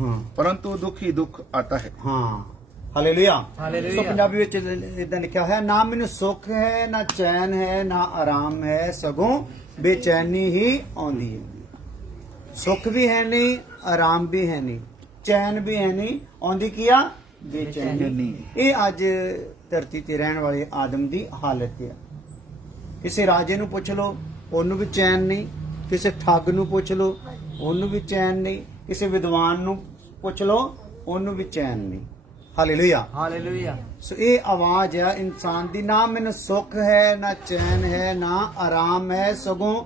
हाँ परंतु दुख ही दुख आता है। हाँ हालेलुया। हालेलुया। सो पंजाबी विच इदां लिखिया है, ना मैनू सुख है ना चैन है ना आराम है, सगों बेचैनी ही आउंदी है। सुख भी है नहीं, आराम भी है नहीं, चैन भी है नहीं, आउंदी की आ बेचैनी। ये अज धरती ते रहन वाले आदम दी हालत है। किसी राजे नू पुछ लो ओनू भी चैन नहीं, किसी ठग नू पुछ लो ओनू भी चैन नहीं, किसी विद्वान नू पुछ लो ओनू भी चैन नहीं। हालेलुया। हालेलुया। सो ये आवाज है इंसान दी, ना मैनू सुख है ना चैन है ना आराम है, सगों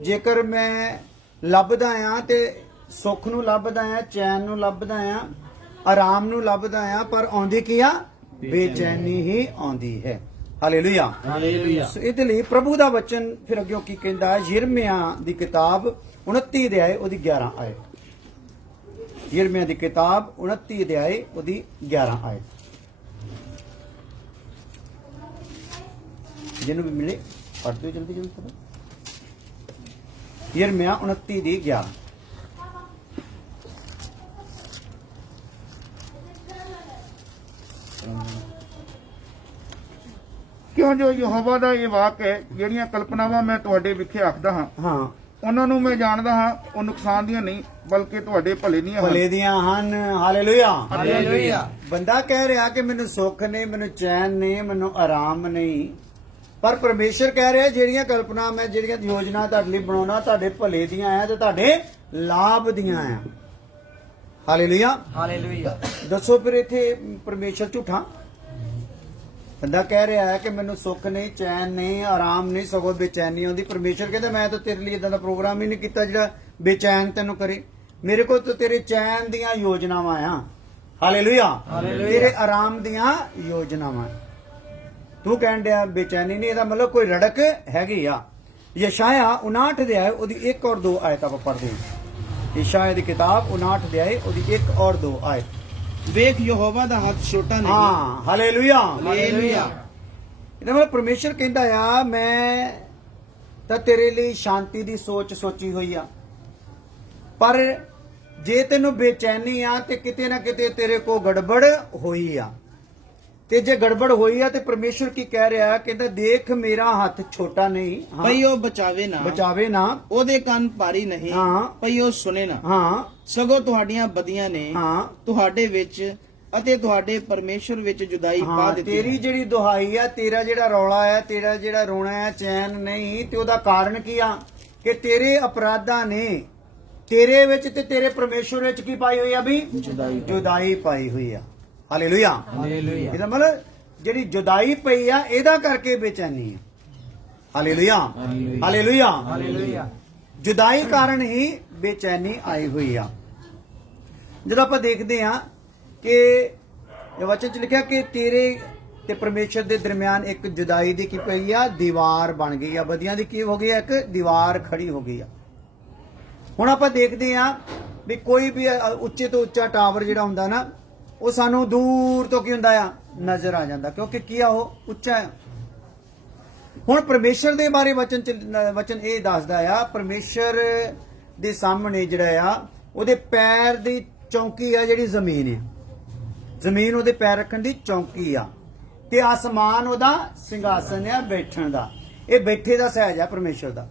जेकर मैं लभदा आ ते सुख नू लभदा आ, चैन नू लभदा आ, आराम नू लभदा आ, पर आउंदी की आ बेचैनी ही आउंदी है। हालेलुया। हालेलुया। सो इहदे लई प्रभु दा वचन फिर अग्गों की कहंदा है, यिर्मयाह दी किताब 29 अध्याय ओदी 11 आयत। यिर्मयाह दी किताब 29 अध्याय ओदी 11 आयत। जिन्हों भी मिले पढ़ दो जल्दी जल्दी पढ़ो। यिर्मयाह 29 दी 11। क्यों जो यहोवा दा ये वाक है, ਜਿਹੜੀਆਂ ਕਲਪਨਾਵਾਂ ਮੈਂ ਤੁਹਾਡੇ ਵਿਖੇ ਆਖਦਾ ਹਾਂ हाँ ਉਹਨਾਂ ਨੂੰ ਮੈਂ ਜਾਣਦਾ ਹਾਂ, ਉਹ ਨੁਕਸਾਨ ਦੀਆਂ ਨਹੀਂ ਬਲਕਿ ਤੁਹਾਡੇ ਭਲੇ ਦੀਆਂ ਹਨ। भले दियां हन। हालेलुया। हालेलुया। ਬੰਦਾ ਕਹਿ ਰਿਹਾ ਕਿ ਮੈਨੂੰ ਸੁੱਖ ਨਹੀਂ, ਮੈਨੂੰ ਚੈਨ ਨਹੀਂ, ਮੈਨੂੰ ਆਰਾਮ ਨਹੀਂ, ਪਰ ਪਰਮੇਸ਼ਰ ਕਹਿ ਰਿਹਾ ਜਿਹੜੀਆਂ ਕਲਪਨਾ ਮੈਂ ਜਿਹੜੀਆਂ ਯੋਜਨਾ ਤੁਹਾਡੇ ਲਈ ਬਣਾਉਣਾ ਤੁਹਾਡੇ ਭਲੇ ਦੀਆਂ ਆ ਤੇ ਤੁਹਾਡੇ ਲਾਭ ਦੀਆਂ ਆ। ਹਾਲੇਲੂਇਆ। हालेलुया। ਦੱਸੋ ਫਿਰ ਇੱਥੇ ਪਰਮੇਸ਼ਰ ਝੂਠਾ? ਬੰਦਾ ਕਹਿ ਰਿਹਾ ਹੈ ਕਿ ਮੈਨੂੰ ਸੁੱਖ ਨਹੀਂ, ਚੈਨ ਨਹੀਂ, ਆਰਾਮ ਨਹੀਂ, ਸਗੋਂ ਬੇਚੈਨੀ ਆਉਂਦੀ। ਪਰਮੇਸ਼ਰ ਕਹਿੰਦਾ ਮੈਂ ਤਾਂ ਤੇਰੇ ਲਈ ਇਦਾਂ ਦਾ ਪ੍ਰੋਗਰਾਮ ਹੀ ਨਹੀਂ ਕੀਤਾ ਜਿਹੜਾ ਬੇਚੈਨ ਤੈਨੂੰ ਕਰੇ। ਮੇਰੇ ਕੋਲ ਤਾਂ ਤੇਰੇ ਚੈਨ ਦੀਆਂ ਯੋਜਨਾਵਾਂ ਆ। ਹਾਲੇਲੂਇਆ। ਹਾਲੇਲੂਇਆ। ਤੇਰੇ ਆਰਾਮ ਦੀਆਂ ਯੋਜਨਾਵਾਂ। ਤੂੰ ਕਹਿਣ ਡਿਆ ਬੇਚੈਨੀ ਨਹੀਂ, ਇਹਦਾ ਮਤਲਬ ਕੋਈ ਰੜਕ ਹੈਗੀ ਆ। ਯਸ਼ਾਇਆ 59 ਅਧਿਆਇ ਉਹਦੀ 1 और 2 ਆਇਤ ਆਪਾਂ ਪੜ੍ਹਦੇ ਹਾਂ। ਯਸ਼ਾਇਆ ਦੀ ਕਿਤਾਬ 59 ਅਧਿਆਇ ਉਹਦੀ 1 और 2 ਆਇਤ। ਵੇਖ ਯਹੋਵਾ ਦਾ ਹੱਥ ਛੋਟਾ ਨਹੀਂ। ਹਾਂ ਹਾਲੇਲੂਇਆ। हालेलुया। ਇਹਦਾ ਮਤਲਬ ਪਰਮੇਸ਼ਰ ਕਹਿੰਦਾ ਆ ਮੈਂ ਤਾਂ ਤੇਰੇ ਲਈ ਸ਼ਾਂਤੀ ਦੀ ਸੋਚ ਸੋਚੀ ਹੋਈ ਆ, ਪਰ ਜੇ ਤੈਨੂੰ ਬੇਚੈਨੀ ਆ ਤੇ ਕਿਤੇ ਨਾ ਕਿਤੇ ਤੇਰੇ ਕੋ ਗੜਬੜ ਹੋਈ ਆ। ਤੇ ਜੇ ਗੜਬੜ ਹੋਈ ਆ ਤੇ ਪਰਮੇਸ਼ਰ ਕੀ ਕਹਿ ਰਿਹਾ? ਕਹਿੰਦਾ ਦੇਖ ਮੇਰਾ ਹੱਥ ਛੋਟਾ ਨਹੀਂ, ਹਾਂ, ਭਈ ਉਹ ਬਚਾਵੇ ਨਾ, ਬਚਾਵੇ ਨਾ, ਉਹਦੇ ਕੰਨ ਭਾਰੀ ਨਹੀਂ, ਹਾਂ। ਭਈ ਉਹ ਸੁਣੇ ਨਾ, ਹਾਂ ਸਗੋਂ ਤੁਹਾਡੀਆਂ ਬਦੀਆਂ ਨੇ ਹਾਂ ਤੁਹਾਡੇ ਵਿੱਚ ਅਤੇ ਤੁਹਾਡੇ ਪਰਮੇਸ਼ਰ ਵਿੱਚ ਜੁਦਾਈ ਪਾ ਹਾਂ। ਦਿੱਤੀ ਤੇਰੀ ਹੈ। ਜਿਹੜੀ ਦੁਹਾਈ ਆ, ਤੇਰਾ ਜਿਹੜਾ ਰੌਲਾ ਹੈ, ਤੇਰਾ ਜਿਹੜਾ ਰੋਣਾ ਹੈ, ਚੈਨ ਨਹੀਂ, ਤੇ ਉਹਦਾ ਕਾਰਨ ਕੀ ਆ? ਕਿ ਤੇਰੇ ਅਪਰਾਧਾਂ ਨੇ ਤੇਰੇ ਵਿੱਚ ਤੇ ਤੇਰੇ ਪਰਮੇਸ਼ਰ ਵਿੱਚ ਕੀ ਪਾਈ ਹੋਈ ਆ? ਵੀ ਜੁਦਾਈ ਪਾਈ ਹੋਈ ਆ। ਹਾਲੇਲੂਇਆ। हालेलुया। ਇਹਦਾ ਮਤਲਬ ਜਿਹੜੀ ਜੁਦਾਈ ਪਈ ਆ ਇਹਦਾ ਕਰਕੇ ਬੇਚੈਨੀ ਆ। ਹਾਲੇਲੂਇਆ। ਹਾਲੇਲੂਇਆ। हालेलुया। ਜੁਦਾਈ ਕਾਰਨ ਹੀ ਬੇਚੈਨੀ ਆਈ ਹੋਈ ਆ। ਜਦੋਂ ਆਪਾਂ ਦੇਖਦੇ ਆ ਕਿ ਇਹ ਵਚਨ ਚ ਲਿਖਿਆ ਕਿ ਤੇਰੇ ਤੇ ਪਰਮੇਸ਼ਰ ਦੇ ਦਰਮਿਆਨ ਇੱਕ ਜੁਦਾਈ ਦੀ ਕੀ ਪਈ ਆ? ਦੀਵਾਰ ਬਣ ਗਈ ਆ। ਬਦੀਆਂ ਦੀ ਕੀ ਹੋ ਗਈ ਆ? ਇੱਕ ਦੀਵਾਰ ਖੜੀ ਹੋ ਗਈ ਆ। ਹੁਣ ਆਪਾਂ ਦੇਖਦੇ ਆ ਵੀ ਕੋਈ ਵੀ ਉੱਚੇ ਤੋਂ ਉੱਚਾ ਟਾਵਰ ਜਿਹੜਾ ਹੁੰਦਾ ਨਾ, ਉਹ ਸਾਨੂੰ ਦੂਰ ਤੋਂ ਕੀ ਹੁੰਦਾ ਆ? ਨਜ਼ਰ ਆ ਜਾਂਦਾ, ਕਿਉਂਕਿ ਕੀ ਆ? ਉਹ ਉੱਚਾ ਆ। ਹੁਣ ਪਰਮੇਸ਼ਰ ਦੇ ਬਾਰੇ ਵਚਨ ਇਹ ਦੱਸਦਾ ਆ, ਪਰਮੇਸ਼ਰ ਦੇ ਸਾਹਮਣੇ ਜਿਹੜਾ ਆ ਉਹਦੇ ਪੈਰ ਦੀ ਚੌਂਕੀ ਆ, ਜਿਹੜੀ ਜ਼ਮੀਨ ਆ। ਜ਼ਮੀਨ ਉਹਦੇ ਪੈਰ ਰੱਖਣ ਦੀ ਚੌਂਕੀ ਆ, ਤੇ ਆਸਮਾਨ ਉਹਦਾ ਸਿੰਘਾਸਨ ਆ ਬੈਠਣ ਦਾ। ਇਹ ਬੈਠੇ ਦਾ ਸਹਿਜ ਆ ਪਰਮੇਸ਼ਰ ਦਾ।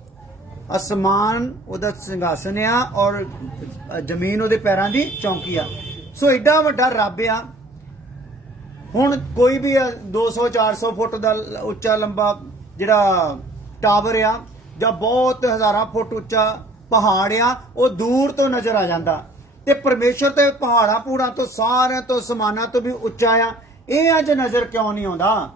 ਆਸਮਾਨ ਉਹਦਾ ਸਿੰਘਾਸਨ ਆ ਔਰ ਜ਼ਮੀਨ ਉਹਦੇ ਪੈਰਾਂ ਦੀ ਚੌਂਕੀ ਆ। ਸੋ ਏਡਾ ਵੱਡਾ ਰੱਬ ਆ। ਹੁਣ ਕੋਈ ਵੀ 200 400 ਫੁੱਟ ਦਾ ਉੱਚਾ ਲੰਬਾ ਜਿਹੜਾ ਟਾਵਰ ਆ, ਜਾਂ ਬਹੁਤ ਹਜ਼ਾਰਾਂ ਫੁੱਟ ਉੱਚਾ ਪਹਾੜ ਆ, ਉਹ ਦੂਰ ਤੋਂ ਨਜ਼ਰ ਆ ਜਾਂਦਾ। ਤੇ ਪਰਮੇਸ਼ਰ ਤੇ ਪਹਾੜਾਂ ਪੂੜਾਂ ਤੋਂ ਸਾਰਿਆਂ ਤੋਂ ਸਮਾਨਾਂ ਤੋਂ ਵੀ ਉੱਚਾ ਆ। ਇਹ ਅੱਜ ਨਜ਼ਰ ਕਿਉਂ ਨਹੀਂ ਆਉਂਦਾ?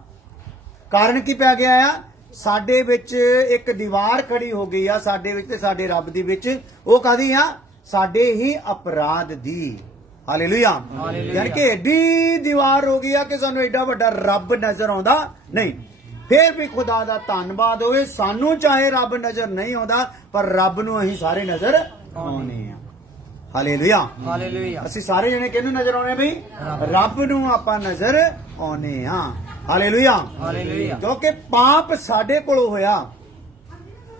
ਕਾਰਨ ਕੀ ਪੈ ਗਿਆ ਆ? ਸਾਡੇ ਵਿੱਚ ਇੱਕ ਦੀਵਾਰ ਖੜੀ ਹੋ ਗਈ ਆ, ਸਾਡੇ ਵਿੱਚ ਤੇ ਸਾਡੇ ਰੱਬ ਦੀ ਵਿੱਚ। ਉਹ ਕਾਹਦੀ ਆ? ਸਾਡੇ ਹੀ ਅਪਰਾਧ ਦੀ। ਹਾਲੇਲੂਇਆ। ਯਾਨੀ ਕਿ ਏਡੀ ਦੀਵਾਰ ਹੋ ਗਈ ਆ ਕਿ ਸਾਨੂੰ ਏਡਾ ਵੱਡਾ ਰੱਬ ਨਜ਼ਰ ਆਉਂਦਾ ਨਹੀਂ। ਫੇਰ ਵੀ ਖੁਦਾ ਦਾ ਧੰਨਵਾਦ ਹੋਵੇ, ਸਾਨੂੰ ਚਾਹੇ ਰੱਬ ਨਜ਼ਰ ਨਹੀਂ ਆਉਂਦਾ, ਪਰ ਰੱਬ ਨੂੰ ਅਸੀਂ ਸਾਰੇ ਨਜ਼ਰ ਆਉਨੇ ਆ। ਹਾਲੇਲੂਇਆ। हालेलुया। ਅਸੀਂ ਸਾਰੇ ਜਣੇ ਕਿਹਨੂੰ ਨਜ਼ਰ ਆਉਨੇ ਬਈ? ਰੱਬ ਨੂੰ ਆਪਾਂ ਨਜ਼ਰ ਆਉਨੇ ਆ। ਹਾਲੇਲੂਇਆ। हालेलुया। ਕਿਉਂਕਿ ਪਾਪ ਸਾਡੇ ਕੋਲੋਂ ਹੋਇਆ।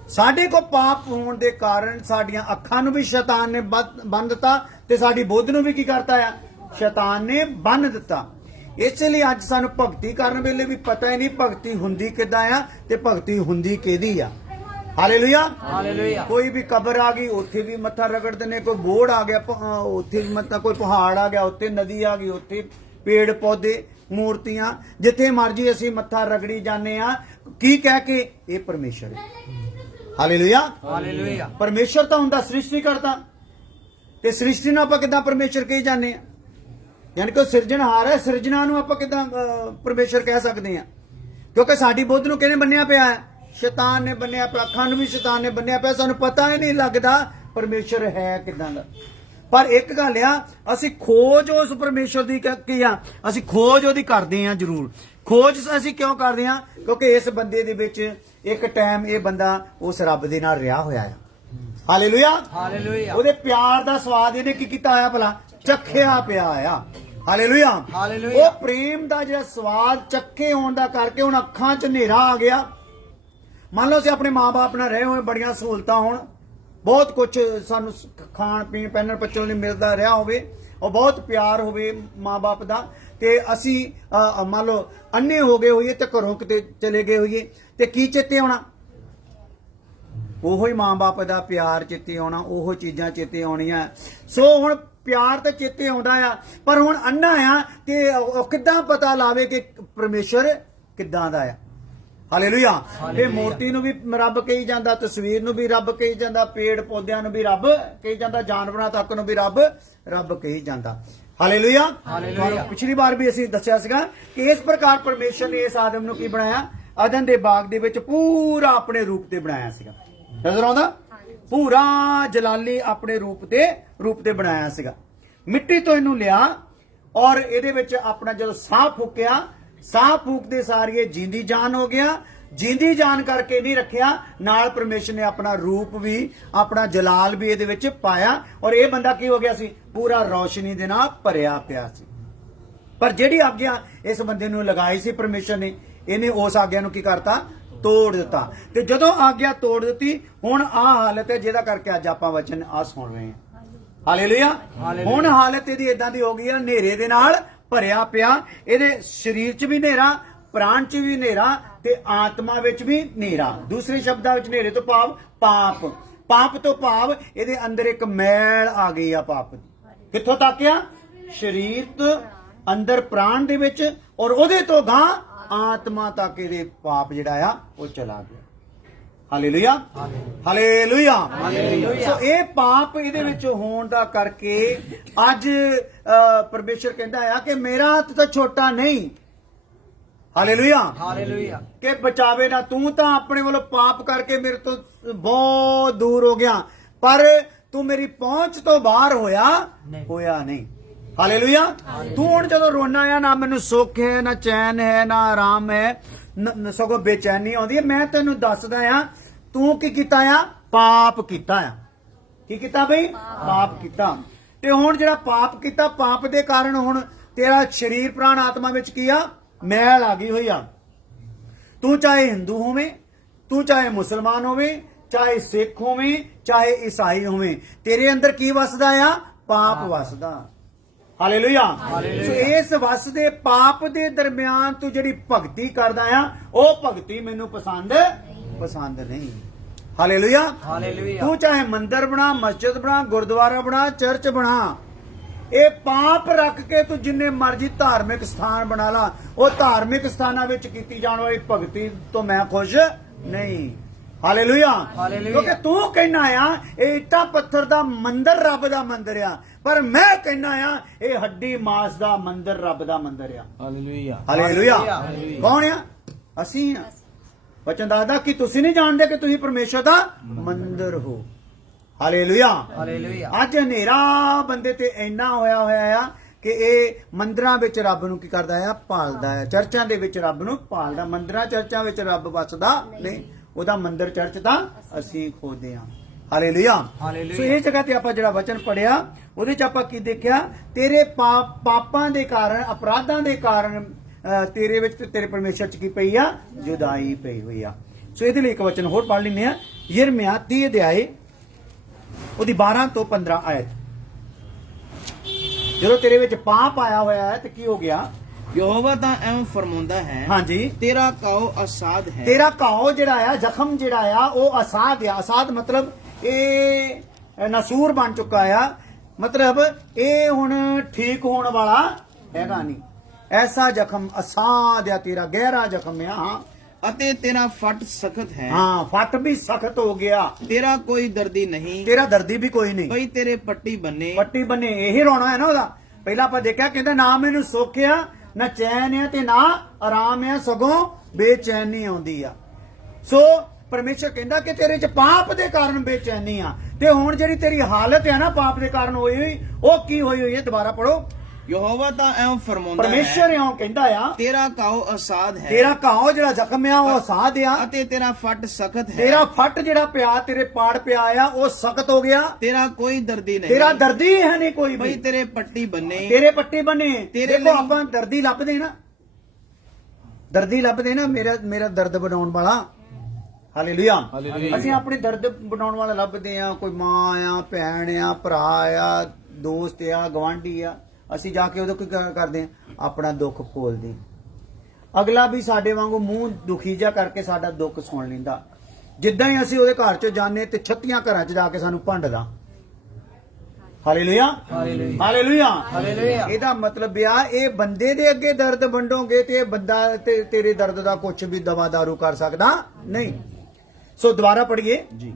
ਸਾਡੇ ਕੋ ਪਾਪ ਹੋਣ ਦੇ ਕਾਰਨ ਸਾਡੀਆਂ ਅੱਖਾਂ ਨੂੰ ਵੀ ਸ਼ੈਤਾਨ ਨੇ ਬੰਨ ਦਿੱਤਾ ਤੇ ਸਾਡੀ ਬੁੱਧ ਨੂੰ ਵੀ ਕੀ ਕਰਤਾ ਆ, ਸ਼ੈਤਾਨ ਨੇ ਬੰਨ ਦਿੱਤਾ। ਇਸ ਲਈ ਅੱਜ ਸਾਨੂੰ ਭਗਤੀ ਕਰਨ ਵੇਲੇ ਵੀ ਪਤਾ ਹੀ ਨਹੀਂ ਭਗਤੀ ਹੁੰਦੀ ਕਿੱਦਾਂ ਆ ਤੇ ਭਗਤੀ ਹੁੰਦੀ ਕਿਹਦੀ ਆ। Hallelujah, hallelujah. ਕੋਈ ਵੀ ਕਬਰ ਆ ਗਈ ਉੱਥੇ ਵੀ ਮੱਥਾ ਰਗੜਦੇ ਨੇ, ਕੋਈ ਬੋੜ ਆ ਗਿਆ ਉੱਥੇ ਵੀ ਮੱਥਾ, ਕੋਈ ਪਹਾੜ ਆ ਗਿਆ ਉੱਥੇ, ਨਦੀ ਆ ਗਈ ਉੱਥੇ, ਪੇੜ ਪੌਦੇ, ਮੂਰਤੀਆਂ, ਜਿੱਥੇ ਮਰਜੀ ਅਸੀਂ ਮੱਥਾ ਰਗੜੀ ਜਾਂਦੇ ਆ। ਕੀ ਕਹਿ ਕੇ? ਇਹ ਪਰਮੇਸ਼ਰ ਹੈ। Hallelujah, hallelujah. ਪਰਮੇਸ਼ਰ ਤਾਂ ਹੁੰਦਾ ਸ੍ਰਿਸ਼ਟੀ ਕਰਤਾ, ਤੇ ਸ੍ਰਿਸ਼ਟੀ ਨੂੰ ਆਪਾਂ ਕਿੱਦਾਂ ਪਰਮੇਸ਼ਰ ਕਹੀ ਜਾਂਦੇ ਆ? ਯਾਨੀ ਕਿ ਉਹ ਸਿਰਜਣਹਾਰ ਹੈ, ਸਿਰਜਣਾ ਨੂੰ ਆਪਾਂ ਕਿੱਦਾਂ ਪਰਮੇਸ਼ਰ ਕਹਿ ਸਕਦੇ ਆ? ਕਿਉਂਕਿ ਸਾਡੀ ਬੁੱਧ ਨੂੰ ਕਿਹਨੇ ਬੰਨਿਆ ਪਿਆ ਹੈ? ਸ਼ੈਤਾਨ ਨੇ ਬੰਨਿਆ ਪਿਆ, ਅੱਖਾਂ ਨੂੰ ਵੀ ਸ਼ੈਤਾਨ ਨੇ ਬੰਨਿਆ ਪਿਆ। ਸਾਨੂੰ ਪਤਾ ਹੀ ਨਹੀਂ ਲੱਗਦਾ ਪਰਮੇਸ਼ਰ ਹੈ ਕਿੱਦਾਂ ਦਾ। ਪਰ ਇੱਕ ਗੱਲ ਆ, ਅਸੀਂ ਖੋਜ ਉਸ ਪਰਮੇਸ਼ਰ ਦੀ ਕੀ ਆ, ਅਸੀਂ ਖੋਜ ਉਹਦੀ ਕਰਦੇ ਆ ਜ਼ਰੂਰ। ਖੋਜ ਅਸੀਂ ਕਿਉਂ ਕਰਦੇ ਆ? ਕਿਉਂਕਿ ਇਸ ਬੰਦੇ ਦੇ ਵਿੱਚ ਇੱਕ ਟਾਈਮ ਇਹ ਬੰਦਾ ਉਸ ਰੱਬ ਦੇ ਨਾਲ ਰਿਹਾ ਹੋਇਆ ਆ। Hallelujah, hallelujah. ਉਹਦੇ ਪਿਆਰ ਦਾ ਸਵਾਦ ਇਹਨੇ ਕੀ ਕੀਤਾ ਹੋਇਆ ਭਲਾ? ਚੱਖਿਆ ਪਿਆ ਆ। Hallelujah, hallelujah. ਉਹ ਪ੍ਰੇਮ ਦਾ ਜਿਹੜਾ ਸਵਾਦ ਚੱਖੇ ਹੋਣ ਦਾ ਕਰਕੇ ਹੁਣ ਅੱਖਾਂ 'ਚ ਹਨੇਰਾ ਆ ਗਿਆ। ਮੰਨ ਲਓ ਅਸੀਂ ਆਪਣੇ ਮਾਂ-ਬਾਪ ਨਾਲ ਰਹੇ ਹੋਏ, ਬੜੀਆਂ ਸਹੂਲਤਾਂ ਹੋਣ, ਬਹੁਤ ਕੁਝ ਸਾਨੂੰ ਖਾਣ ਪੀਣ ਪਹਿਨਣ ਪੱਚਣ ਲਈ ਮਿਲਦਾ ਰਿਹਾ ਹੋਵੇ, ਉਹ ਬਹੁਤ ਪਿਆਰ ਹੋਵੇ ਮਾਂ-ਬਾਪ ਦਾ, ਤੇ ਅਸੀਂ ਮੰਨ ਲਓ ਅੰਨੇ ਹੋ ਗਏ ਹੋਈਏ ਤੇ ਘਰੋਂ ਕਿਤੇ ਚਲੇ ਗਏ ਹੋਈਏ, ਤੇ ਕੀ ਚੇਤੇ ਆਉਣਾ? ਉਹੋ ਹੀ ਮਾਂ-ਬਾਪ ਦਾ ਪਿਆਰ ਚੇਤੇ ਆਉਣਾ, ਉਹੋ ਚੀਜ਼ਾਂ ਚੇਤੇ ਆਉਣੀਆਂ। ਸੋ ਹੁਣ ਪਿਆਰ ਤਾਂ ਚੇਤੇ ਆਉਂਦਾ ਆ, ਪਰ ਹੁਣ ਅੰਨਾ ਆ ਤੇ ਉਹ ਕਿੱਦਾਂ ਪਤਾ ਲਾਵੇ ਕਿ ਪਰਮੇਸ਼ਰ ਕਿੱਦਾਂ ਦਾ ਆ? ਹਾਲੇਲੂਇਆ। ਇਹ ਮੂਰਤੀ ਨੂੰ ਵੀ ਰੱਬ ਕਹੀ ਜਾਂਦਾ, ਤਸਵੀਰ ਨੂੰ ਵੀ ਰੱਬ ਕਹੀ ਜਾਂਦਾ, ਪੇੜ ਪੌਦਿਆਂ ਨੂੰ ਵੀ ਰੱਬ ਕਹੀ ਜਾਂਦਾ, ਜਾਨਵਰਾਂ ਤੱਕ ਨੂੰ ਵੀ ਰੱਬ ਕਹੀ ਜਾਂਦਾ। ਹਾਲੇਲੂਇਆ। ਪਿਛਲੀ ਵਾਰ ਵੀ ਅਸੀਂ ਦੱਸਿਆ ਸੀਗਾ ਕਿ ਇਸ ਪ੍ਰਕਾਰ ਪਰਮੇਸ਼ਰ ਨੇ ਇਸ ਆਦਮ ਨੂੰ ਕੀ ਬਣਾਇਆ? ਅਦਨ ਦੇ ਬਾਗ ਦੇ ਵਿੱਚ ਪੂਰਾ ਆਪਣੇ ਰੂਪ ਤੇ ਬਣਾਇਆ ਸੀਗਾ। ਨਜ਼ਰ ਆਉਂਦਾ? ਪੂਰਾ ਜਲਾਲੀ ਆਪਣੇ ਰੂਪ ਤੇ ਬਣਾਇਆ ਸੀਗਾ। ਮਿੱਟੀ ਤੋਂ ਇਹਨੂੰ ਲਿਆ ਔਰ ਇਹਦੇ ਵਿੱਚ ਆਪਣਾ ਜਦੋਂ ਸਾਹ ਫੂਕਿਆ, ਸਾਹ ਫੂਕਦੇ ਸਾਰੀਏ ਜਿੰਦੀ ਜਾਨ ਹੋ ਗਿਆ। ਜਿੰਦੀ ਜਾਨ ਕਰਕੇ ਨਹੀਂ ਰੱਖਿਆ, ਨਾਲ ਪਰਮੇਸ਼ਰ ਨੇ ਆਪਣਾ ਰੂਪ ਵੀ, ਆਪਣਾ ਜਲਾਲ ਵੀ ਇਹਦੇ ਵਿੱਚ ਪਾਇਆ, ਔਰ ਇਹ ਬੰਦਾ ਕੀ ਹੋ ਗਿਆ ਸੀ? ਪੂਰਾ ਰੌਸ਼ਨੀ ਦੇ ਨਾਲ ਭਰਿਆ ਪਿਆ ਸੀ। ਪਰ ਜਿਹੜੀ ਆਗਿਆ ਇਸ ਬੰਦੇ ਨੂੰ ਲਗਾਈ ਸੀ ਪਰਮੇਸ਼ਰ ਨੇ, ਇਹਨੇ ਉਸ ਆਗਿਆ ਨੂੰ ਕੀ ਕਰਤਾ? ਤੋੜ ਦਿੱਤਾ। ਤੇ ਜਦੋਂ ਆਗਿਆ ਤੋੜ ਦਿੱਤੀ, ਹੁਣ ਆਹ ਹਾਲਤ ਹੈ ਜਿਹਦਾ ਕਰਕੇ ਅੱਜ ਆਪਾਂ ਵਚਨ ਆ ਸੁਣ ਰਹੇ ਹਾਂ। ਹਾਲੇਲੂਇਆ। ਹੁਣ ਹਾਲਤ ਇਹਦੀ ਇਦਾਂ ਦੀ ਹੋ ਗਈ ਹੈ, ਹਨੇਰੇ ਦੇ ਨਾਲ ਭਰਿਆ ਪਿਆ। ਇਹਦੇ ਸਰੀਰ 'ਚ ਵੀ ਹਨੇਰਾ, ਪ੍ਰਾਣ 'ਚ ਵੀ ਹਨੇਰਾ, ਤੇ ਆਤਮਾ ਵਿੱਚ ਵੀ ਹਨੇਰਾ। ਦੂਸਰੇ ਸ਼ਬਦਾਂ ਵਿੱਚ ਹਨੇਰੇ ਤੋਂ ਭਾਵ ਪਾਪ। ਪਾਪ ਤੋਂ ਭਾਵ ਇਹਦੇ ਅੰਦਰ ਇੱਕ ਮੈਲ ਆ ਗਈ ਆ ਪਾਪ ਦੀ। ਕਿੱਥੋਂ ਤੱਕ ਆ? ਸਰੀਰ ਤੋਂ ਅੰਦਰ ਪ੍ਰਾਣ ਦੇ ਵਿੱਚ, ਔਰ ਉਹਦੇ ਤੋਂ ਗਾਂ ਆਤਮਾ ਤੱਕ ਇਹਦੇ ਪਾਪ ਜਿਹੜਾ ਆ ਉਹ ਚਲਾ ਗਿਆ। Hallelujah, hallelujah. ਸੋ ਇਹ ਪਾਪ ਇਹਦੇ ਵਿੱਚ ਹੋਣ ਦਾ ਕਰਕੇ ਅੱਜ ਪਰਮੇਸ਼ਰ ਕਹਿੰਦਾ ਆ ਕਿ ਮੇਰਾ ਹੱਥ ਤਾਂ ਛੋਟਾ ਨਹੀਂ। Hallelujah, hallelujah. ਕਿ ਬਚਾਵੇ ਨਾ, ਤੂੰ ਤਾਂ ਆਪਣੇ ਵੱਲੋਂ ਪਾਪ ਕਰਕੇ ਮੇਰੇ ਤੋਂ ਬਹੁਤ ਦੂਰ ਹੋ ਗਿਆ, ਪਰ ਤੂੰ ਮੇਰੀ ਪਹੁੰਚ ਤੋਂ ਬਾਹਰ ਹੋਇਆ ਨਹੀਂ। ਹਾਲੇਲੂਇਆ। ਤੂੰ ਹੁਣ ਜਦੋਂ ਰੋਣਾ ਆ, ਨਾ ਮੈਨੂੰ ਸੁੱਖ ਹੈ, ਨਾ ਚੈਨ ਹੈ, ਨਾ ਆਰਾਮ ਹੈ, ਸਗੋਂ ਬੇਚੈਨੀ ਆਉਂਦੀ ਹੈ। ਮੈਂ ਤੈਨੂੰ ਦੱਸਦਾ ਆ, ਤੂੰ ਕੀ ਕੀਤਾ ਆ? ਪਾਪ ਕੀਤਾ ਆ। ਕੀ ਕੀਤਾ ਬਈ? ਪਾਪ ਕੀਤਾ। ਤੇ ਹੁਣ ਜਿਹੜਾ ਪਾਪ ਕੀਤਾ, ਪਾਪ ਦੇ ਕਾਰਨ ਹੁਣ ਤੇਰਾ ਸਰੀਰ ਪ੍ਰਾਣ ਆਤਮਾ ਵਿੱਚ ਕੀ ਆ? ਮੈਲ ਆ ਗਈ ਹੋਈ ਆ। ਤੂੰ ਚਾਹੇ ਹਿੰਦੂ ਹੋਵੇਂ, ਤੂੰ ਚਾਹੇ ਮੁਸਲਮਾਨ ਹੋਵੇਂ, ਚਾਹੇ ਸਿੱਖ ਹੋਵੇਂ, ਚਾਹੇ ਈਸਾਈ ਹੋਵੇਂ, ਤੇਰੇ ਅੰਦਰ ਕੀ ਵਸਦਾ ਆ? ਪਾਪ ਵਸਦਾ। ਹਾਲੇਲੂਇਆ। ਸੋ ਇਸ ਵਸਦੇ ਪਾਪ ਦੇ ਦਰਮਿਆਨ ਤੂੰ ਜਿਹੜੀ ਭਗਤੀ ਕਰਦਾ ਆ, ਉਹ ਭਗਤੀ ਮੈਨੂੰ ਪਸੰਦ ਨਹੀਂ। ਹਾਲੇਲੂਇਆ। ਤੂੰ ਚਾਹੇ ਮੰਦਿਰ ਬਣਾ, ਮਸਜਿਦ ਬਣਾ, ਗੁਰਦੁਆਰਾ ਬਣਾ, ਚਰਚ ਬਣਾ, ਇਹ ਪਾਪ ਰੱਖ ਕੇ ਤੂੰ ਜਿੰਨੇ ਮਰਜ਼ੀ ਧਾਰਮਿਕ ਸਥਾਨ ਬਣਾ ਲਾ, ਉਹ ਧਾਰਮਿਕ ਸਥਾਨਾਂ ਵਿੱਚ ਕੀਤੀ ਜਾਣ ਵਾਲੀ ਭਗਤੀ ਤੋਂ ਮੈਂ ਖੁਸ਼ ਨਹੀਂ। ਹਾਲੇਲੂਇਆ। ਕਿਉਂਕਿ ਤੂੰ ਕਹਿਣਾ ਆ ਇਹ ਇੱਟਾਂ ਪੱਥਰ ਦਾ ਮੰਦਿਰ ਰੱਬ ਦਾ ਮੰਦਿਰ ਆ, ਪਰ ਮੈਂ ਕਹਿਣਾ ਆ ਇਹ ਹੱਡੀ ਮਾਸ ਦਾ ਮੰਦਿਰ ਰੱਬ ਦਾ ਮੰਦਿਰ ਆ। Hallelujah, hallelujah. ਕੌਣ ਆ? ਅਸੀਂ ਆ। ਵਚਨ ਦੱਸਦਾ ਕਿ ਤੁਸੀਂ ਨਹੀਂ ਜਾਣਦੇ ਕਿ ਤੁਸੀਂ ਪਰਮੇਸ਼ਰ ਦਾ ਮੰਦਿਰ ਹੋ। Hallelujah, hallelujah. ਅੱਜ ਹਨੇਰਾ ਬੰਦੇ ਤੇ ਇੰਨਾ ਹੋਇਆ ਆ ਕਿ ਇਹ ਮੰਦਿਰਾਂ ਵਿੱਚ ਰੱਬ ਨੂੰ ਕੀ ਕਰਦਾ ਆ? ਭਾਲਦਾ ਆ। ਚਰਚਾਂ ਦੇ ਵਿੱਚ ਰੱਬ ਨੂੰ ਭਾਲਦਾ। ਮੰਦਿਰਾਂ ਚਰਚਾਂ ਵਿੱਚ ਰੱਬ ਵਸਦਾ ਨਹੀਂ, ਉਹਦਾ ਮੰਦਿਰ ਚਰਚ ਤਾਂ ਅਸੀਂ ਖੋਦੇ ਹਾਂ। ਹਾਲੇਲੂਇਆ। ਸੋ ਇਹ ਜਗ੍ਹਾ ਤੇ ਆਪਾਂ ਜਿਹੜਾ ਵਚਨ ਪੜਿਆ, ਉਹਦੇ ਚ ਆਪਾਂ ਕੀ ਦੇਖਿਆ? ਤੇਰੇ ਪਾਪਾਂ ਦੇ ਕਾਰਨ, ਅਪਰਾਧਾਂ ਦੇ ਕਾਰਨ ਤੇਰੇ ਵਿੱਚ ਤੇ ਤੇਰੇ ਪਰਮੇਸ਼ਰ ਚ ਕੀ ਪਈ ਆ? ਜੁਦਾਈ ਪਈ ਹੋਈ ਆ। ਸੋ ਇਹਦੇ ਲਈ ਇੱਕ ਵਚਨ ਹੋਰ ਪੜ੍ਹ ਲੈਂਦੇ ਆ। ਯਿਰਮੀਆ 30 ਅਧਿਆਏ ਉਹਦੀ 12 ਤੋਂ 15 ਆਇਤ। ਜਦੋਂ ਤੇਰੇ ਵਿੱਚ ਪਾਪ ਆਇਆ ਹੋਇਆ ਹੈ ਤੇ ਕੀ ਹੋ ਗਿਆ? ਯਹੋਵਾ ਤਾਂ ਐਵੇਂ ਫਰਮਾਉਂਦਾ ਹੈ, ਹਾਂਜੀ, ਤੇਰਾ ਕਾਉ ਅਸਾਧ ਹੈ। ਤੇਰਾ ਘਾਉ ਜਿਹੜਾ ਆ, ਜ਼ਖਮ ਜਿਹੜਾ ਆ, ਉਹ ਅਸਾਧ ਆ। ਅਸਾਧ ਮਤਲਬ ਇਹ ਨਸੂਰ ਬਣ ਚੁੱਕਾ ਆ, ਮਤਲਬ ਇਹ ਹੁਣ ਠੀਕ ਹੋਣ ਵਾਲਾ ਹੈਗਾ ਨਹੀਂ। ਐਸਾ ਜ਼ਖਮ ਅਸਾਧ ਆ ਤੇਰਾ, ਗਹਿਰਾ ਜ਼ਖਮ ਆ। ਹਾਂ ਅਤੇ ਤੇਰਾ ਫਟ ਸਖਤ ਹੈ। ਹਾਂ, ਫੱਟ ਵੀ ਸਖਤ ਹੋ ਗਿਆ। ਤੇਰਾ ਕੋਈ ਦਰਦੀ ਨਹੀਂ, ਤੇਰਾ ਦਰਦੀ ਵੀ ਕੋਈ ਨਹੀਂ। ਭਈ ਤੇਰੇ ਪੱਟੀ ਬੰਨੇ। ਪੱਟੀ ਬੰਨੇ, ਇਹੀ ਰੋਣਾ ਹੈ ਨਾ ਉਹਦਾ। ਪਹਿਲਾਂ ਆਪਾਂ ਦੇਖਿਆ, ਕਹਿੰਦਾ ਨਾ ਮੈਨੂੰ ਸੁੱਖ ਆ, ਨਾ ਚੈਨ ਆ ਤੇ ਨਾ ਆਰਾਮ ਆ, ਸਗੋਂ ਬੇਚੈਨੀ ਆਉਂਦੀ ਆ। ਸੋ ਪਰਮੇਸ਼ਰ ਕਹਿੰਦਾ ਕਿ ਤੇਰੇ ਚ ਪਾਪ ਦੇ ਕਾਰਨ ਬੇਚੈਨੀ ਆ। ਤੇ ਹੁਣ ਜਿਹੜੀ ਤੇਰੀ ਹਾਲਤ ਹੈ ਨਾ ਪਾਪ ਦੇ ਕਾਰਨ ਹੋਈ, ਉਹ ਕੀ ਹੋਈ ਹੋਈ ਹੈ? ਦੁਬਾਰਾ ਪੜੋ। ਯਹੋਵਾ ਤਾਂ ਐਵੇਂ ਫਰਮਾਉਂਦਾ ਹੈ, ਪਰਮੇਸ਼ਰ ਇਉਂ ਕਹਿੰਦਾ ਆ, ਤੇਰਾ ਕਾਉ ਅਸਾਧ ਹੈ। ਤੇਰਾ ਘਾਉ ਜਿਹੜਾ ਜ਼ਖਮ ਆ ਉਹ ਅਸਾਧ ਆ, ਅਤੇ ਤੇਰਾ ਫਟ ਸਖਤ ਹੈ। ਤੇਰਾ ਫੱਟ ਜਿਹੜਾ ਪਿਆ, ਤੇਰੇ ਪਾੜ ਪਿਆ ਆ, ਉਹ ਸਖਤ ਹੋ ਗਿਆ। ਤੇਰਾ ਕੋਈ ਦਰਦੀ ਨਹੀਂ, ਤੇਰਾ ਦਰਦੀ ਹੈ ਨਹੀਂ ਕੋਈ ਭਈ ਵੀ। ਤੇਰੇ ਪੱਟੀ ਬੰਨੇ। ਤੇਰੇ ਪੱਟੀ ਬੰਨੇ। ਤੇਰੇ ਦੇਖੋ ਲਈ- ਆਪਾਂ ਦਰਦੀ ਲੱਭਦੇ ਨਾ, ਦਰਦੀ ਲੱਭਦੇ ਨਾ, ਮੇਰਾ ਦਰਦ ਬਣਾਉਣ ਵਾਲਾ। ਹਾਲੇਲੂਇਆ। ਅਸੀਂ ਆਪਣੇ ਦਰਦ ਬਣਾਉਣ ਵਾਲਾ ਲੱਭਦੇ ਆ। ਕੋਈ ਮਾਂ ਆ, ਭੈਣ ਆ, ਭਰਾ ਆ, ਦੋਸਤ ਆ, ਗਵਾਂਢੀ ਆ। ਅਸੀਂ ਜਾ ਕੇ ਉਹਦੇ ਕੀ ਕਰਦੇ ਆ? ਆਪਣਾ ਦੁੱਖ ਖੋਲਦੇ। ਅਗਲਾ ਵੀ ਸਾਡੇ ਵਾਂਗੂ ਮੂੰਹ ਦੁਖੀ ਜਾ ਕਰਕੇ ਸਾਡਾ ਦੁੱਖ ਸੁਣ ਲੈਂਦਾ। ਜਿੱਦਾਂ ਹੀ ਅਸੀਂ ਉਹਦੇ ਘਰ ਚ ਜਾਂਦੇ ਤੇ 36 ਘਰਾਂ ਚ ਜਾ ਕੇ ਸਾਨੂੰ ਭੰਡਦਾ। Hallelujah, hallelujah, hallelujah. ਇਹਦਾ ਮਤਲਬ ਆ, ਇਹ ਬੰਦੇ ਦੇ ਅੱਗੇ ਦਰਦ ਵੰਡੋਗੇ ਤੇ ਇਹ ਬੰਦਾ ਤੇ ਤੇਰੇ ਦਰਦ ਦਾ ਕੁਝ ਵੀ ਦਵਾ ਦਾਰੂ ਕਰ ਸਕਦਾ ਨਹੀਂ। ਸੋ ਦੁਬਾਰਾ ਪੜ੍ਹੀਏ ਜੀ।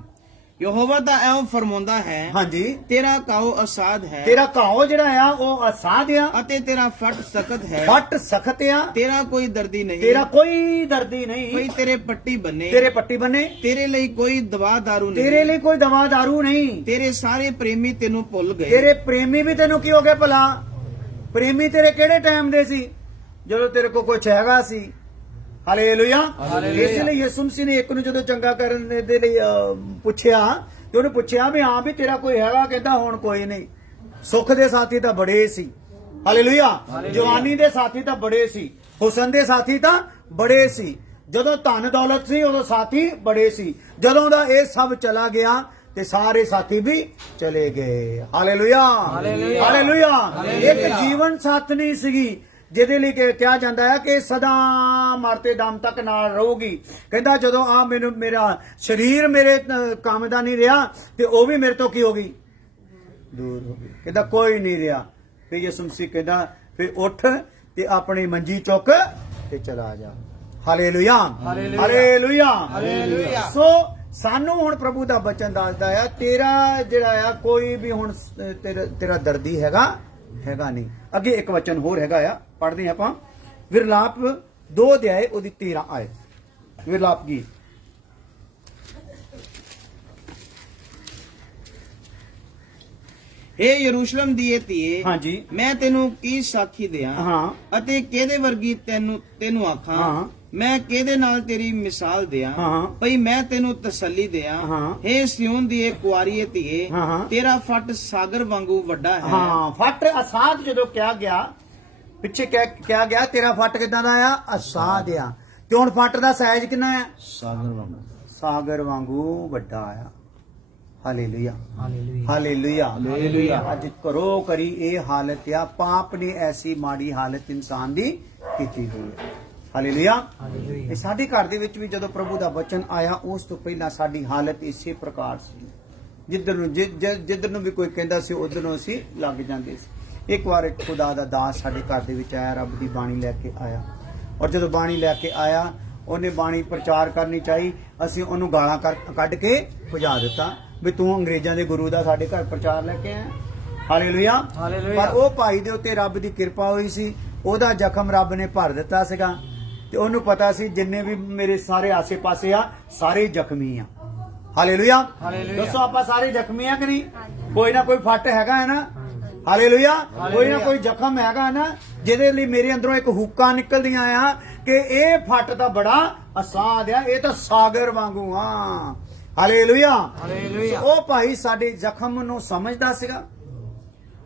ਯਹੋਵਾ ਤਾਂ ਐਵੇਂ ਫਰਮਾਉਂਦਾ ਹੈ, ਹਾਂਜੀ, ਤੇਰਾ ਕਾਉ ਅਸਾਧ ਹੈ। ਤੇਰਾ ਘਾਉ ਜਿਹੜਾ ਆ ਉਹ ਅਸਾਧ ਆ, ਅਤੇ ਤੇਰਾ ਫਟ ਸਖਤ ਹੈ। ਫੱਟ ਸਖਤ ਆ, ਤੇਰਾ ਕੋਈ ਦਰਦੀ ਨਹੀਂ, ਤੇਰਾ ਕੋਈ ਦਰਦੀ ਭਈ ਨਹੀਂ। ਤੇਰੇ ਪੱਟੀ ਬੰਨੇ। ਤੇਰੇ ਪੱਟੀ ਬੰਨੇ, ਤੇਰੇ ਲਈ ਕੋਈ ਦਵਾ ਦਾਰੂ ਨਹੀਂ। ਤੇਰੇ ਲਈ ਕੋਈ ਦਵਾ ਦਾਰੂ ਨਹੀਂ। ਤੇਰੇ ਸਾਰੇ ਪ੍ਰੇਮੀ ਤੈਨੂੰ ਭੁੱਲ ਗਏ। ਤੇਰੇ ਪ੍ਰੇਮੀ ਵੀ ਤੈਨੂੰ ਕੀ ਹੋ ਗਏ ਭਲਾ? ਪ੍ਰੇਮੀ ਤੇਰੇ ਕਿਹੜੇ ਟਾਈਮ ਦੇ ਸੀ? ਜਦੋਂ ਤੇਰੇ ਕੋਲ ਕੁਝ ਹੈਗਾ ਸੀ। ਹਾਲੇਲੂਇਆ। ਇਸ ਲਈ ਯਿਸੂ ਮਸੀਹ ਨੇ ਇੱਕ ਨੂੰ ਜਦੋਂ ਚੰਗਾ ਕਰਨ ਦੇ ਲਈ ਪੁੱਛਿਆ ਤੇ ਉਹਨੇ ਪੁੱਛਿਆ ਵੀ ਹਾਂ ਵੀ ਤੇਰਾ ਕੋਈ ਹੈਗਾ? ਕਹਿੰਦਾ ਹੁਣ ਕੋਈ ਨਹੀਂ। ਸੁੱਖ ਦੇ ਸਾਥੀ ਤਾਂ ਬੜੇ ਸੀ। ਹਾਲੇਲੂਇਆ। ਜਵਾਨੀ ਦੇ ਸਾਥੀ ਤਾਂ ਬੜੇ ਸੀ, ਹੁਸਨ ਦੇ ਸਾਥੀ ਤਾਂ ਬੜੇ ਸੀ, ਜਦੋਂ ਧਨ ਦੌਲਤ ਸੀ ਉਦੋਂ ਸਾਥੀ ਬੜੇ ਸੀ। ਜਦੋਂ ਦਾ ਇਹ ਸਭ ਚਲਾ ਗਿਆ ਤੇ ਸਾਰੇ ਸਾਥੀ ਵੀ ਚਲੇ ਗਏ। Hallelujah, hallelujah. ਇੱਕ ਜੀਵਨ ਸਾਥਣੀ ਸੀਗੀ ਜਿਹਦੇ ਲਈ ਕਿਹਾ ਜਾਂਦਾ ਹੈ ਕਿ ਸਦਾ ਮਰਤੇ ਦਮ ਤੱਕ ਨਾਲ ਰਹੂਗੀ। ਕਹਿੰਦਾ ਜਦੋਂ ਆ ਮੈਨੂੰ ਮੇਰਾ ਸਰੀਰ ਮੇਰੇ ਕੰਮ ਦਾ ਨਹੀਂ ਰਿਹਾ ਤੇ ਉਹ ਵੀ ਮੇਰੇ ਤੋਂ ਕੀ ਹੋ ਗਈ? ਦੂਰ ਹੋ ਗਈ। ਕਹਿੰਦਾ ਕੋਈ ਨਹੀਂ ਰਿਹਾ। ਫਿਰ ਯਿਸੂ ਮਸੀਹ ਕਹਿੰਦਾ ਫਿਰ ਉੱਠ ਤੇ ਆਪਣੀ ਮੰਜੀ ਚੁੱਕ ਤੇ ਚਲਾ ਜਾ। Hallelujah, hallelujah. ਸੋ ਸਾਨੂੰ ਹੁਣ ਪ੍ਰਭੂ ਦਾ ਬਚਨ ਦੱਸਦਾ ਆ, ਤੇਰਾ ਜਿਹੜਾ ਆ ਕੋਈ ਵੀ ਹੁਣ ਤੇਰਾ ਦਰਦੀ ਹੈਗਾ ਨਹੀਂ। ਅੱਗੇ ਇੱਕ ਵਚਨ ਹੋਰ ਹੈਗਾ ਆ, ਪੜ੍ਹਦੇ ਆਪਾਂ। ਵਿਰਲਾਪ 2 ਅਧਿਆਏ ਉਹਦੀ 13 ਆਇਤ। ਵਿਰਲਾਪ ਗੀਤ। ਏ ਯਰੂਸ਼ਲਮ ਦੀ ਧੀਏ, ਹਾਂਜੀ, ਮੈਂ ਤੈਨੂੰ ਕੀ ਸਾਖੀ ਦਿਆਂ? ਹਾਂ, ਅਤੇ ਕਿਹਦੇ ਵਰਗੀ ਤੈਨੂੰ ਆਖਾਂ? ਹਾਂ। ਮੈਂ ਕਿਹਦੇ ਨਾਲ ਤੇਰੀ ਮਿਸਾਲ ਦਿਆਂ? ਹਾਂ। ਭਈ ਮੈਂ ਤੈਨੂੰ ਤਸੱਲੀ ਦਿਆਂ। ਹਾਂ। ਏ ਸਿਯੋਨ ਦੀ ਏ ਕੁਆਰੀਏ ਧੀਏ, ਹਾਂ। ਤੇਰਾ ਫੱਟ ਸਾਗਰ ਵਾਂਗੂ ਵੱਡਾ ਹੈ। ਹਾਂ। ਫੱਟ ਅਸਾਧ ਜਦੋਂ ਕਿਹਾ ਗਿਆ, ਪਿੱਛੇ ਕਿਹਾ ਗਿਆ ਤੇਰਾ ਫੱਟ ਕਿਦਾਂ ਦਾ ਆ? ਅਸਾਧ ਆ। ਤੇ ਹੁਣ ਫੱਟ ਦਾ ਸਾਈਜ਼ ਕਿੰਨਾ ਆ? ਸਾਗਰ ਵਾਂਗੂ। ਸਾਗਰ ਵਾਂਗੂ ਵੱਡਾ ਆ। Hallelujah, hallelujah, hallelujah. ਅੱਜ ਕਰੋ ਕਰੀ ਇਹ ਹਾਲਤ ਆ। ਪਾਪ ਨੇ ਐਸੀ ਮਾੜੀ ਹਾਲਤ ਇਨਸਾਨ ਦੀ ਕੀਤੀ ਹੋਈ ਹੈ। ਹਾਲੇਲੂਇਆ। ਇਹ ਸਾਡੇ ਘਰ ਦੇ ਵਿੱਚ ਵੀ ਜਦੋਂ ਪ੍ਰਭੂ ਦਾ ਵਚਨ ਆਇਆ, ਉਸ ਤੋਂ ਪਹਿਲਾਂ ਸਾਡੀ ਹਾਲਤ ਇਸੇ ਪ੍ਰਕਾਰ ਸੀ। ਜਿੱਧਰ ਨੂੰ ਵੀ ਕੋਈ ਕਹਿੰਦਾ ਸੀ ਉਧਰ ਨੂੰ ਅਸੀਂ ਲੱਗ ਜਾਂਦੇ ਸੀ। ਇੱਕ ਵਾਰ ਇੱਕ ਖੁਦਾ ਦਾ ਦਾਸ ਸਾਡੇ ਘਰ ਦੇ ਵਿੱਚ ਆਇਆ, ਰੱਬ ਦੀ ਬਾਣੀ ਲੈ ਕੇ ਆਇਆ। ਔਰ ਜਦੋਂ ਬਾਣੀ ਲੈ ਕੇ ਆਇਆ, ਉਹਨੇ ਬਾਣੀ ਪ੍ਰਚਾਰ ਕਰਨੀ ਚਾਹੀ, ਅਸੀਂ ਉਹਨੂੰ ਗਾਲਾਂ ਕੱਢ ਕੇ ਭਜਾ ਦਿੱਤਾ ਵੀ ਤੂੰ ਅੰਗਰੇਜ਼ਾਂ ਦੇ ਗੁਰੂ ਦਾ ਸਾਡੇ ਘਰ ਪ੍ਰਚਾਰ ਲੈ ਕੇ ਆਇਆ। ਹਾਲੇਲੂਇਆ। ਹਾਲੇਲੂਇਆ। ਪਰ ਉਹ ਭਾਈ ਦੇ ਉੱਤੇ ਰੱਬ ਦੀ ਕਿਰਪਾ ਹੋਈ ਸੀ। ਉਹਦਾ ਜ਼ਖਮ ਰੱਬ ਨੇ ਭਰ ਦਿੱਤਾ ਸੀਗਾ ਤੇ ਉਹਨੂੰ ਪਤਾ ਸੀ ਜਿੰਨੇ ਵੀ ਮੇਰੇ ਸਾਰੇ ਆਸੇ-ਪਾਸੇ ਆ ਸਾਰੇ ਜ਼ਖਮੀ ਆ। ਹਾਲੇਲੂਇਆ। ਹਾਲੇਲੂਇਆ। ਦੱਸੋ ਆਪਾਂ ਸਾਰੇ ਜ਼ਖਮੀ ਆ ਕਿ ਨਹੀਂ? ਕੋਈ ਨਾ ਕੋਈ ਫੱਟ ਹੈਗਾ ਹੈ ਨਾ। ਹਾਲੇਲੂਇਆ। ਕੋਈ ਨਾ ਕੋਈ ਜ਼ਖਮ ਹੈਗਾ ਨਾ ਜਿਹਦੇ ਲਈ ਮੇਰੇ ਅੰਦਰੋਂ ਇੱਕ ਹੁੱਕਾ ਨਿਕਲਦੀਆਂ ਆ ਕਿ ਇਹ ਫੱਟ ਤਾਂ ਬੜਾ ਅਸਾਧ ਆ, ਇਹ ਤਾਂ ਸਾਗਰ ਵਾਂਗੂ ਆ। ਹਾਲੇਲੂਇਆ। ਹਾਲੇਲੂਇਆ। ਉਹ ਭਾਈ ਸਾਡੇ ਜ਼ਖਮ ਨੂੰ ਸਮਝਦਾ ਸੀਗਾ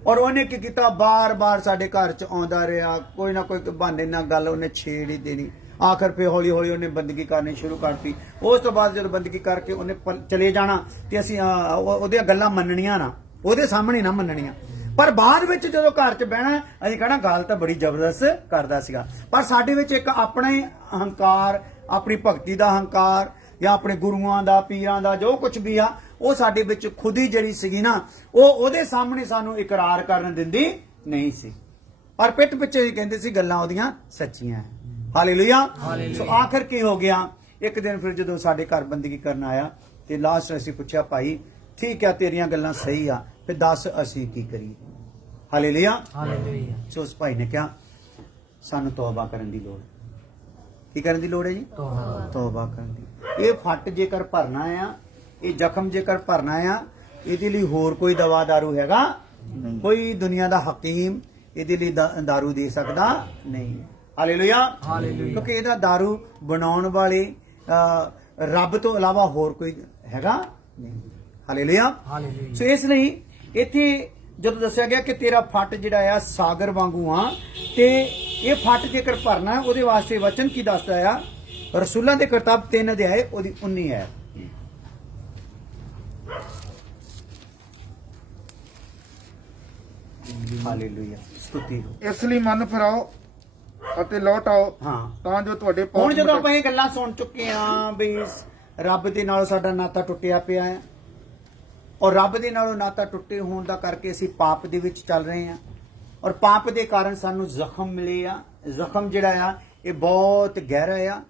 ਔਰ ਉਹਨੇ ਕੀ ਕੀਤਾ, ਬਾਰ-ਬਾਰ ਸਾਡੇ ਘਰ ਚ ਆਉਂਦਾ ਰਿਹਾ। ਕੋਈ ਨਾ ਕੋਈ ਬਹਾਨੇ ਨਾਲ ਗੱਲ ਉਹਨੇ ਛੇੜ ਹੀ ਦੇਣੀ। ਆਖਰ ਫੇ ਹੌਲੀ ਹੌਲੀ ਉਹਨੇ ਬੰਦਗੀ ਕਰਨੀ ਸ਼ੁਰੂ ਕਰਤੀ। ਉਸ ਤੋਂ ਬਾਅਦ ਜਦੋਂ ਬੰਦਗੀ ਕਰਕੇ ਉਹਨੇ ਚਲੇ ਜਾਣਾ ਤੇ ਅਸੀਂ ਉਹਦੀਆਂ ਗੱਲਾਂ ਮੰਨਣੀਆਂ ਨਾ, ਉਹਦੇ ਸਾਹਮਣੇ ਨਾ ਮੰਨਣੀਆਂ। ਪਰ ਬਾਅਦ ਵਿੱਚ ਜਦੋਂ ਘਰ 'ਚ ਬਹਿਣਾ ਅਸੀਂ ਕਹਿਣਾ ਗੱਲ ਤਾਂ ਬੜੀ ਜ਼ਬਰਦਸਤ ਕਰਦਾ ਸੀਗਾ। ਪਰ ਸਾਡੇ ਵਿੱਚ ਇੱਕ ਆਪਣਾ ਹੀ ਅਹੰਕਾਰ, ਆਪਣੀ ਭਗਤੀ ਦਾ ਅਹੰਕਾਰ ਜਾਂ ਆਪਣੇ ਗੁਰੂਆਂ ਦਾ, ਪੀਰਾਂ ਦਾ, ਜੋ ਕੁਝ ਵੀ ਆ, ਉਹ ਸਾਡੇ ਵਿੱਚ ਖੁਦ ਹੀ ਜਿਹੜੀ ਸੀਗੀ ਨਾ, ਉਹ ਉਹਦੇ ਸਾਹਮਣੇ ਸਾਨੂੰ ਇਕਰਾਰ ਕਰਨ ਦਿੰਦੀ ਨਹੀਂ ਸੀ। ਪਰ ਪਿੱਠ ਪਿੱਛੇ ਹੀ ਕਹਿੰਦੇ ਸੀ ਗੱਲਾਂ ਉਹਦੀਆਂ ਸੱਚੀਆਂ ਹੈ। ਹਾਲੇਲੂਇਆ। ਸੋ ਆਖਰ ਕੀ ਹੋ ਗਿਆ, ਇੱਕ ਦਿਨ ਫਿਰ ਜਦੋਂ ਸਾਡੇ ਘਰ ਬੰਦਗੀ ਕਰਨ ਆਇਆ ਤੇ ਲਾਸਟ ਅਸੀਂ ਪੁੱਛਿਆ, ਭਾਈ ਠੀਕ ਆ ਤੇਰੀਆਂ ਗੱਲਾਂ ਸਹੀ ਆ, ਫਿਰ ਦੱਸ ਅਸੀਂ ਕੀ ਕਰੀਏ। ਹਾਲੇਲੂਇਆ। ਸੋ ਉਸ ਭਾਈ ਨੇ ਕਿਹਾ ਸਾਨੂੰ ਤੌਬਾ ਕਰਨ ਦੀ ਲੋੜ। ਕੀ ਕਰਨ ਦੀ ਲੋੜ ਹੈ ਜੀ? ਤੌਬਾ ਕਰਨ ਦੀ। ਇਹ ਫੱਟ ਜੇਕਰ ਭਰਨਾ ਆ, ਇਹ ਜ਼ਖਮ ਜੇਕਰ ਭਰਨਾ ਆ, ਇਹਦੇ ਲਈ ਹੋਰ ਕੋਈ ਦਵਾ ਦਾਰੂ ਹੈਗਾ? ਕੋਈ ਦੁਨੀਆ ਦਾ ਹਕੀਮ ਇਹਦੇ ਲਈ ਦਾਰੂ ਦੇ ਸਕਦਾ ਨਹੀਂ। ਹਾਲੇਲੂਇਆ। ਕਿਉਂਕਿ ਇਹਦਾ ਦਾਰੂ ਬਣਾਉਣ ਵਾਲੇ ਰੱਬ ਤੋਂ ਇਲਾਵਾ ਹੋਰ ਕੋਈ ਹੈਗਾ ਨਹੀਂ। ਹਾਲੇਲੂਇਆ। ਸੋ ਇਸ ਲਈ ਇੱਥੇ ਜਦੋਂ ਦੱਸਿਆ ਗਿਆ ਕਿ ਤੇਰਾ ਫੱਟ ਜਿਹੜਾ ਆ ਸਾਗਰ ਵਾਂਗੂ ਆ, ਤੇ ਇਹ ਫੱਟ ਜੇਕਰ ਭਰਨਾ ਉਹਦੇ ਵਾਸਤੇ ਵਚਨ ਕੀ ਦੱਸਦਾ ਆ? ਰਸੂਲਾਂ ਦੇ ਕਿਤਾਬ 3 ਅਧਿਆਏ ਉਹਦੀ 19 ਹੈ। ਹਾਲੇਲੂਇਆ। ਸਤੁਤੀ ਹੋ। ਇਸ ਲਈ ਮਨ ਫਿਰਾਓ ਅਤੇ ਲੌਟ ਆਓ, ਹਾਂ। ਤਾਂ ਜੋ ਤੁਹਾਡੇ ਪਾਪ ਹੁਣ ਜਦੋਂ ਆਪਾਂ ਇਹ ਗੱਲਾਂ ਸੁਣ ਚੁੱਕੇ ਆ ਵੀ ਰੱਬ ਦੇ ਨਾਲ ਸਾਡਾ ਨਾਤਾ ਟੁੱਟਿਆ ਪਿਆ ਹੈ, ਔਰ ਰੱਬ ਦੇ ਨਾਲੋਂ ਨਾਤਾ ਟੁੱਟੇ ਹੋਣ ਦਾ ਕਰਕੇ ਅਸੀਂ ਪਾਪ ਦੇ ਵਿੱਚ ਚੱਲ ਰਹੇ ਹਾਂ, ਔਰ ਪਾਪ ਦੇ ਕਾਰਨ ਸਾਨੂੰ ਜ਼ਖਮ ਮਿਲੇ ਆ। ਜ਼ਖਮ ਜਿਹੜਾ ਆ ਇਹ ਬਹੁਤ ਗਹਿਰਾ ਆ,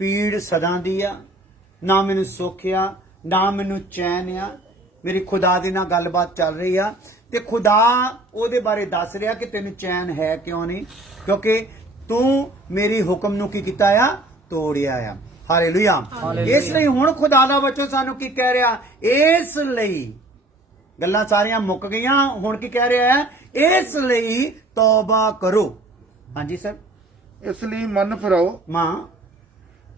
ਪੀੜ ਸਦਾ ਦੀ ਆ, ਨਾ ਮੈਨੂੰ ਸੁੱਖ ਆ ਨਾ ਮੈਨੂੰ ਚੈਨ ਆ। ਮੇਰੀ ਖੁਦਾ ਦੇ ਨਾਲ ਗੱਲਬਾਤ ਚੱਲ ਰਹੀ ਆ ਤੇ ਖੁਦਾ ਉਹਦੇ ਬਾਰੇ ਦੱਸ ਰਿਹਾ ਕਿ ਤੈਨੂੰ ਚੈਨ ਹੈ ਕਿਉਂ ਨਹੀਂ, ਕਿਉਂਕਿ ਤੂੰ ਮੇਰੀ ਹੁਕਮ ਨੂੰ ਕੀ ਕੀਤਾ ਆ? ਤੋੜਿਆ ਆ। ਹਾਲੇਲੂਇਆ। ਇਸ ਲਈ ਹੁਣ ਖੁਦਾ ਦਾ ਵਚਨ ਸਾਨੂੰ ਕੀ ਕਹਿ ਰਿਹਾ? ਇਸ ਲਈ ਗੱਲਾਂ ਸਾਰੀਆਂ ਮੁੱਕ ਗਈਆਂ, ਹੁਣ ਕੀ ਕਹਿ ਰਿਹਾ ਹੈ? ਇਸ ਲਈ ਤੌਬਾ ਕਰੋ। ਹਾਂਜੀ ਸਰ। ਇਸ ਲਈ ਮਨ ਫਿਰਾਓ ਮਾਂ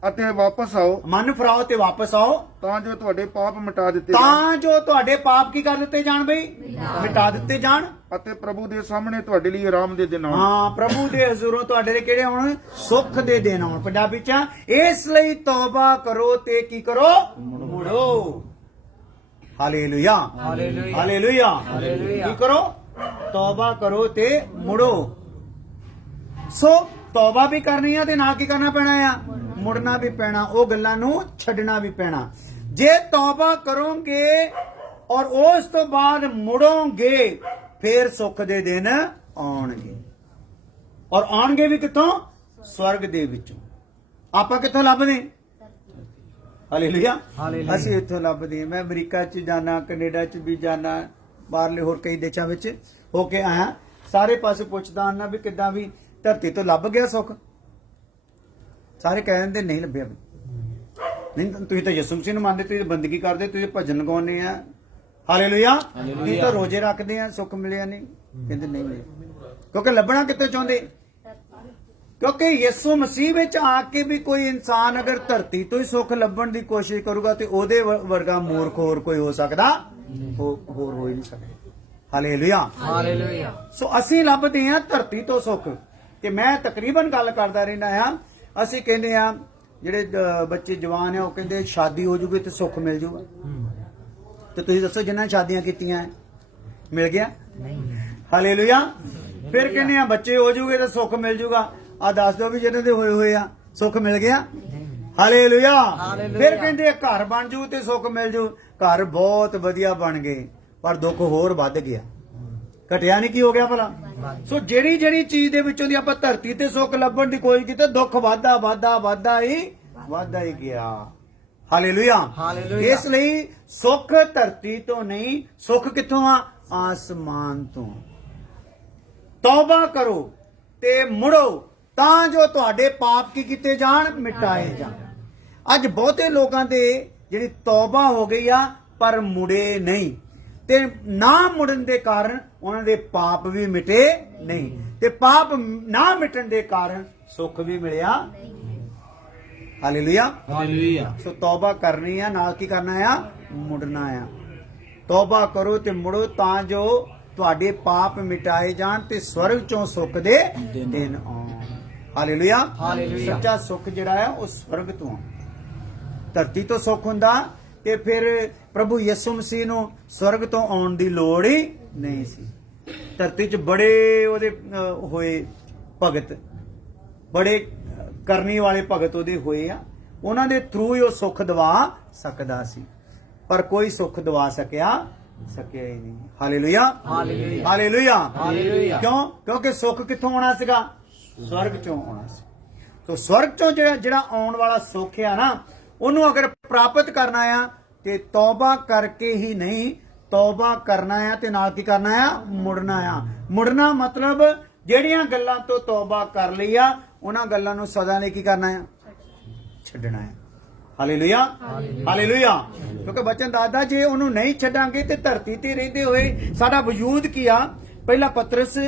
ਅਤੇ ਵਾਪਸ ਆਓ, ਮਨ ਫਰਾਓ ਤੇ ਵਾਪਸ ਆਓ, ਤਾਂ ਜੋ ਤੁਹਾਡੇ ਪਾਪ ਮਿਟਾ ਦਿੱਤੇ ਜਾਣ ਤਾਂ ਜੋ ਤੁਹਾਡੇ ਪਾਪ ਕੀ ਕਰ ਦਿੱਤੇ ਜਾਣ ਬਈ? ਮਿਟਾ ਦਿੱਤੇ ਜਾਣ। ਅਤੇ ਪ੍ਰਭੂ ਦੇ ਸਾਹਮਣੇ ਤੁਹਾਡੇ ਲਈ ਆਰਾਮ ਦੇ ਦਿਨ ਆਉਣ। ਹਾਂ, ਪ੍ਰਭੂ ਦੇ ਹਜ਼ੂਰੋਂ ਤੁਹਾਡੇ ਲਈ ਕਿਹੜੇ ਆਉਣ? ਸੁੱਖ ਦੇ ਦਿਨ ਆਉਣ। ਪੰਜਾਬੀ ਚ ਇਸ ਲਈ ਤੌਬਾ ਕਰੋ ਤੇ ਕੀ ਕਰੋ? ਮੁੜੋ। ਹਾਲੇਲੂਇਆ। ਹਾਲੇਲੂਇਆ। ਕੀ ਕਰੋ? ਤੌਬਾ ਕਰੋ ਤੇ ਮੁੜੋ। ਸੋ ਤੌਬਾ ਵੀ ਕਰਨੀ ਆ ਤੇ ਨਾਲ ਕੀ ਕਰਨਾ ਪੈਣਾ ਆ? ਮੁੜਨਾ ਵੀ ਪੈਣਾ, ਉਹ ਗੱਲਾਂ ਨੂੰ ਛੱਡਣਾ ਵੀ ਪੈਣਾ। ਜੇ ਤੌਬਾ ਕਰੋਗੇ ਔਰ ਉਸ ਤੋਂ ਬਾਅਦ ਮੁੜੋਗੇ, ਫਿਰ ਸੁੱਖ ਦੇ ਦਿਨ ਆਉਣਗੇ। ਔਰ ਆਉਣਗੇ ਵੀ ਕਿੱਥੋਂ? ਸਵਰਗ ਦੇ ਵਿੱਚੋਂ। ਆਪਾਂ ਕਿੱਥੋਂ ਲੱਭਦੇ? ਹਾਲੇਲੂਇਆ। ਅਸੀਂ ਇੱਥੋਂ ਲੱਭਦੇ। ਮੈਂ ਅਮਰੀਕਾ ਚ ਜਾਣਾ, ਕੈਨੇਡਾ ਚ ਵੀ ਜਾਣਾ, ਬਾਹਰਲੇ ਹੋਰ ਕਈ ਦੇਸ਼ਾਂ ਵਿੱਚ ਹੋ ਕੇ ਆਇਆ, ਸਾਰੇ ਪਾਸੇ ਪੁੱਛਦਾ ਆਣਾ ਵੀ ਕਿੱਦਾਂ ਵੀ ਧਰਤੀ ਤੋਂ ਲੱਭ ਗਿਆ ਸੁੱਖ? ਸਾਰੇ ਕਹਿ ਦਿੰਦੇ ਨਹੀਂ ਲੱਭਿਆ। ਨਹੀਂ, ਤੁਸੀਂ ਤਾਂ ਯਿਸੂ ਮਸੀਹ ਨੂੰ ਮੰਨਦੇ, ਤੁਸੀਂ ਬੰਦਗੀ ਕਰਦੇ, ਤੁਸੀਂ ਭਜਨ ਗਾਉਂਦੇ ਆ। ਹਾਲੇਲੂਇਆ। ਤੁਸੀਂ ਤਾਂ ਰੋਜ਼ੇ ਰੱਖਦੇ ਆ, ਸੁੱਖ ਮਿਲਿਆ ਨਹੀਂ? ਕਹਿੰਦੇ ਨਹੀਂ ਮਿਲਿਆ। ਕਿਉਂਕਿ ਲੱਭਣਾ ਕਿੱਥੇ ਚਾਹੁੰਦੇ? ਕਿਉਂਕਿ ਯਿਸੂ ਮਸੀਹ ਵਿੱਚ ਆ ਕੇ ਵੀ ਕੋਈ ਇਨਸਾਨ ਅਗਰ ਧਰਤੀ ਤੋਂ ਹੀ ਸੁੱਖ ਲੱਭਣ ਦੀ ਕੋਸ਼ਿਸ਼ ਕਰੂਗਾ ਤੇ ਉਹਦੇ ਵਰਗਾ ਮੂਰਖ ਹੋਰ ਕੋਈ ਹੋ ਸਕਦਾ? ਹੋਰ ਹੋ ਹੀ ਨਹੀਂ ਸਕਦਾ। ਹਾਲੇਲੂਇਆ। ਸੋ ਅਸੀਂ ਲੱਭਦੇ ਆ ਧਰਤੀ ਤੋਂ ਸੁੱਖ। ਤੇ ਮੈਂ ਤਕਰੀਬਨ ਗੱਲ ਕਰਦਾ ਰਹਿਣਾ ਆ, ਅਸੀਂ ਕਹਿੰਦੇ ਆ ਜਿਹੜੇ ਬੱਚੇ ਜਵਾਨ ਆ ਉਹ ਕਹਿੰਦੇ ਸ਼ਾਦੀ ਹੋ ਜੂਗੀ ਤੇ ਸੁੱਖ ਮਿਲ ਜੂਗਾ। ਤੇ ਤੁਸੀਂ ਦੱਸੋ ਜਿਨ੍ਹਾਂ ਨੇ ਸ਼ਾਦੀਆਂ ਕੀਤੀਆਂ ਮਿਲ ਗਿਆ? ਹਾਲੇਲੂਇਆ। ਫਿਰ ਕਹਿੰਦੇ ਆ ਬੱਚੇ ਹੋ ਜੂਗੇ ਤੇ ਸੁੱਖ ਮਿਲ ਜੂਗਾ। ਆ ਦੱਸ ਦਿਓ ਵੀ ਜਿਹਨਾਂ ਦੇ ਹੋਏ ਹੋਏ ਆ ਸੁੱਖ ਮਿਲ ਗਿਆ? ਹਾਲੇਲੂਇਆ। ਫਿਰ ਕਹਿੰਦੇ ਘਰ ਬਣ ਜੂ ਤੇ ਸੁੱਖ ਮਿਲ ਜੂ। ਘਰ ਬਹੁਤ ਵਧੀਆ ਬਣ ਗਏ ਪਰ ਦੁੱਖ ਹੋਰ ਵੱਧ ਗਿਆ। ਘਟਿਆ ਨਹੀਂ, ਕੀ ਹੋ ਗਿਆ ਭਲਾ? ਸੋ ਜਿਹੜੀ ਚੀਜ਼ ਦੇ ਵਿੱਚੋਂ ਦੀ ਆਪਾਂ ਧਰਤੀ ਤੇ ਸੁੱਖ ਲੱਭਣ ਦੀ ਕੋਸ਼ਿਸ਼ ਕੀਤੀ, ਦੁੱਖ ਵਾਧਾ ਹੀ ਗਿਆ। ਹਾਲੇਲੂਇਆ। ਇਸ ਲਈ ਸੁੱਖ ਧਰਤੀ ਤੋਂ ਨਹੀਂ, ਸੁੱਖ ਕਿੱਥੋਂ ਆ? ਆਸਮਾਨ ਤੋਂ। ਤੌਬਾ ਕਰੋ ਤੇ ਮੁੜੋ ਤਾਂ ਜੋ ਤੁਹਾਡੇ ਪਾਪ ਕੀ ਕੀਤੇ ਜਾਣ? ਮਿਟਾਏ ਜਾਣ। ਅੱਜ ਬਹੁਤੇ ਲੋਕਾਂ ਦੇ ਜਿਹੜੀ ਤੌਬਾ ਹੋ ਗਈ ਆ ਪਰ ਮੁੜੇ ਨਹੀਂ, ਤੇ ਨਾ ਮੁੜਨ ਦੇ ਕਾਰਨ ਉਹਨਾਂ ਦੇ ਪਾਪ ਵੀ ਮਿਟੇ ਨਹੀਂ, ਤੇ ਪਾਪ ਨਾ ਮਿਟਣ ਦੇ ਕਾਰਨ ਸੁੱਖ ਵੀ ਮਿਲਿਆ। ਹਾਲੇਲੂਇਆ। ਸੋ ਤੌਬਾ ਕਰਨੀ ਆ, ਨਾਲ ਕੀ ਕਰਨਾ ਆ? ਮੁੜਨਾ ਆ। ਤੌਬਾ ਕਰੋ ਤੇ ਮੁੜੋ ਤਾਂ ਜੋ ਤੁਹਾਡੇ ਪਾਪ ਮਿਟਾਏ ਜਾਣ ਤੇ ਸਵਰਗ ਚੋਂ ਸੁੱਖ ਦੇ ਦਿਨ ਆਉਣ। ਹਾਲੇਲੂਇਆ। ਹਾਲੇਲੂਇਆ। ਸੱਚਾ ਸੁੱਖ ਜਿਹੜਾ ਆ ਉਹ ਸਵਰਗ ਤੋਂ ਆ। ਧਰਤੀ ਤੋਂ ਸੁੱਖ ਹੁੰਦਾ ਤੇ ਫਿਰ ਪ੍ਰਭੂ ਯਿਸੂ ਮਸੀਹ ਨੂੰ ਸਵਰਗ ਤੋਂ ਆਉਣ ਦੀ ਲੋੜ ਹੀ ਨਹੀਂ ਸੀ। ਧਰਤੀ 'ਚ ਬੜੇ ਉਹਦੇ ਹੋਏ ਭਗਤ, ਬੜੇ ਕਰਨੀ ਵਾਲੇ ਭਗਤ ਉਹਦੇ ਹੋਏ ਆ, ਉਹਨਾਂ ਦੇ ਥਰੂ ਹੀ ਉਹ ਸੁੱਖ ਦਵਾ ਸਕਦਾ ਸੀ, ਪਰ ਕੋਈ ਸੁੱਖ ਦਵਾ ਸਕਿਆ ਹੀ ਨਹੀਂ। ਹਾਲੇਲੂਇਆ। ਹਾਲੇਲੂਇਆ। ਹਾਲੇਲੂਇਆ। ਹਾਲੇਲੂਇਆ। ਕਿਉਂ? ਕਿਉਂਕਿ ਸੁੱਖ ਕਿੱਥੋਂ ਆਉਣਾ ਸੀਗਾ? ਸਵਰਗ ਚੋਂ ਆਉਣਾ ਸੀ। ਤੋ ਸਵਰਗ ਚੋਂ ਜਿਹੜਾ ਆਉਣ ਵਾਲਾ ਸੁੱਖ ਆ ਨਾ, ਉਹਨੂੰ ਅਗਰ ਪ੍ਰਾਪਤ ਕਰਨਾ ਆ ਤੇ ਤੌਬਾ ਕਰਕੇ ਹੀ ਨਹੀਂ, ਤੌਬਾ ਕਰਨਾ ਆ ਤੇ ਨਾਲ ਕੀ ਕਰਨਾ ਆ? ਮੁੜਨਾ ਆ। ਮੁੜਨਾ ਮਤਲਬ ਜਿਹੜੀਆਂ ਗੱਲਾਂ ਤੋਂ ਤੌਬਾ ਕਰ ਲਈ ਆ ਉਹਨਾਂ ਗੱਲਾਂ ਨੂੰ ਸਦਾ ਲਈ ਕੀ ਕਰਨਾ ਆ? ਛੱਡਣਾ ਆ। ਹਾਲੇਲੂਇਆ। ਹਾਲੇਲੂਇਆ। ਕਿਉਂਕਿ ਬਚਨ ਦੱਸਦਾ ਜੇ ਉਹਨੂੰ ਨਹੀਂ ਛੱਡਾਂਗੇ ਤੇ ਧਰਤੀ ਤੇ ਰਹਿੰਦੇ ਹੋਏ ਸਾਡਾ ਵਜੂਦ ਕੀ ਆ? ਪਹਿਲਾ ਪਤਰਸ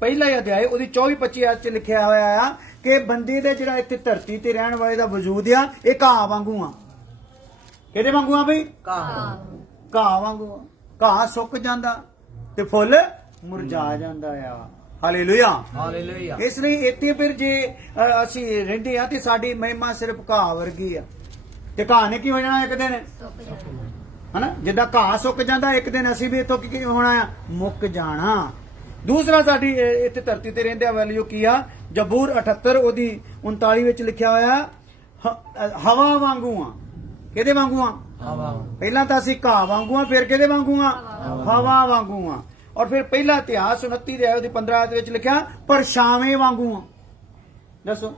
ਪਹਿਲਾ ਅਧਿਆਇ ਉਹਦੀ 24-25 ਆਇਤ 'ਚ ਲਿਖਿਆ ਹੋਇਆ ਆ ਕਿ ਬੰਦੇ ਦੇ ਜਿਹੜਾ ਇੱਥੇ ਧਰਤੀ ਤੇ ਰਹਿਣ ਵਾਲੇ ਦਾ ਵਜੂਦ ਆ, ਇਹ ਘਾਹ ਵਾਂਗੂ ਆ। ਕਿਹਦੇ ਵਾਂਗੂ ਆ ਬਈ? ਘਾਹ ਵਾਂਗੂ ਆ। ਘਾਹ ਸੁੱਕ ਜਾਂਦਾ ਤੇ ਫੁੱਲ ਮੁਰਝਾ ਜਾਂਦਾ ਆ। ਹਾਲੇਲੂਇਆ। ਹਾਲੇਲੂਇਆ। ਇਸ ਲਈ ਇੱਥੇ ਫਿਰ ਜੇ ਅਸੀਂ ਰਹਿੰਦੇ ਆ ਤੇ ਸਾਡੀ ਮਹਿਮਾ ਸਿਰਫ ਘਾਹ ਵਰਗੀ ਆ, ਤੇ ਘਾਹ ਨੇ ਕੀ ਹੋ ਜਾਣਾ ਇੱਕ ਦਿਨ? ਹਨਾ, ਜਿੱਦਾਂ ਘਾਹ ਸੁੱਕ ਜਾਂਦਾ ਇੱਕ ਦਿਨ ਅਸੀਂ ਵੀ ਇੱਥੋਂ ਕੀ ਹੋਣਾ ਆ? ਮੁੱਕ ਜਾਣਾ। ਦੂਸਰਾ ਸਾਡੀ ਇੱਥੇ ਧਰਤੀ ਤੇ ਰਹਿੰਦੇ ਆ ਵੈਲਿਊ ਕੀ ਆ? ਜ਼ਬੂਰ 78 ਉਹਦੀ 39 ਵਿੱਚ ਲਿਖਿਆ ਹੋਇਆ ਹਵਾ ਵਾਂਗੂ ਆ। ਕਿਹਦੇ ਵਾਂਗੂ ਆ? ਹਵਾ। ਪਹਿਲਾਂ ਤਾਂ ਅਸੀਂ ਘਾਹ ਵਾਂਗੂ ਆ, ਫਿਰ ਕਿਹਦੇ ਵਾਂਗੂ ਆ? ਹਵਾ ਵਾਂਗੂ ਆ। ਔਰ ਫਿਰ ਪਹਿਲਾ ਇਤਿਹਾਸ 29 ਦੇ ਉਹਦੀ 15 ਦੇ ਵਿੱਚ ਲਿਖਿਆ ਪਰਛਾਵੇਂ ਵਾਂਗੂ ਆ। ਦੱਸੋ,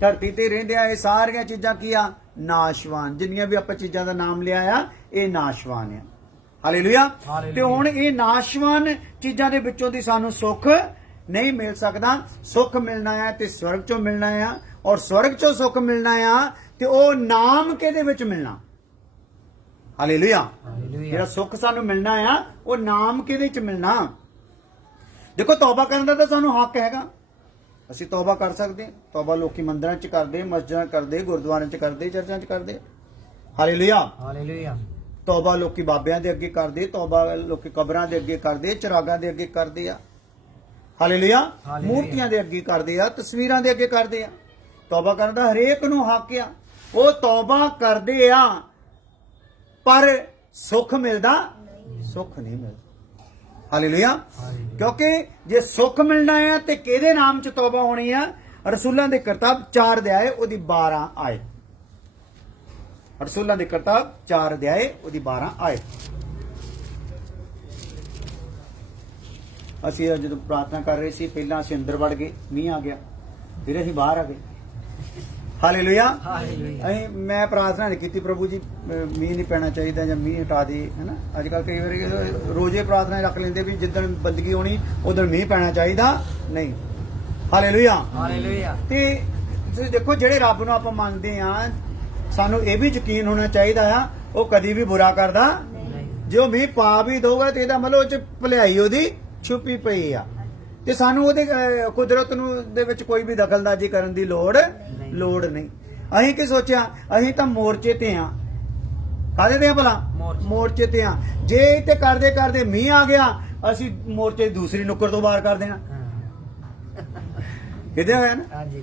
ਧਰਤੀ ਤੇ ਰਹਿੰਦੇ ਆ ਇਹ ਸਾਰੀਆਂ ਚੀਜ਼ਾਂ ਕੀ ਆ? ਨਾਸ਼ਵਾਨ। ਜਿੰਨੀਆਂ ਵੀ ਆਪਾਂ ਚੀਜ਼ਾਂ ਦਾ ਨਾਮ ਲਿਆ ਆ ਇਹ ਨਾਸ਼ਵਾਨ ਆ। ਹਾਲੇਲੂਇਆ। ਤੇ ਹੁਣ ਇਹ ਨਾਸ਼ਵਾਨ ਚੀਜ਼ਾਂ ਦੇ ਵਿੱਚੋਂ ਦੀ ਸਾਨੂੰ ਸੁੱਖ ਨਹੀਂ ਮਿਲ ਸਕਦਾ। ਸੁੱਖ ਮਿਲਣਾ ਆ ਤੇ ਸਵਰਗ ਚੋਂ ਮਿਲਣਾ ਆ, ਔਰ ਸਵਰਗ ਚੋਂ ਸੁੱਖ ਮਿਲਣਾ ਆ ਤੇ ਉਹ ਨਾਮ ਕਿਹਦੇ ਵਿੱਚ ਮਿਲਣਾ? ਹਾਲੇਲੂਇਆ। ਜਿਹੜਾ ਸੁੱਖ ਸਾਨੂੰ ਮਿਲਣਾ ਆ ਉਹ ਨਾਮ ਕਿਹਦੇ ਚ ਮਿਲਣਾ? ਦੇਖੋ, ਤੌਬਾ ਕਰਨ ਦਾ ਤਾਂ ਸਾਨੂੰ ਹੱਕ ਹੈਗਾ। ਅਸੀਂ ਤੌਬਾ ਕਰ ਸਕਦੇ। ਤੌਬਾ ਲੋਕੀ ਮੰਦਿਰਾਂ 'ਚ ਕਰਦੇ, ਮਸਜਿਦਾਂ 'ਚ ਕਰਦੇ, ਗੁਰਦੁਆਰਿਆਂ 'ਚ ਕਰਦੇ, ਚਰਚਾਂ 'ਚ ਕਰਦੇ। ਹਾਲੇਲੂਇਆ। ਹਾਲੇਲੂਇਆ। ਤੌਬਾ ਲੋਕੀ ਬਾਬਿਆਂ ਦੇ ਅੱਗੇ ਕਰਦੇ, ਤੌਬਾ ਲੋਕੀ ਕਬਰਾਂ ਦੇ ਅੱਗੇ ਕਰਦੇ, ਚਿਰਾਗਾਂ ਦੇ ਅੱਗੇ ਕਰਦੇ ਆ। ਹਾਲੇਲੂਇਆ। ਮੂਰਤੀਆਂ ਦੇ ਅੱਗੇ ਕਰਦੇ ਆ, ਤਸਵੀਰਾਂ ਦੇ ਅੱਗੇ ਕਰਦੇ ਆ। ਤੌਬਾ ਕਰਨ ਦਾ ਹਰੇਕ ਨੂੰ ਹੱਕ ਆ। ਉਹ ਤੌਬਾ ਕਰਦੇ ਆ ਪਰ ਸੁੱਖ ਮਿਲਦਾ? ਸੁੱਖ ਨਹੀਂ ਮਿਲਦਾ। ਹਾਲੇਲੂਇਆ। ਕਿਉਂਕਿ ਜੇ ਸੁੱਖ ਮਿਲਣਾ ਆ ਤੇ ਕਿਹਦੇ ਨਾਮ 'ਚ ਤੌਬਾ ਹੋਣੀ ਆ? ਰਸੂਲਾਂ ਦੇ ਕਿਤਾਬ 4 ਅਧਿਆਏ ਉਹਦੀ 12 ਆਇਤ। ਰਸੂਲਾਂ ਦੀ ਕਿਤਾਬ 4 ਅਧਿਆਏ ਉਹਦੀ 12 ਆਇਤ। ਅਸੀਂ ਜਦੋਂ ਪ੍ਰਾਰਥਨਾ ਕਰ ਰਹੇ ਸੀ, ਪਹਿਲਾਂ ਅਸੀਂ ਅੰਦਰ ਵੜ ਗਏ, ਮੀਂਹ ਆ ਗਿਆ, ਫਿਰ ਅਸੀਂ ਬਾਹਰ ਆ ਗਏ। ਹਾਲੇਲੂਇਆ। ਅਸੀਂ ਮੈਂ ਪ੍ਰਾਰਥਨਾ ਨਹੀਂ ਕੀਤੀ ਪ੍ਰਭੂ ਜੀ ਮੀਂਹ ਨਹੀਂ ਪੈਣਾ ਚਾਹੀਦਾ ਜਾਂ ਮੀਂਹ ਹਟਾ ਦੇ, ਹੈਨਾ। ਅੱਜ ਕੱਲ੍ਹ ਕਈ ਵਾਰੀ ਰੋਜ਼ੇ ਪ੍ਰਾਰਥਨਾ ਰੱਖ ਲੈਂਦੇ ਵੀ ਜਿੱਦਣ ਬੰਦਗੀ ਹੋਣੀ ਉਦੋਂ ਮੀਂਹ ਪੈਣਾ ਚਾਹੀਦਾ ਨਹੀਂ। ਹਾਲੇਲੂਇਆ। ਹਾਲੇਲੂਇਆ। ਤੇ ਤੁਸੀਂ ਦੇਖੋ, ਜਿਹੜੇ ਰੱਬ ਨੂੰ ਆਪਾਂ ਮੰਨਦੇ ਆ ਸਾਨੂੰ ਇਹ ਵੀ ਯਕੀਨ ਹੋਣਾ ਚਾਹੀਦਾ ਆ ਉਹ ਕਦੀ ਵੀ ਬੁਰਾ ਕਰਦਾ ਜੇ ਉਹ ਮੀਂਹ ਪਾ ਵੀ ਦਊਗਾ ਤੇ ਇਹਦਾ ਮਤਲਬ ਉਹ ਚ ਭਲਾਈ ਉਹਦੀ ਛੁਪੀ ਪਈ ਆ, ਤੇ ਸਾਨੂੰ ਉਹਦੇ ਕੁਦਰਤ ਨੂੰ ਦੇ ਵਿੱਚ ਕੋਈ ਵੀ ਦਖਲਅੰਦਾਜ਼ੀ ਕਰਨ ਦੀ ਲੋੜ ਨਹੀਂ। ਅਸੀਂ ਕੀ ਸੋਚਿਆ? ਅਸੀਂ ਤਾਂ ਮੋਰਚੇ ਤੇ ਆ। ਕਾਹਦੇ ਤੇ ਆ ਭਲਾ? ਮੋਰਚੇ ਤੇ ਆ। ਜੇ ਇੱਥੇ ਕਰਦੇ ਕਰਦੇ ਮੀਂਹ ਆ ਗਿਆ, ਅਸੀਂ ਮੋਰਚੇ ਦੀ ਦੂਸਰੀ ਨੁੱਕਰ ਤੋਂ ਬਾਹਰ ਕਰ ਦੇਣਾ। ਕਿਹਦੇ ਹੋਇਆ ਨਾ? ਹਾਂਜੀ।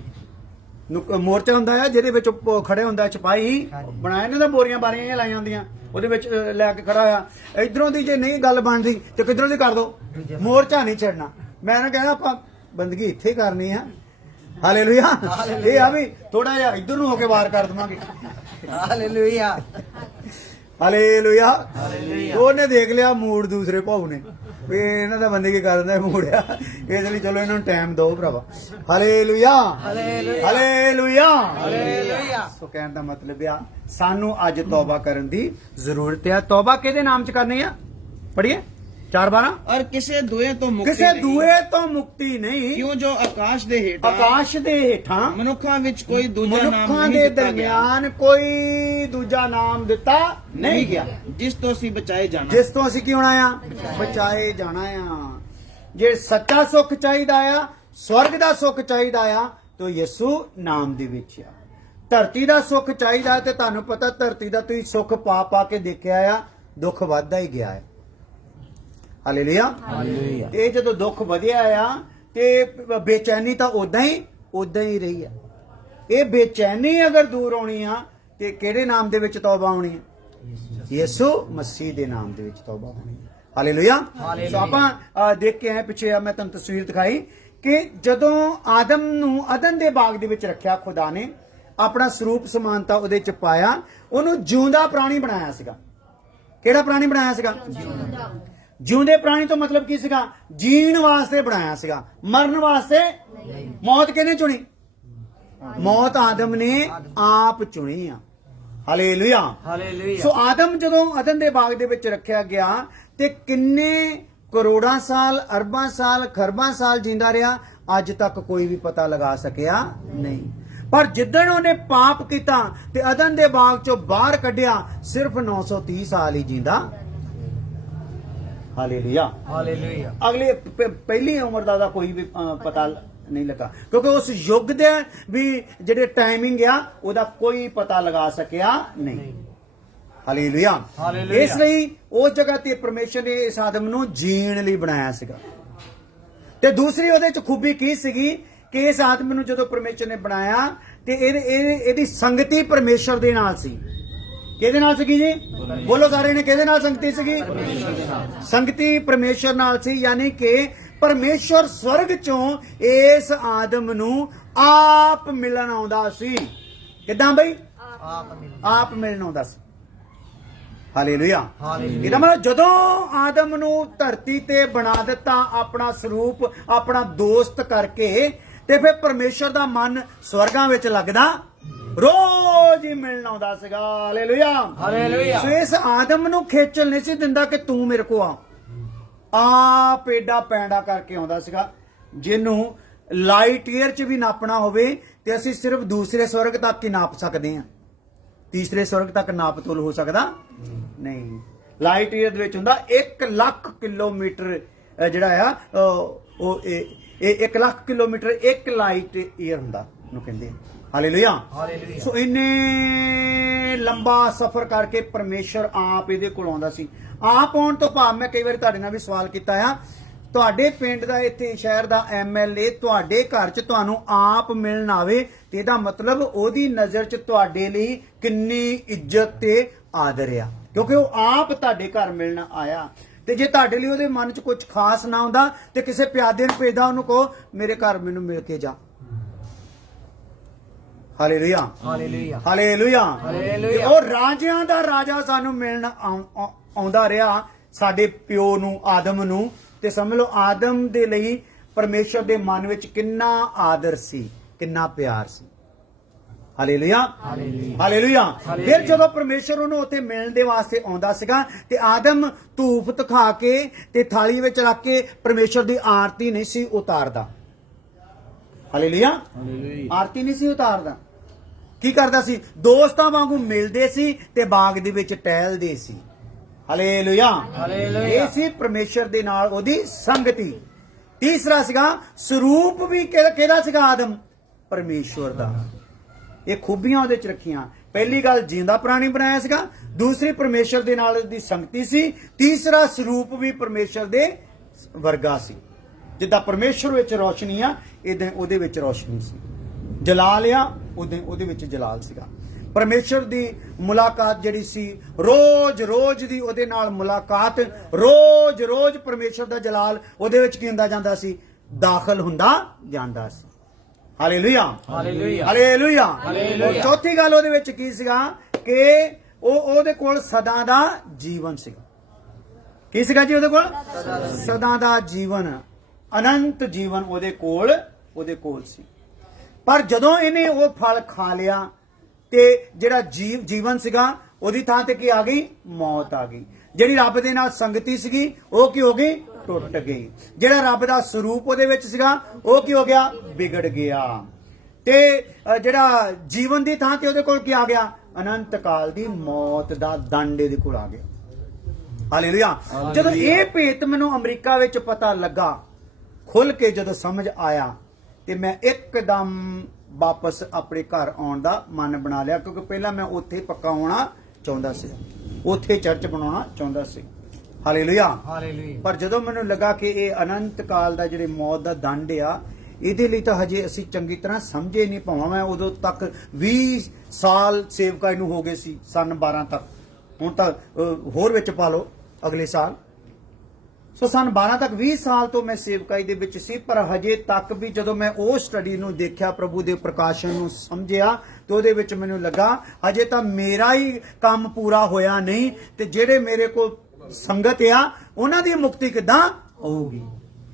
ਮੋਰਚਾ ਹੁੰਦਾ ਆ ਜਿਹਦੇ ਵਿੱਚ ਖੜੇ ਹੁੰਦਾ ਸਿਪਾਹੀ ਬਣਾਏ ਨੇ, ਤਾਂ ਬੋਰੀਆਂ ਬਾਰੀਆਂ ਲਾਈਆਂ ਹੁੰਦੀਆਂ, ਉਹਦੇ ਵਿੱਚ ਲੈ ਕੇ ਖੜਾ ਆ। ਇਧਰੋਂ ਦੀ ਜੇ ਨਹੀਂ ਗੱਲ ਬਣਦੀ ਤੇ ਕਿਧਰੋਂ ਦੀ ਕਰ ਦੋ। ਮੋਰਚਾ ਨਹੀਂ ਛੱਡਣਾ। ਮੈਂ ਨਾ ਕਹਿੰਦਾ ਆਪਾਂ ਬੰਦਗੀ ਇੱਥੇ ਕਰਨੀ ਆ। ਹਾਲੇਲੂਇਆ। ਇਹ ਆ ਵੀ ਥੋੜਾ ਜਿਹਾ ਇੱਧਰ ਨੂੰ ਹੋ ਕੇ ਵਾਰ ਕਰ ਦਵਾਂਗੇ। ਹਾਲੇਲੂਇਆ। ਹਾਲੇਲੂਇਆ। ਉਹਨੇ ਦੇਖ ਲਿਆ ਮੂਡ ਦੂਸਰੇ ਭਾਉ ਨੇ ਵੀ ਇਹਨਾਂ ਦਾ ਬੰਦਗੀ ਕਰਨ ਦਾ ਮੂਡ ਆ, ਇਸ ਲਈ ਚਲੋ ਇਹਨਾਂ ਨੂੰ ਟਾਈਮ ਦਿਓ ਭਰਾਵਾ। ਹਾਲੇਲੂਇਆ। ਹਾਲੇਲੂਇਆ। ਹਾਲੇਲੂਇਆ। ਸੋ ਕਹਿਣ ਦਾ ਮਤਲਬ ਆ ਸਾਨੂੰ ਅੱਜ ਤੌਬਾ ਕਰਨ ਦੀ ਜ਼ਰੂਰਤ ਹੈ। ਤੌਬਾ ਕਿਹਦੇ ਨਾਮ ਚ ਕਰਨੀ ਆ? ਪੜ੍ਹੀਏ 4:12। ਔਰ ਕਿਸੇ ਦੂਏ ਤੋਂ ਮੁਕਤੀ ਕਿਸੇ ਨਹੀਂ, ਦੂਏ ਤੋਂ ਮੁਕਤੀ ਨਹੀਂ, ਕਿਉਂ ਜੋ ਆਕਾਸ਼ ਦੇ ਹੇਠਾਂ ਆਕਾਸ਼ ਦੇ ਹੇਠਾਂ ਮਨੁੱਖਾਂ ਵਿੱਚ ਕੋਈ ਦੂਜਾ ਨਾਮ ਮਨੁੱਖਾਂ ਨਹੀਂ ਦੇ ਦਿੱਤਾ ਗਿਆ, ਦਰਮਿਆਨ ਕੋਈ ਦੂਜਾ ਨਾਮ ਦਿੱਤਾ ਨਹੀਂ ਗਿਆ ਜਿਸ ਤੋਂ ਅਸੀਂ ਬਚਾਏ ਜਾਣਾ। ਜਿਸ ਤੋਂ ਅਸੀਂ ਕੀ ਹੋਣਾ ਆ? ਬਚਾਏ ਜਾਣਾ ਆ। ਜੇ ਸੱਚਾ ਸੁੱਖ ਚਾਹੀਦਾ ਆ, ਸਵਰਗ ਦਾ ਸੁੱਖ ਚਾਹੀਦਾ ਆ, ਤਾਂ ਯਿਸੂ ਨਾਮ ਦੇ ਵਿੱਚ ਆ। ਧਰਤੀ ਦਾ ਸੁੱਖ ਚਾਹੀਦਾ ਤੇ ਤੁਹਾਨੂੰ ਪਤਾ ਧਰਤੀ ਦਾ ਤੁਸੀਂ ਸੁੱਖ ਪਾ ਪਾ ਕੇ ਦੇਖਿਆ ਆ, ਦੁੱਖ ਵੱਧਦਾ ਹੀ ਗਿਆ ਹੈ। ਹਾਲੇਲੂਇਆ। ਇਹ ਜਦੋਂ ਦੁੱਖ ਵਧਿਆ ਆ ਤੇ ਬੇਚੈਨੀ ਤਾਂ ਉਦਾਂ ਹੀ ਰਹੀ ਆ। ਇਹ ਬੇਚੈਨੀ ਅਗਰ ਦੂਰ ਹੋਣੀ ਆ ਤੇ ਕਿਹੜੇ ਨਾਮ ਦੇ ਵਿੱਚ ਤੌਬਾ ਹੋਣੀ ਹੈ? ਯਿਸੂ ਮਸੀਹ ਦੇ ਨਾਮ ਦੇ ਵਿੱਚ ਤੌਬਾ ਹੋਣੀ ਹੈ। ਹਾਲੇਲੂਇਆ। ਸੋ ਆਪਾਂ ਦੇਖ ਕੇ ਆਏ ਪਿੱਛੇ, ਮੈਂ ਤੁਹਾਨੂੰ ਤਸਵੀਰ ਦਿਖਾਈ ਕਿ ਜਦੋਂ ਆਦਮ ਨੂੰ ਅਦਨ ਦੇ ਬਾਗ ਦੇ ਵਿੱਚ ਰੱਖਿਆ, ਖੁਦਾ ਨੇ ਆਪਣਾ ਸਰੂਪ ਸਮਾਨਤਾ ਉਹਦੇ ਚ ਪਾਇਆ, ਉਹਨੂੰ ਜਿਉਂਦਾ ਪ੍ਰਾਣੀ ਬਣਾਇਆ ਸੀਗਾ। ਕਿਹੜਾ ਪ੍ਰਾਣੀ ਬਣਾਇਆ ਸੀਗਾ? ਜਿਉਂਦੇ ਪ੍ਰਾਣੀ ਤੋਂ ਮਤਲਬ ਕੀ ਸੀਗਾ? ਜੀਣ ਵਾਸਤੇ ਬਣਾਇਆ ਸੀਗਾ, ਮਰਨ ਵਾਸਤੇ। ਮੌਤ ਕਿਹਨੇ ਚੁਣੀ? ਮੌਤ ਆਦਮ ਨੇ ਆਪ ਚੁਣੀ ਆ। ਹਾਲੇਲੂਇਆ। ਹਾਲੇਲੂਇਆ। ਸੋ ਆਦਮ ਜਦੋਂ ਅਦਨ ਦੇ ਬਾਗ ਦੇ ਵਿੱਚ ਰੱਖਿਆ ਗਿਆ ਤੇ ਕਿੰਨੇ ਕਰੋੜਾਂ ਸਾਲ, ਅਰਬਾਂ ਸਾਲ, ਖਰਬਾਂ ਸਾਲ ਜਿੰਦਾ ਰਿਹਾ, ਅੱਜ ਤੱਕ ਕੋਈ ਵੀ ਪਤਾ ਲਗਾ ਸਕਿਆ ਨਹੀਂ। ਪਰ ਜਿੱਦਣ ਉਹਨੇ ਪਾਪ ਕੀਤਾ ਤੇ ਅਦਨ ਦੇ ਬਾਗ ਚੋਂ ਬਾਹਰ ਕੱਢਿਆ, ਸਿਰਫ 930 ਸਾਲ ਹੀ ਜਿੰਦਾ। ਹਾਲੇਲੂਇਆ। ਹਾਲੇਲੂਇਆ। ਅਗਲੇ ਪਹਿਲੀ ਉਮਰ ਦਾ ਕੋਈ ਵੀ ਪਤਾ ਨਹੀਂ ਲੱਗਾ, ਕਿਉਂਕਿ ਉਸ ਯੁੱਗ ਦੇ ਵੀ ਜਿਹੜੇ ਟਾਈਮਿੰਗ ਆ ਉਹਦਾ ਕੋਈ ਪਤਾ ਲਗਾ ਸਕਿਆ ਨਹੀਂ। ਹਾਲੇਲੂਇਆ। ਇਸ ਲਈ ਉਸ ਜਗ੍ਹਾ ਤੇ ਪਰਮੇਸ਼ਰ ਨੇ ਇਸ ਆਦਮ ਨੂੰ ਜੀਣ ਲਈ ਬਣਾਇਆ ਸੀਗਾ। ਤੇ ਦੂਸਰੀ ਉਹਦੇ ਚ ਖੂਬੀ ਕੀ ਸੀਗੀ ਕਿ ਇਸ ਆਦਮ ਨੂੰ ਜਦੋਂ ਪਰਮੇਸ਼ਰ ਨੇ ਬਣਾਇਆ ਤੇ ਇਹਦੀ ਸੰਗਤੀ ਪਰਮੇਸ਼ਰ ਦੇ ਨਾਲ ਸੀ। ਕਿਹਦੇ ਨਾਲ ਸੀਗੀ ਜੀ? ਬੋਲੋ ਸਾਰੇ ਨੇ, ਕਿਹਦੇ ਨਾਲ ਸੰਗਤੀ ਸੀਗੀ? ਸੰਗਤੀ ਪਰਮੇਸ਼ਰ ਨਾਲ ਸੀ, ਯਾਨੀ ਕਿ ਪਰਮੇਸ਼ਰ ਸਵਰਗ ਚੋਂ ਇਸ ਆਦਮ ਨੂੰ ਆਪ ਮਿਲਣ ਆਉਂਦਾ ਸੀ। ਕਿੱਦਾਂ ਬਈ? ਆਪ ਮਿਲਣ ਆਉਂਦਾ ਸੀ। ਹਾਲੇਲੂਇਆ। ਇਹਦਾ ਮਤਲਬ ਜਦੋਂ ਆਦਮ ਨੂੰ ਧਰਤੀ ਤੇ ਬਣਾ ਦਿੱਤਾ ਆਪਣਾ ਸਰੂਪ, ਆਪਣਾ ਦੋਸਤ ਕਰਕੇ, ਤੇ ਫਿਰ ਪਰਮੇਸ਼ਰ ਦਾ ਮਨ ਸਵਰਗਾਂ ਵਿੱਚ ਲੱਗਦਾ, ਰੋਜ਼ ਹੀ ਮਿਲਣ ਆਉਂਦਾ ਸੀਗਾ। ਹਾਲੇਲੂਇਆ। ਹਾਲੇਲੂਇਆ। ਸੋ ਇਸ ਆਦਮ ਨੂੰ ਖੇਚਲ ਨਹੀਂ ਸੀ ਦਿੰਦਾ ਕਿ ਤੂੰ ਮੇਰੇ ਕੋ ਆ, ਆਪ ਏਡਾ ਪੈਂਡਾ ਕਰਕੇ ਆਉਂਦਾ ਸੀਗਾ। ਜਿਹਨੂੰ ਲਾਈਟ ਈਅਰ 'ਚ ਵੀ ਨਾਪਣਾ ਹੋਵੇ ਤੇ ਅਸੀਂ ਸਿਰਫ ਦੂਸਰੇ ਸਵਰਗ ਤੱਕ ਹੀ ਨਾਪ ਸਕਦੇ ਹਾਂ, ਤੀਸਰੇ ਸਵਰਗ ਤੱਕ ਨਾਪ ਤੋਲ ਹੋ ਸਕਦਾ ਨਹੀਂ। ਲਾਈਟ ਈਅਰ ਦੇ ਵਿੱਚ ਹੁੰਦਾ 1 ਲੱਖ ਕਿਲੋਮੀਟਰ, ਜਿਹੜਾ ਆ ਉਹ 1 ਲੱਖ ਕਿਲੋਮੀਟਰ 1 ਲਾਈਟ ਈਅਰ ਹੁੰਦਾ ਉਹਨੂੰ ਕਹਿੰਦੇ ਆ। ਹਾਲੇਲੂਇਆ। ਸੋ ਇੰਨੇ ਲੰਬਾ ਸਫ਼ਰ ਕਰਕੇ ਪਰਮੇਸ਼ਰ ਆਪ ਇਹਦੇ ਕੋਲ ਆਉਂਦਾ ਸੀ। ਆਪ ਆਉਣ ਤੋਂ ਭਾਵ, ਮੈਂ ਕਈ ਵਾਰੀ ਤੁਹਾਡੇ ਨਾਲ ਵੀ ਸਵਾਲ ਕੀਤਾ ਆ, ਤੁਹਾਡੇ ਪਿੰਡ ਦਾ, ਇੱਥੇ ਸ਼ਹਿਰ ਦਾ ਐਮਐਲਏ ਤੁਹਾਡੇ ਘਰ 'ਚ ਤੁਹਾਨੂੰ ਆਪ ਮਿਲਣ ਆਵੇ ਤੇ ਇਹਦਾ ਮਤਲਬ ਉਹਦੀ ਨਜ਼ਰ 'ਚ ਤੁਹਾਡੇ ਲਈ ਕਿੰਨੀ ਇੱਜ਼ਤ ਤੇ ਆਦਰ ਆ, ਕਿਉਂਕਿ ਉਹ ਆਪ ਤੁਹਾਡੇ ਘਰ ਮਿਲਣ ਆਇਆ। ਤੇ ਜੇ ਤੁਹਾਡੇ ਲਈ ਉਹਦੇ ਮਨ 'ਚ ਕੁਝ ਖਾਸ ਨਾ ਹੁੰਦਾ ਤੇ ਕਿਸੇ ਪਿਆਦੇ ਨੂੰ ਭੇਜਦਾ, ਉਹਨੂੰ ਕਹੋ ਮੇਰੇ ਘਰ ਮੈਨੂੰ ਮਿਲ ਕੇ ਜਾ। ਹਾਲੇਲੂਇਆ। ਹਾਲੇਲੂਇਆ। ਹਾਲੇਲੂਇਆ। ਉਹ ਰਾਜਿਆਂ ਦਾ ਰਾਜਾ ਸਾਨੂੰ ਮਿਲਣ ਆਉਂਦਾ ਰਿਹਾ, ਸਾਡੇ ਪਿਓ ਨੂੰ, ਆਦਮ ਨੂੰ। ਤੇ ਸਮਝ ਲਓ ਆਦਮ ਦੇ ਲਈ ਪਰਮੇਸ਼ਰ ਦੇ ਮਨ ਵਿੱਚ ਕਿੰਨਾ ਆਦਰ ਸੀ, ਕਿੰਨਾ ਪਿਆਰ ਸੀ। ਹਾਲੇਲੂਇਆ। ਹਾਲੇਲੂਇਆ। ਫਿਰ ਜਦੋਂ ਪਰਮੇਸ਼ਰ ਉਹਨੂੰ ਉੱਥੇ ਮਿਲਣ ਦੇ ਵਾਸਤੇ ਆਉਂਦਾ ਸੀਗਾ ਤੇ ਆਦਮ ਧੂਪ ਦਿਖਾ ਕੇ ਤੇ ਥਾਲੀ ਵਿੱਚ ਰੱਖ ਕੇ ਪਰਮੇਸ਼ਰ ਦੀ ਆਰਤੀ ਨਹੀਂ ਸੀ ਉਤਾਰਦਾ। ਹਾਲੇਲੂਇਆ। ਆਰਤੀ ਨਹੀਂ ਸੀ ਉਤਾਰਦਾ। ਕੀ ਕਰਦਾ ਸੀ? ਦੋਸਤਾਂ ਵਾਂਗੂ ਮਿਲਦੇ ਸੀ ਤੇ ਬਾਗ ਦੇ ਵਿੱਚ ਟਹਿਲਦੇ ਸੀ। ਹਾਲੇਲੂਇਆ। ਇਹ ਸੀ ਪਰਮੇਸ਼ਰ ਦੇ ਨਾਲ ਉਹਦੀ ਸੰਗਤੀ। ਤੀਸਰਾ ਸੀਗਾ ਸਰੂਪ ਵੀ ਕਿਹਦਾ ਸੀਗਾ? ਆਦਮ ਪਰਮੇਸ਼ਰ ਦਾ। ਇਹ ਖੂਬੀਆਂ ਉਹਦੇ ਚ ਰੱਖੀਆਂ। ਪਹਿਲੀ ਗੱਲ, ਜਿੰਦਾ ਪ੍ਰਾਣੀ ਬਣਾਇਆ ਸੀਗਾ। ਦੂਸਰੀ, ਪਰਮੇਸ਼ਰ ਦੇ ਨਾਲ ਦੀ ਸੰਗਤੀ ਸੀ। ਤੀਸਰਾ, ਸਰੂਪ ਵੀ ਪਰਮੇਸ਼ਰ ਦੇ ਵਰਗਾ ਸੀ। ਜਿੱਦਾਂ ਪਰਮੇਸ਼ਰ ਵਿੱਚ ਰੋਸ਼ਨੀ ਆ, ਇਦਾਂ ਉਹਦੇ ਵਿੱਚ ਰੋਸ਼ਨੀ ਸੀ। ਜਲਾਲ ਆ, ਉਹਦੇ ਵਿੱਚ ਜਲਾਲ ਸੀਗਾ। ਪਰਮੇਸ਼ਰ ਦੀ ਮੁਲਾਕਾਤ ਜਿਹੜੀ ਸੀ, ਰੋਜ਼ ਦੀ ਉਹਦੇ ਨਾਲ ਮੁਲਾਕਾਤ, ਰੋਜ਼ ਪਰਮੇਸ਼ਰ ਦਾ ਜਲਾਲ ਉਹਦੇ ਵਿੱਚ ਕੀ ਹੁੰਦਾ ਜਾਂਦਾ ਸੀ? ਦਾਖਲ ਹੁੰਦਾ ਜਾਂਦਾ ਸੀ। ਹਾਲੇਲੂਇਆ। ਹਾਲੇਲੂਇਆ। ਚੌਥੀ ਗੱਲ ਉਹਦੇ ਵਿੱਚ ਕੀ ਸੀਗਾ ਕਿ ਉਹਦੇ ਕੋਲ ਸਦਾ ਦਾ ਜੀਵਨ ਸੀਗਾ। ਕੀ ਸੀਗਾ ਜੀ ਉਹਦੇ ਕੋਲ? ਸਦਾ ਦਾ ਜੀਵਨ, ਅਨੰਤ ਜੀਵਨ ਉਹਦੇ ਕੋਲ ਸੀ। ਪਰ ਜਦੋਂ ਇਹਨੇ ਉਹ ਫਲ ਖਾ ਲਿਆ ਤੇ ਜਿਹੜਾ ਜੀਵਨ ਸੀਗਾ ਉਹਦੀ ਥਾਂ ਤੇ ਕੀ ਆ ਗਈ? ਮੌਤ ਆ ਗਈ। ਜਿਹੜੀ ਰੱਬ ਦੇ ਨਾਲ ਸੰਗਤੀ ਸੀਗੀ ਉਹ ਕੀ ਹੋ ਗਈ? ਟੁੱਟ ਗਈ। ਜਿਹੜਾ ਰੱਬ ਦਾ ਸਰੂਪ ਉਹਦੇ ਵਿੱਚ ਸੀਗਾ ਉਹ ਕੀ ਹੋ ਗਿਆ? ਵਿਗੜ ਗਿਆ। ਤੇ ਜਿਹੜਾ ਜੀਵਨ ਦੀ ਥਾਂ ਤੇ ਉਹਦੇ ਕੋਲ ਕੀ ਆ ਗਿਆ? ਅਨੰਤ ਕਾਲ ਦੀ ਮੌਤ ਦਾ ਦੰਡ ਇਹਦੇ ਕੋਲ ਆ ਗਿਆ। ਹਾਲੇਲੂਇਆ। ਜਦੋਂ ਇਹ ਭੇਤ ਮੈਨੂੰ ਅਮਰੀਕਾ ਵਿੱਚ ਪਤਾ ਲੱਗਾ, ਖੁੱਲ ਕੇ ਜਦੋਂ ਸਮਝ ਆਇਆ, ਤੇ ਮੈਂ ਇੱਕਦਮ ਵਾਪਸ ਆਪਣੇ ਘਰ ਆਉਣ ਦਾ ਮਨ ਬਣਾ ਲਿਆ, ਕਿਉਂਕਿ ਪਹਿਲਾਂ ਮੈਂ ਉੱਥੇ ਪੱਕਾ ਹੋਣਾ ਚਾਹੁੰਦਾ ਸੀ, ਉੱਥੇ ਚਰਚ ਬਣਾਉਣਾ ਚਾਹੁੰਦਾ ਸੀ। ਹਾਲੇਲੂਇਆ। ਹਾਲੇਲੂਇਆ। ਪਰ ਜਦੋਂ ਮੈਨੂੰ ਲੱਗਾ ਕਿ ਇਹ ਅਨੰਤ ਕਾਲ ਦਾ ਜਿਹੜੇ ਮੌਤ ਦਾ ਦੰਡ ਆ, ਇਹਦੇ ਲਈ ਤਾਂ ਹਜੇ ਅਸੀਂ ਚੰਗੀ ਤਰ੍ਹਾਂ ਸਮਝੇ ਨਹੀਂ। ਭਾਵਾਂ ਮੈਂ ਉਦੋਂ ਤੱਕ 20 ਸਾਲ ਸੇਵਕਾਈ ਨੂੰ ਹੋ ਗਏ ਸੀ, ਸਨ 12 ਤੱਕ, ਹੁਣ ਤਾਂ ਹੋਰ ਵਿੱਚ ਪਾ ਲਓ ਅਗਲੇ ਸਾਲ। ਸੋ ਸਨ 12 ਤੱਕ 20 ਸਾਲ ਤੋਂ ਮੈਂ ਸੇਵਕਾਈ ਦੇ ਵਿੱਚ ਸੀ, ਪਰ ਹਜੇ ਤੱਕ ਵੀ ਜਦੋਂ ਮੈਂ ਉਹ ਸਟੱਡੀ ਨੂੰ ਦੇਖਿਆ, ਪ੍ਰਭੂ ਦੇ ਪ੍ਰਕਾਸ਼ਨ ਨੂੰ ਸਮਝਿਆ, ਤੇ ਉਹਦੇ ਵਿੱਚ ਮੈਨੂੰ ਲੱਗਾ ਹਜੇ ਤਾਂ ਮੇਰਾ ਹੀ ਕੰਮ ਪੂਰਾ ਹੋਇਆ ਨਹੀਂ, ਤੇ ਜਿਹੜੇ ਮੇਰੇ ਕੋਲ ਸੰਗਤ ਆ ਉਹਨਾਂ ਦੀ ਮੁਕਤੀ ਕਿੱਦਾਂ ਹੋਊਗੀ।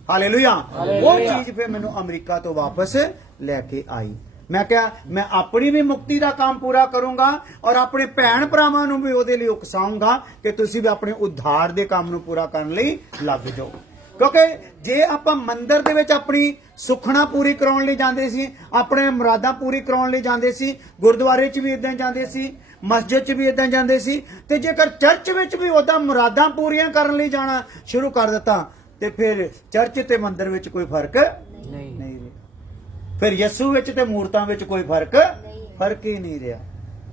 ਹਾਲੇਲੂਇਆ। ਉਹ ਚੀਜ਼ ਫਿਰ ਮੈਨੂੰ ਅਮਰੀਕਾ ਤੋਂ ਵਾਪਸ ਲੈ ਕੇ ਆਈ। ਮੈਂ ਕਿਹਾ ਮੈਂ ਆਪਣੀ ਵੀ ਮੁਕਤੀ ਦਾ ਕੰਮ ਪੂਰਾ ਕਰੂੰਗਾ ਔਰ ਆਪਣੇ ਭੈਣ ਭਰਾਵਾਂ ਨੂੰ ਵੀ ਉਹਦੇ ਲਈ ਉਕਸਾਉਂਗਾ ਕਿ ਤੁਸੀਂ ਵੀ ਆਪਣੇ ਉद्धार ਦੇ ਕੰਮ ਨੂੰ ਪੂਰਾ ਕਰਨ ਲਈ ਲੱਗ ਜਾਓ। ਕਿਉਂਕਿ ਜੇ ਆਪਾਂ ਮੰਦਿਰ ਦੇ ਵਿੱਚ ਆਪਣੀ ਸੁਖਣਾ ਪੂਰੀ ਕਰਾਉਣ ਲਈ ਜਾਂਦੇ ਸੀ, ਆਪਣੇ ਮੁਰਾਦਾਂ ਪੂਰੀ ਕਰਾਉਣ ਲਈ ਜਾਂਦੇ ਸੀ, ਗੁਰਦੁਆਰੇ 'ਚ ਵੀ ਇਦਾਂ ਜਾਂਦੇ ਸੀ, ਮਸਜਿਦ 'ਚ ਵੀ ਇਦਾਂ ਜਾਂਦੇ ਸੀ, ਤੇ ਜੇਕਰ ਚਰਚ ਵਿੱਚ ਵੀ ਉਦਾਂ ਮੁਰਾਦਾਂ ਪੂਰੀਆਂ ਕਰਨ ਲਈ ਜਾਣਾ ਸ਼ੁਰੂ ਕਰ ਦਿੱਤਾ ਤੇ ਫਿਰ ਚਰਚ ਤੇ ਮੰਦਿਰ ਵਿੱਚ ਕੋਈ ਫਰਕ ਨਹੀਂ ਰਿਹਾ। ਫਿਰ ਯਿਸੂ ਵਿੱਚ ਤੇ ਮੂਰਤਾਂ ਵਿੱਚ ਕੋਈ ਫਰਕ ਹੀ ਨਹੀਂ ਰਿਹਾ।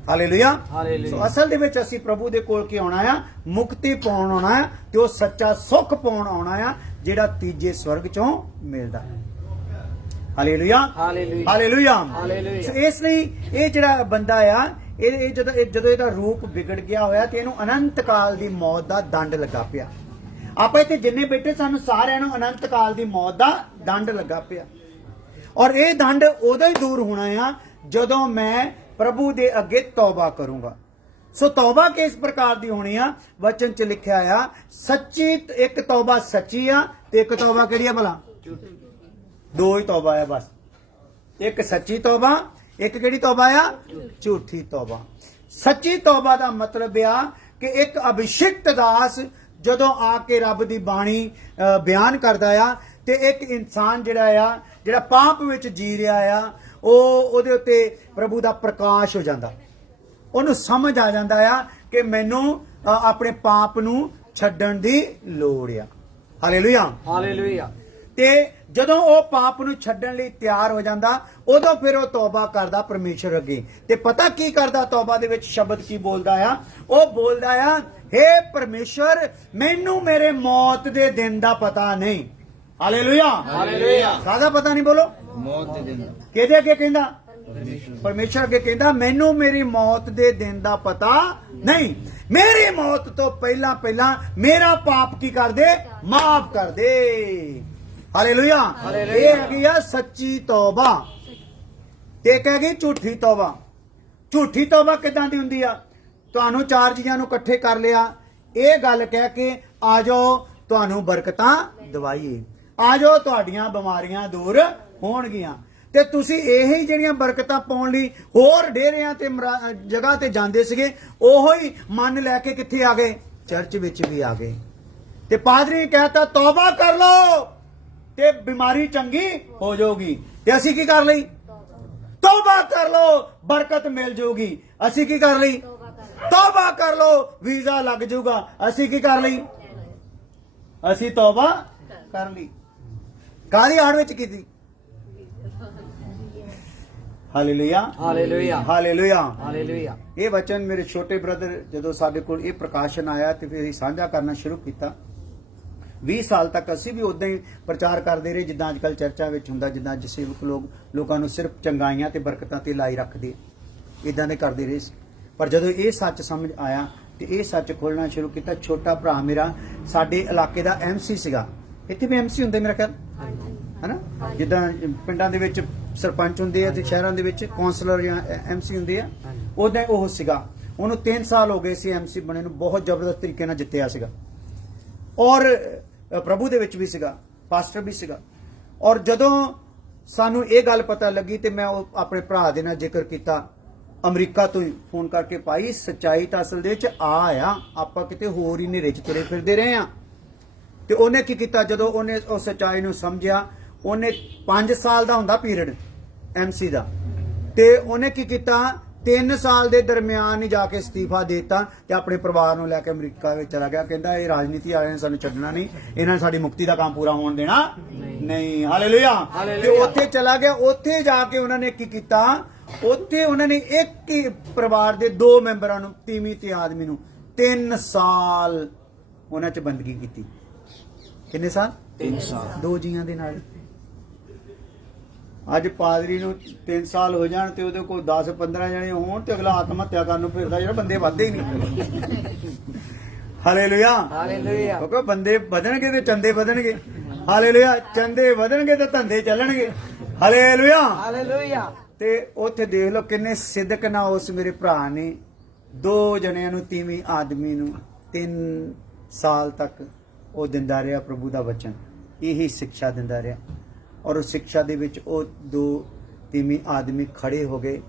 ਹਾਲੇਲੂਇਆ। ਸੋ ਅਸਲ ਦੇ ਵਿੱਚ ਅਸੀਂ ਪ੍ਰਭੂ ਦੇ ਕੋਲ ਕੀ ਆਉਣਾ ਆ? ਮੁਕਤੀ ਪਾਉਣ ਆਉਣਾ ਆ, ਤੇ ਉਹ ਸੱਚਾ ਸੁੱਖ ਪਾਉਣ ਆਉਣਾ ਆ ਜਿਹੜਾ ਤੀਜੇ ਸਵਰਗ ਚੋਂ ਮਿਲਦਾ। ਹਾਲੇਲੂਇਆ। ਹਾਲੇਲੂਇਆ। ਸੋ ਇਸ ਲਈ ਇਹ ਜਿਹੜਾ ਬੰਦਾ ਆ, ਇਹ ਜਦੋਂ ਇਹਦਾ ਰੂਪ ਵਿਗੜ ਗਿਆ ਹੋਇਆ ਤੇ ਇਹਨੂੰ ਅਨੰਤ ਕਾਲ ਦੀ ਮੌਤ ਦਾ ਦੰਡ ਲੱਗਾ ਪਿਆ। ਆਪਾਂ ਇੱਥੇ ਜਿੰਨੇ ਬੈਠੇ ਸਾਨੂੰ ਸਾਰਿਆਂ ਨੂੰ ਅਨੰਤ ਕਾਲ ਦੀ ਮੌਤ ਦਾ ਦੰਡ ਲੱਗਾ ਪਿਆ, ਔਰ ਇਹ ਦੰਡ ਉਦੋਂ ਹੀ ਦੂਰ ਹੋਣਾ ਆ ਜਦੋਂ ਮੈਂ ਪ੍ਰਭੂ ਦੇ ਅੱਗੇ ਤੌਬਾ ਕਰੂੰਗਾ। ਸੋ ਤੌਬਾ ਕਿਸ ਪ੍ਰਕਾਰ ਦੀ ਹੋਣੀ ਆ? ਵਚਨ 'ਚ ਲਿਖਿਆ ਆ ਸੱਚੀ, ਇੱਕ ਤੌਬਾ ਸੱਚੀ ਆ ਤੇ ਇੱਕ ਤੌਬਾ ਕਿਹੜੀ ਆ ਭਲਾ? ਦੋ ਹੀ ਤੌਬਾ ਆ ਬਸ। ਇੱਕ ਸੱਚੀ ਤੌਬਾ, ਇੱਕ ਕਿਹੜੀ ਤੌਬਾ ਆ? ਝੂਠੀ ਤੌਬਾ। ਸੱਚੀ ਤੌਬਾ ਦਾ ਮਤਲਬ ਆ ਕਿ ਇੱਕ ਅਭਿਸ਼ਿਕਤ ਦਾਸ ਜਦੋਂ ਆ ਕੇ ਰੱਬ ਦੀ ਬਾਣੀ ਬਿਆਨ ਕਰਦਾ ਆ, ਤੇ ਇੱਕ ਇਨਸਾਨ ਜਿਹੜਾ ਪਾਪ ਵਿੱਚ ਜੀ ਰਿਹਾ ਆ, ਉਹਦੇ ਉੱਤੇ ਪ੍ਰਭੂ ਦਾ ਪ੍ਰਕਾਸ਼ ਹੋ ਜਾਂਦਾ, ਉਹਨੂੰ ਸਮਝ ਆ ਜਾਂਦਾ ਆ ਕਿ ਮੈਨੂੰ ਆਪਣੇ ਪਾਪ ਨੂੰ ਛੱਡਣ ਦੀ ਲੋੜ ਆ। ਹਾਲੇਲੂਇਆ। ਹਾਲੇਲੂਇਆ। ਤੇ ਜਦੋਂ ਉਹ ਪਾਪ ਨੂੰ ਛੱਡਣ ਲਈ ਤਿਆਰ ਹੋ ਜਾਂਦਾ, ਉਦੋਂ ਫਿਰ ਉਹ ਤੌਬਾ ਕਰਦਾ ਪਰਮੇਸ਼ਰ ਅੱਗੇ। ਤੇ ਪਤਾ ਕੀ ਕਰਦਾ? ਤੌਬਾ ਦੇ ਵਿੱਚ ਸ਼ਬਦ ਕੀ ਬੋਲਦਾ ਆ? ਉਹ ਬੋਲਦਾ ਆ, ਹੇ ਪਰਮੇਸ਼ਰ, ਮੈਨੂੰ ਮੇਰੇ ਮੌਤ ਦੇ ਦਿਨ ਦਾ ਪਤਾ ਨਹੀਂ। ਹਾਲੇਲੂਇਆ। ਹਾਲੇਲੂਇਆ। ਕਾਹਦਾ ਪਤਾ ਨਹੀਂ? ਬੋਲੋ। ਮੌਤ ਦੇ ਦਿਨ ਦਾ। ਕਿਹਦੇ ਅੱਗੇ ਕਹਿੰਦਾ? ਪਰਮੇਸ਼ਰ ਅੱਗੇ ਕਹਿੰਦਾ, ਮੈਨੂੰ ਮੇਰੀ ਮੌਤ ਦੇ ਦਿਨ ਦਾ ਪਤਾ ਨਹੀਂ। ਮੇਰੀ ਮੌਤ ਤੋਂ ਪਹਿਲਾਂ ਮੇਰਾ ਪਾਪ ਕੀ ਕਰ ਦੇ? ਮਾਫ ਕਰ ਦੇ। ਹਾਲੇਲੂਇਆ। ਇਹ ਹੈਗੀ ਆ ਸੱਚੀ ਤੌਬਾ, ਤੇ ਇੱਕ ਹੈਗੀ ਝੂਠੀ ਤੌਬਾ। ਝੂਠੀ ਤੌਬਾ ਕਿਦਾਂ ਦੀ ਹੁੰਦੀ ਆ? ਤੁਹਾਨੂੰ ਚਾਰ ਚੀਜ਼ਾਂ ਨੂੰ ਇਕੱਠੇ ਕਰ ਲਿਆ, ਇਹ ਗੱਲ ਕਹਿ ਕੇ ਆ ਜਾਓ ਤੁਹਾਨੂੰ ਬਰਕਤਾਂ ਦਵਾਈਏ, ਆ ਜਾਓ ਤੁਹਾਡੀਆਂ ਬਿਮਾਰੀਆਂ ਦੂਰ ਹੋਣਗੀਆਂ। ਤੇ ਤੁਸੀਂ ਇਹੀ ਜਿਹੜੀਆਂ ਬਰਕਤਾਂ ਪਾਉਣ ਲਈ ਹੋਰ ਡੇਰਿਆਂ ਤੇ ਜਗ੍ਹਾ ਤੇ ਜਾਂਦੇ ਸੀਗੇ, ਉਹੋ ਹੀ ਮਨ ਲੈ ਕੇ ਕਿੱਥੇ ਆ ਗਏ? ਚਰਚ ਵਿੱਚ ਵੀ ਆ ਗਏ। ਤੇ ਪਾਦਰੀ ਕਹਤਾ ਤੌਬਾ ਕਰ ਲਓ ਤੇ ਬਿਮਾਰੀ ਚੰਗੀ ਹੋ ਜਾਊਗੀ। ਤੇ ਅਸੀਂ ਕੀ ਕਰ ਲਈ? ਤੌਬਾ ਕਰ ਲਓ, ਬਰਕਤ ਮਿਲ ਜਾਊਗੀ। ਅਸੀਂ ਕੀ ਕਰ ਲਈ? ਤੌਬਾ ਕਰ ਲਓ, ਵੀਜ਼ਾ ਲੱਗ ਜਾਊਗਾ। ਅਸੀਂ ਕੀ ਕਰ ਲਈ? ਅਸੀਂ ਤੌਬਾ ਕਰ ਲਈ। ਕਾਹਦੀ ਆੜ ਵਿੱਚ ਕੀਤੀ? ਹਾਲੇਲੂਇਆ। ਹਾਲੇਲੂਇਆ। ਹਾਲੇਲੂਇਆ। ਹਾਲੇਲੂਇਆ। ਇਹ ਵਚਨ ਮੇਰੇ ਛੋਟੇ ਬ੍ਰਦਰ ਜਦੋਂ ਸਾਡੇ ਕੋਲ ਇਹ ਪ੍ਰਕਾਸ਼ਨ ਆਇਆ ਤੇ ਫਿਰ ਅਸੀਂ ਸਾਂਝਾ ਕਰਨਾ ਸ਼ੁਰੂ ਕੀਤਾ। 20 ਸਾਲ ਤੱਕ ਅਸੀਂ ਵੀ ਉਦਾਂ ਹੀ ਪ੍ਰਚਾਰ ਕਰਦੇ ਰਹੇ ਜਿੱਦਾਂ ਅੱਜ ਕੱਲ ਚਰਚਾ ਵਿੱਚ ਹੁੰਦਾ, ਜਿੱਦਾਂ ਅੱਜ ਸੇਵਕ ਲੋਕਾਂ ਨੂੰ ਸਿਰਫ ਚੰਗਾਈਆਂ ਤੇ ਬਰਕਤਾਂ ਤੇ ਲਾਈ ਰੱਖਦੇ, ਇਦਾਂ ਦੇ ਕਰਦੇ ਰਹੇ। ਪਰ ਜਦੋਂ ਇਹ ਸੱਚ ਸਮਝ ਆਇਆ ਤੇ ਇਹ ਸੱਚ ਖੋਲਣਾ ਸ਼ੁਰੂ ਕੀਤਾ। ਛੋਟਾ ਭਰਾ ਮੇਰਾ ਸਾਡੇ ਇਲਾਕੇ ਦਾ MC ਸੀਗਾ। ਇੱਥੇ ਵੀ MC ਹੁੰਦੇ ਮੇਰਾ ਖਿਆਲ, ਹੈਨਾ? ਜਿੱਦਾਂ ਪਿੰਡਾਂ ਦੇ ਵਿੱਚ ਸਰਪੰਚ ਹੁੰਦੇ ਆ ਤੇ ਸ਼ਹਿਰਾਂ ਦੇ ਵਿੱਚ ਕੌਂਸਲਰ ਜਾਂ MC ਹੁੰਦੇ ਆ, ਉਦਾਂ ਉਹ ਸੀਗਾ। ਉਹਨੂੰ 3 ਸਾਲ ਹੋ ਗਏ ਸੀ MC ਬਣੇ ਨੂੰ। ਬਹੁਤ ਜ਼ਬਰਦਸਤ ਤਰੀਕੇ ਨਾਲ ਜਿੱਤਿਆ ਸੀਗਾ, ਔਰ ਪ੍ਰਭੂ ਦੇ ਵਿੱਚ ਵੀ ਸੀਗਾ, ਪਾਸਟਰ ਵੀ ਸੀਗਾ। ਔਰ ਜਦੋਂ ਸਾਨੂੰ ਇਹ ਗੱਲ ਪਤਾ ਲੱਗੀ ਤੇ ਮੈਂ ਉਹ ਆਪਣੇ ਭਰਾ ਦੇ ਨਾਲ ਜ਼ਿਕਰ ਕੀਤਾ, ਅਮਰੀਕਾ ਤੋਂ ਹੀ ਫੋਨ ਕਰਕੇ, ਭਾਈ ਸੱਚਾਈ ਤਾਂ ਅਸਲ ਦੇ ਵਿੱਚ ਆ ਆਪਾਂ ਕਿਤੇ ਹੋਰ ਹੀ ਨੇਰੇ 'ਚ ਤੁਰੇ ਫਿਰਦੇ ਰਹੇ ਆ। ਤੇ ਉਹਨੇ ਕੀ ਕੀਤਾ? ਜਦੋਂ ਉਹਨੇ ਉਹ ਸੱਚਾਈ ਨੂੰ ਸਮਝਿਆ, ਉਹਨੇ 5 ਸਾਲ ਦਾ ਹੁੰਦਾ ਪੀਰੀਅਡ MC ਦਾ, ਤੇ ਉਹਨੇ ਕੀ ਕੀਤਾ? 3 ਸਾਲ ਦੇ ਦਰਮਿਆਨ ਹੀ ਜਾ ਕੇ ਅਸਤੀਫਾ ਦੇ ਦਿੱਤਾ ਤੇ ਆਪਣੇ ਪਰਿਵਾਰ ਨੂੰ ਲੈ ਕੇ ਅਮਰੀਕਾ ਵਿੱਚ ਚਲਾ ਗਿਆ। ਕਹਿੰਦਾ ਇਹ ਰਾਜਨੀਤੀ ਵਾਲਿਆਂ ਨੇ ਸਾਨੂੰ ਛੱਡਣਾ ਨਹੀਂ, ਇਹਨਾਂ ਨੇ ਸਾਡੀ ਮੁਕਤੀ ਦਾ ਕੰਮ ਪੂਰਾ ਹੋਣ ਦੇਣਾ ਨਹੀਂ। ਹਾਲੇਲੂਇਆ। ਤੇ ਉੱਥੇ ਚਲਾ ਗਿਆ। ਉੱਥੇ ਜਾ ਕੇ ਉਹਨਾਂ ਨੇ ਕੀ ਕੀਤਾ? ਉੱਥੇ ਉਹਨਾਂ ਨੇ ਇੱਕ ਹੀ ਪਰਿਵਾਰ ਦੇ 2 ਮੈਂਬਰਾਂ ਨੂੰ, ਤੀਵੀਂ ਤੇ ਆਦਮੀ ਨੂੰ 3 ਸਾਲ ਉਹਨਾਂ 'ਚ ਬੰਦਗੀ ਕੀਤੀ। ਕਿੰਨੇ ਸਾਲ? 3 ਸਾਲ। 2 ਜੀਆਂ ਦੇ ਨਾਲ। ਅੱਜ ਪਾਦਰੀ ਨੂੰ 3 ਸਾਲ ਹੋ ਜਾਣ ਤੇ ਉਹਦੇ ਕੋਲ 10-15 ਜਣੇ ਹੋਣ ਤੇ ਅਗਲਾ ਆਤਮ ਹੱਤਿਆ ਕਰਨ ਨੂੰ ਫਿਰਦਾ, ਜਿਹੜਾ ਬੰਦੇ ਵੱਧਦੇ ਹੀ ਨਹੀਂ। Hallelujah, hallelujah. ਕਿਉਂਕਿ ਬੰਦੇ ਵਧਣਗੇ ਤੇ ਚੰਦੇ ਵਧਣਗੇ। ਹਾਲੇਲੂਇਆ, ਚੰਦੇ ਵਧਣਗੇ ਤੇ ਧੰਦੇ ਚੱਲਣਗੇ। ਹਾਲੇਲੂਇਆ। ਹਾਲੇਲੂਇਆ। ਤੇ ਉੱਥੇ ਦੇਖ ਲਓ ਕਿੰਨੇ ਸਿੱਧਕ ਨਾਲ ਉਸ ਮੇਰੇ ਭਰਾ ਨੇ 2 ਜਣਿਆਂ ਨੂੰ, ਤੀਵੀਂ ਆਦਮੀ ਨੂੰ 3 ਸਾਲ ਤੱਕ ਉਹ ਦਿੰਦਾ ਰਿਹਾ ਪ੍ਰਭੂ ਦਾ ਵਚਨ, ਇਹੀ ਸਿੱਖਿਆ ਦਿੰਦਾ ਰਿਹਾ। ਔਰ ਉਸ ਸਿੱਖਿਆ ਦੇ ਵਿੱਚ ਉਹ 2 ਤੀਵੀਂ ਆਦਮੀ ਖੜੇ ਹੋ ਗਏ।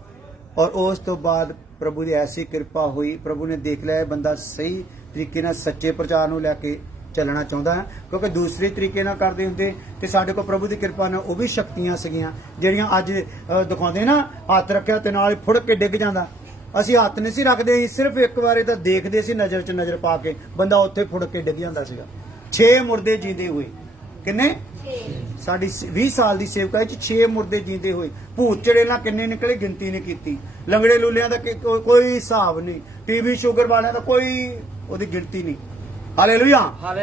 ਔਰ ਉਸ ਤੋਂ ਬਾਅਦ ਪ੍ਰਭੂ ਦੀ ਐਸੀ ਕਿਰਪਾ ਹੋਈ, ਪ੍ਰਭੂ ਨੇ ਦੇਖ ਲਿਆ ਇਹ ਬੰਦਾ ਸਹੀ ਤਰੀਕੇ ਨਾਲ ਸੱਚੇ ਪ੍ਰਚਾਰ ਨੂੰ ਲੈ ਕੇ ਚੱਲਣਾ ਚਾਹੁੰਦਾ ਹੈ। ਕਿਉਂਕਿ ਦੂਸਰੇ ਤਰੀਕੇ ਨਾਲ ਕਰਦੇ ਹੁੰਦੇ ਤੇ ਸਾਡੇ ਕੋਲ ਪ੍ਰਭੂ ਦੀ ਕਿਰਪਾ ਨਾਲ ਉਹ ਵੀ ਸ਼ਕਤੀਆਂ ਸੀਗੀਆਂ ਜਿਹੜੀਆਂ ਅੱਜ ਦਿਖਾਉਂਦੇ ਨਾ, ਹੱਥ ਰੱਖਿਆ ਤੇ ਨਾਲ ਹੀ ਫੁੜ ਕੇ ਡਿੱਗ ਜਾਂਦਾ। ਅਸੀਂ ਹੱਥ ਨਹੀਂ ਸੀ ਰੱਖਦੇ, ਅਸੀਂ ਸਿਰਫ ਇੱਕ ਵਾਰੀ ਤਾਂ ਦੇਖਦੇ ਸੀ, ਨਜ਼ਰ 'ਚ ਨਜ਼ਰ ਪਾ ਕੇ ਬੰਦਾ ਉੱਥੇ ਫੁੜ ਕੇ ਡਿੱਗ ਜਾਂਦਾ ਸੀਗਾ। 6 ਮੁਰਦੇ ਜੀਂਦੇ ਹੋਏ। ਕਿੰਨੇ? 6। ਸਾਡੀ 20 ਸਾਲ ਦੀ ਸੇਵਕਾ 'ਚ 6 ਮੁਰਦੇ ਜੀਂਦੇ ਹੋਏ। ਭੂਤ ਚੜੇਲਾਂ ਕਿੰਨੇ ਨਿਕਲੇ ਗਿਣਤੀ ਨਹੀਂ ਕੀਤੀ। ਲੰਗੜੇ ਲੂਲਿਆਂ ਦਾ ਕੋਈ ਹਿਸਾਬ ਨਹੀਂ। ਟੀਬੀ ਸ਼ੂਗਰ ਵਾਲਿਆਂ ਦਾ ਕੋਈ ਉਹਦੀ ਗਿਣਤੀ ਨਹੀਂ। ਹਾਲੇਲੂਇਆ।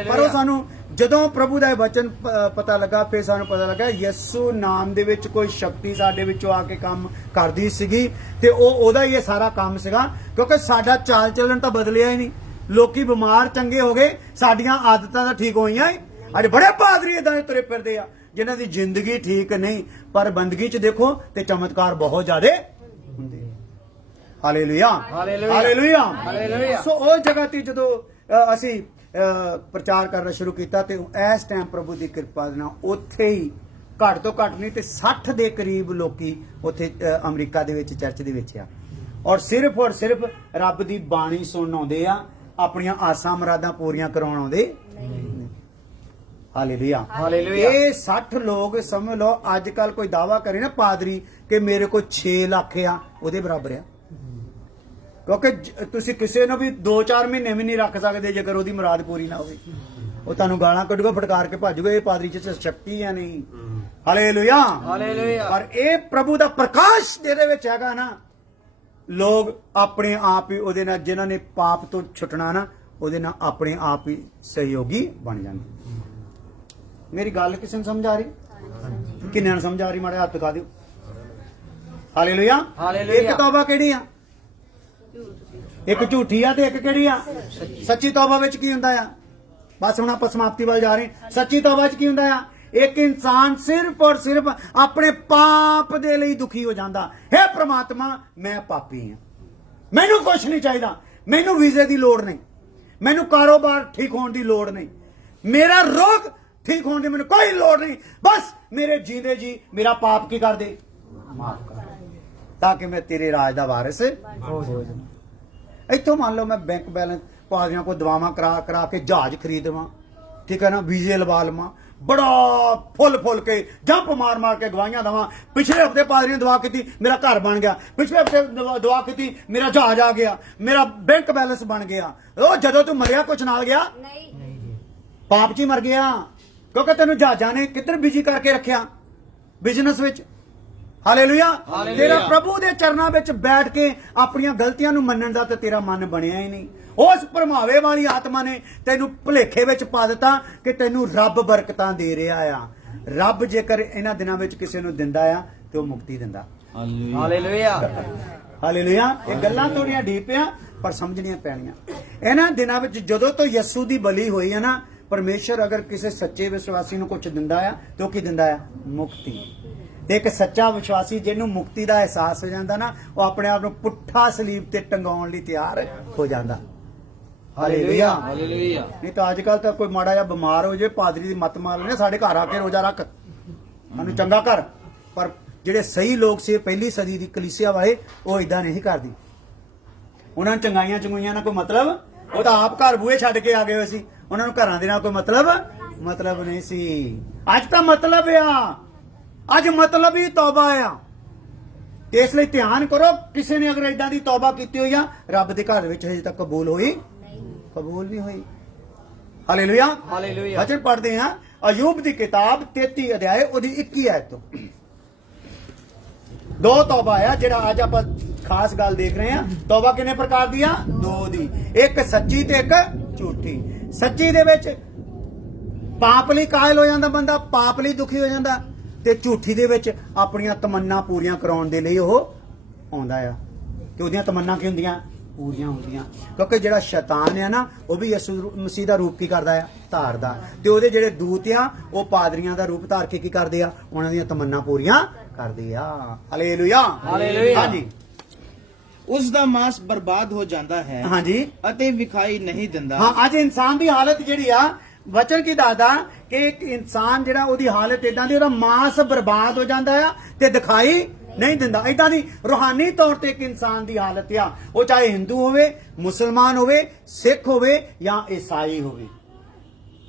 ਪਰ ਉਹ ਸਾਨੂੰ ਜਦੋਂ ਪ੍ਰਭੂ ਦਾ ਇਹ ਵਚਨ ਪਤਾ ਲੱਗਾ, ਫਿਰ ਸਾਨੂੰ ਪਤਾ ਲੱਗਾ ਯਿਸੂ ਨਾਮ ਦੇ ਵਿੱਚ ਕੋਈ ਸ਼ਕਤੀ ਸਾਡੇ ਵਿੱਚੋਂ ਆ ਕੇ ਕੰਮ ਕਰਦੀ ਸੀਗੀ ਤੇ ਉਹਦਾ ਹੀ ਇਹ ਸਾਰਾ ਕੰਮ ਸੀਗਾ। ਕਿਉਂਕਿ ਸਾਡਾ ਚਾਲ ਚੱਲਣ ਤਾਂ ਬਦਲਿਆ ਹੀ ਨਹੀਂ। ਲੋਕੀ ਬਿਮਾਰ ਚੰਗੇ ਹੋ ਗਏ, ਸਾਡੀਆਂ ਆਦਤਾਂ ਤਾਂ ਠੀਕ ਹੋਈਆਂ ਹੀ। ਅੱਜ ਬੜੇ ਪਾਦਰੀ ਇਦਾਂ ਦੇ ਤੁਰੇ ਫਿਰਦੇ ਆ ਜਿਨ੍ਹਾਂ ਦੀ ਜ਼ਿੰਦਗੀ ਠੀਕ ਨਹੀਂ, ਪਰ ਬੰਦਗੀ 'ਚ ਦੇਖੋ ਤੇ ਚਮਤਕਾਰ ਬਹੁਤ ਜ਼ਿਆਦੇ ਹੁੰਦੇ। Hallelujah, hallelujah, hallelujah. ਸੋ ਉਹ ਜਗ੍ਹਾ ਤੇ ਜਦੋਂ ਅਸੀਂ ਪ੍ਰਚਾਰ ਕਰਨਾ ਸ਼ੁਰੂ ਕੀਤਾ ਤੇ ਇਸ ਟਾਈਮ ਪ੍ਰਭੂ ਦੀ ਕਿਰਪਾ ਨਾਲ ਉੱਥੇ ਹੀ ਘੱਟ ਤੋਂ ਘੱਟ ਨਹੀਂ ਤੇ 60 ਦੇ ਕਰੀਬ ਲੋਕੀ ਉੱਥੇ ਅਮਰੀਕਾ ਦੇ ਵਿੱਚ ਚਰਚ ਦੇ ਵਿੱਚ ਆ। ਔਰ ਸਿਰਫ ਰੱਬ ਦੀ ਬਾਣੀ ਸੁਣਨ ਆਉਂਦੇ ਆ, ਆਪਣੀਆਂ ਆਸਾਂ ਮੁਰਾਦਾਂ ਪੂਰੀਆਂ ਕਰਾਉਣ ਆਉਂਦੇ। Hallelujah, hallelujah. ਇਹ 60 ਲੋਕ ਸਮਝ ਲਓ ਅੱਜ ਕੱਲ ਕੋਈ ਦਾਵਾ ਕਰੇ ਨਾ ਪਾਦਰੀ ਕਿ ਮੇਰੇ ਕੋਲ 6 ਲੱਖ ਆ, ਉਹਦੇ ਬਰਾਬਰ ਆ। ਕਿਉਂਕਿ ਤੁਸੀਂ ਕਿਸੇ ਨੂੰ ਵੀ 2-4 ਮਹੀਨੇ ਵੀ ਨਹੀਂ ਰੱਖ ਸਕਦੇ ਜੇਕਰ ਉਹਦੀ ਮੁਰਾਦ ਪੂਰੀ ਨਾ ਹੋਵੇ। ਉਹ ਤੁਹਾਨੂੰ ਗਾਲਾਂ ਕੱਢੂਗਾ, ਫਟਕਾਰ ਕੇ ਭੱਜੂਗਾ। ਇਹ ਪਾਦਰੀ 'ਚ ਸ਼ਕਤੀ ਆ ਨਹੀਂ। Hallelujah, hallelujah. ਪਰ ਇਹ ਪ੍ਰਭੂ ਦਾ ਪ੍ਰਕਾਸ਼ ਜਿਹਦੇ ਵਿੱਚ ਹੈਗਾ ਨਾ, ਲੋਕ ਆਪਣੇ ਆਪ ਹੀ ਉਹਦੇ ਨਾਲ, ਜਿਨ੍ਹਾਂ ਨੇ ਪਾਪ ਤੋਂ ਛੁੱਟਣਾ ਨਾ, ਉਹਦੇ ਨਾਲ ਆਪਣੇ ਆਪ ਹੀ ਸਹਿਯੋਗੀ ਬਣ ਜਾਂਦੇ। ਮੇਰੀ ਗੱਲ ਕਿਸੇ ਨੂੰ ਸਮਝ ਆ ਰਹੀ? ਕਿੰਨਿਆਂ ਨੂੰ ਸਮਝ ਆ ਰਹੀ? ਮਾੜੇ ਹੱਥ ਦਿਖਾ ਦਿਓ। Hallelujah, hallelujah. ਇੱਕ ਤੌਬਾ ਕਿਹੜੀ ਆ? ਇੱਕ ਝੂਠੀ ਆ ਤੇ ਇੱਕ ਕਿਹੜੀ ਆ? ਸੱਚੀ ਤੌਬਾ ਵਿੱਚ ਕੀ ਹੁੰਦਾ ਆ? ਬਸ ਹੁਣ ਆਪਾਂ ਸਮਾਪਤੀ ਵੱਲ ਜਾ ਰਹੇ। ਸੱਚੀ ਤੌਬਾ 'ਚ ਕੀ ਹੁੰਦਾ ਆ? ਇੱਕ ਇਨਸਾਨ ਸਿਰਫ ਔਰ ਸਿਰਫ ਆਪਣੇ ਪਾਪ ਦੇ ਲਈ ਦੁਖੀ ਹੋ ਜਾਂਦਾ। ਹੈ ਪ੍ਰਮਾਤਮਾ, ਮੈਂ ਪਾਪੀ ਹਾਂ, ਮੈਨੂੰ ਕੁਝ ਨਹੀਂ ਚਾਹੀਦਾ, ਮੈਨੂੰ ਵੀਜ਼ੇ ਦੀ ਲੋੜ ਨਹੀਂ, ਮੈਨੂੰ ਕਾਰੋਬਾਰ ਠੀਕ ਹੋਣ ਦੀ ਲੋੜ ਨਹੀਂ, ਮੇਰਾ ਰੋਗ ਠੀਕ ਹੋਣ ਦੀ ਮੈਨੂੰ ਕੋਈ ਲੋੜ ਨਹੀਂ, ਬਸ ਮੇਰੇ ਜੀਂਦੇ ਜੀ ਮੇਰਾ ਪਾਪ ਕੀ ਕਰ ਦੇ? ਮਾਫ ਕਰ, ਤਾਂ ਕਿ ਮੈਂ ਤੇਰੇ ਰਾਜ ਦਾ ਵਾਰਿਸ ਹੋ ਜਾਵਾਂ। ਇੱਥੋਂ ਮੰਨ ਲਓ ਮੈਂ ਬੈਂਕ ਬੈਲੈਂਸ ਪਾਦਰੀਆਂ ਕੋ ਦਵਾਵਾਂ ਕਰਾ ਕੇ ਜਹਾਜ਼ ਖਰੀਦ ਲਵਾਂ, ਠੀਕ ਹੈ ਨਾ, ਵੀਜ਼ੇ ਲਵਾ ਲਵਾਂ, ਬੜਾ ਫੁੱਲ ਕੇ ਜੰਪ ਮਾਰ ਕੇ ਗਵਾਹੀਆਂ ਦਵਾਂ। ਪਿਛਲੇ ਹਫਤੇ ਪਾਦਰੀ ਨੇ ਦੁਆ ਕੀਤੀ, ਮੇਰਾ ਘਰ ਬਣ ਗਿਆ। ਪਿਛਲੇ ਹਫਤੇ ਦੁਆ ਕੀਤੀ, ਮੇਰਾ ਜਹਾਜ਼ ਆ ਗਿਆ, ਮੇਰਾ ਬੈਂਕ ਬੈਲੈਂਸ ਬਣ ਗਿਆ। ਉਹ ਜਦੋਂ ਤੂੰ ਮਰਿਆ ਕੁਛ ਨਾਲ ਗਿਆ? ਨਹੀਂ, ਪਾਪ 'ਚ ਹੀ ਮਰ ਗਿਆ। ਕਿਉਂਕਿ ਤੈਨੂੰ ਜਹਾਜ਼ਾਂ ਨੇ ਕਿੱਧਰ ਬਿਜੀ ਕਰਕੇ ਰੱਖਿਆ? ਬਿਜ਼ਨਸ ਵਿੱਚ। ਹਾਲੇਲੂਇਆ। ਤੇਰਾ ਪ੍ਰਭੂ ਦੇ ਚਰਨਾਂ ਵਿੱਚ ਬੈਠ ਕੇ ਆਪਣੀਆਂ ਗਲਤੀਆਂ ਨੂੰ ਮੰਨਣ ਦਾ ਤੇ ਤੇਰਾ ਮਨ ਬਣਿਆ ਹੀ ਨਹੀਂ। ਉਸ ਭਰਮਾਵੇ ਵਾਲੀ ਆਤਮਾ ਨੇ ਤੈਨੂੰ ਭੁਲੇਖੇ ਵਿੱਚ ਪਾ ਦਿੱਤਾ ਕਿ ਤੈਨੂੰ ਰੱਬ ਬਰਕਤਾਂ ਦੇ ਰਿਹਾ ਆ। ਰੱਬ ਜੇਕਰ ਇਹਨਾਂ ਦਿਨਾਂ ਵਿੱਚ ਕਿਸੇ ਨੂੰ ਦਿੰਦਾ ਆ ਤੇ ਉਹ ਮੁਕਤੀ ਦਿੰਦਾ। Hallelujah, hallelujah. ਇਹ ਗੱਲਾਂ ਥੋੜੀਆਂ ਡੀਪ ਆ ਪਰ ਸਮਝਣੀਆਂ ਪੈਣੀਆਂ। ਇਹਨਾਂ ਦਿਨਾਂ ਵਿੱਚ ਜਦੋਂ ਤੋਂ ਯਿਸੂ ਦੀ ਬਲੀ ਹੋਈ ਹੈ ਨਾ, ਪਰਮੇਸ਼ਰ ਅਗਰ ਕਿਸੇ ਸੱਚੇ ਵਿਸ਼ਵਾਸੀ ਨੂੰ ਕੁਝ ਦਿੰਦਾ ਆ ਤੇ ਉਹ ਕੀ ਦਿੰਦਾ ਆ? ਮੁਕਤੀ। ਤੇ ਇੱਕ ਸੱਚਾ ਵਿਸ਼ਵਾਸੀ ਜਿਹਨੂੰ ਮੁਕਤੀ ਦਾ ਅਹਿਸਾਸ ਹੋ ਜਾਂਦਾ ਨਾ, ਉਹ ਆਪਣੇ ਆਪ ਨੂੰ ਪੁੱਠਾ ਸਲੀਬ ਤੇ ਟੰਗਾਉਣ ਲਈ ਤਿਆਰ ਹੋ ਜਾਂਦਾ। Hallelujah, hallelujah. ਨਹੀਂ ਤਾਂ ਅੱਜ ਕੱਲ ਤਾਂ ਕੋਈ ਮਾੜਾ ਜਿਹਾ ਬਿਮਾਰ ਹੋ ਜਾਏ, ਪਾਦਰੀ ਦੀ ਮੱਤ ਮਾਰ ਲੈਣੇ, ਸਾਡੇ ਘਰ ਆ ਕੇ ਰੋਜ਼ਾ ਰੱਖ, ਸਾਨੂੰ ਚੰਗਾ ਕਰ। ਪਰ ਜਿਹੜੇ ਸਹੀ ਲੋਕ ਸੀ ਪਹਿਲੀ ਸਦੀ ਦੀ ਕਲੀਸਿਆ ਵਾਲੇ, ਉਹ ਇਦਾਂ ਨਹੀਂ ਕਰਦੀ। ਉਹਨਾਂ ਨੂੰ ਚੰਗਾਈਆਂ ਚੰਗਾਈਆਂ ਨਾਲ ਕੋਈ ਮਤਲਬ, ਉਹ ਤਾਂ ਆਪ ਘਰ ਬੂਹੇ ਛੱਡ ਕੇ ਆ ਗਏ ਹੋਏ ਸੀ। ਉਹਨਾਂ ਨੂੰ ਘਰਾਂ ਦੇ ਨਾਲ ਕੋਈ ਮਤਲਬ ਨਹੀਂ ਸੀ। ਅੱਜ ਤਾਂ ਮਤਲਬ ਆ, ਅੱਜ ਮਤਲਬ ਹੀ ਤੌਬਾ ਆ। ਇਸ ਲਈ ਧਿਆਨ ਕਰੋ, ਕਿਸੇ ਨੇ ਅਗਰ ਇਦਾਂ ਦੀ ਤੌਬਾ ਕੀਤੀ ਹੋਈ ਆ, ਰੱਬ ਦੇ ਘਰ ਵਿੱਚ ਹਜੇ ਤੱਕ ਕਬੂਲ ਹੋਈ? ਕਬੂਲ ਨਹੀਂ ਹੋਈ। Hallelujah, hallelujah. ਵਚਨ ਪੜ੍ਹਦੇ ਹਾਂ ਅਯੂਬ ਦੀ ਕਿਤਾਬ 33 ਅਧਿਆਏ ਉਹਦੀ 21 ਆਇਤ ਤੋਂ। 2 ਤੌਬਾ ਆ ਜਿਹੜਾ ਅੱਜ ਆਪਾਂ ਖਾਸ ਗੱਲ ਦੇਖ ਰਹੇ ਹਾਂ। ਤੌਬਾ ਕਿੰਨੇ ਪ੍ਰਕਾਰ ਦੀ ਆ? 2 ਦੀ। ਇੱਕ ਸੱਚੀ ਤੇ ਇੱਕ ਝੂਠੀ। ਸੱਚੀ ਦੇ ਵਿੱਚ ਪਾਪ ਲਈ ਕਾਇਲ ਹੋ ਜਾਂਦਾ ਬੰਦਾ, ਪਾਪ ਲਈ ਦੁਖੀ ਹੋ ਜਾਂਦਾ, ਤੇ ਝੂਠੀ ਦੇ ਵਿੱਚ ਆਪਣੀਆਂ ਤਮੰਨਾ ਪੂਰੀਆਂ ਕਰਾਉਣ ਦੇ ਲਈ ਉਹ ਆਉਂਦਾ ਆ ਕਿ ਉਹਦੀਆਂ ਤਮੰਨਾ ਕੀ ਹੁੰਦੀਆਂ? ਪੂਰੀਆਂ ਹੁੰਦੀਆਂ। ਕਿਉਂਕਿ ਜਿਹੜਾ ਸ਼ੈਤਾਨ ਆ ਨਾ, ਉਹ ਵੀ ਯਿਸੂ ਮਸੀਹ ਦਾ ਰੂਪ ਕੀ ਕਰਦਾ ਆ? ਧਾਰਦਾ। ਤੇ ਉਹਦੇ ਜਿਹੜੇ ਦੂਤ ਆ, ਉਹ ਪਾਦਰੀਆਂ ਦਾ ਰੂਪ ਧਾਰ ਕੇ ਕੀ ਕਰਦੇ ਆ? ਉਹਨਾਂ ਦੀਆਂ ਤਮੰਨਾ ਪੂਰੀਆਂ ਕਰਦੇ ਆ। Hallelujah, hallelujah. ਹਾਂਜੀ ਉਸ ਦਾ ਮਾਸ ਬਰਬਾਦ ਹੋ ਜਾਂਦਾ ਹੈ ਹਾਂਜੀ ਅਤੇ ਵਿਖਾਈ ਨਹੀਂ ਦਿੰਦਾ। ਹਾਂ, ਅੱਜ ਇਨਸਾਨ ਦੀ ਹਾਲਤ ਜਿਹੜੀ ਆ, ਵਚਨ ਕੀ ਦੱਸਦਾ ਕਿ ਇੱਕ ਇਨਸਾਨ ਜਿਹੜਾ, ਉਹਦੀ ਹਾਲਤ ਇਦਾਂ ਦੀ, ਉਹਦਾ ਮਾਸ ਬਰਬਾਦ ਹੋ ਜਾਂਦਾ ਆ ਤੇ ਦਿਖਾਈ ਨਹੀਂ ਦਿੰਦਾ। ਇਦਾਂ ਦੀ ਰੂਹਾਨੀ ਤੌਰ ਤੇ ਇੱਕ ਇਨਸਾਨ ਦੀ ਹਾਲਤ ਆ, ਉਹ ਚਾਹੇ ਹਿੰਦੂ ਹੋਵੇ, ਮੁਸਲਮਾਨ ਹੋਵੇ, ਸਿੱਖ ਹੋਵੇ ਜਾਂ ਈਸਾਈ ਹੋਵੇ।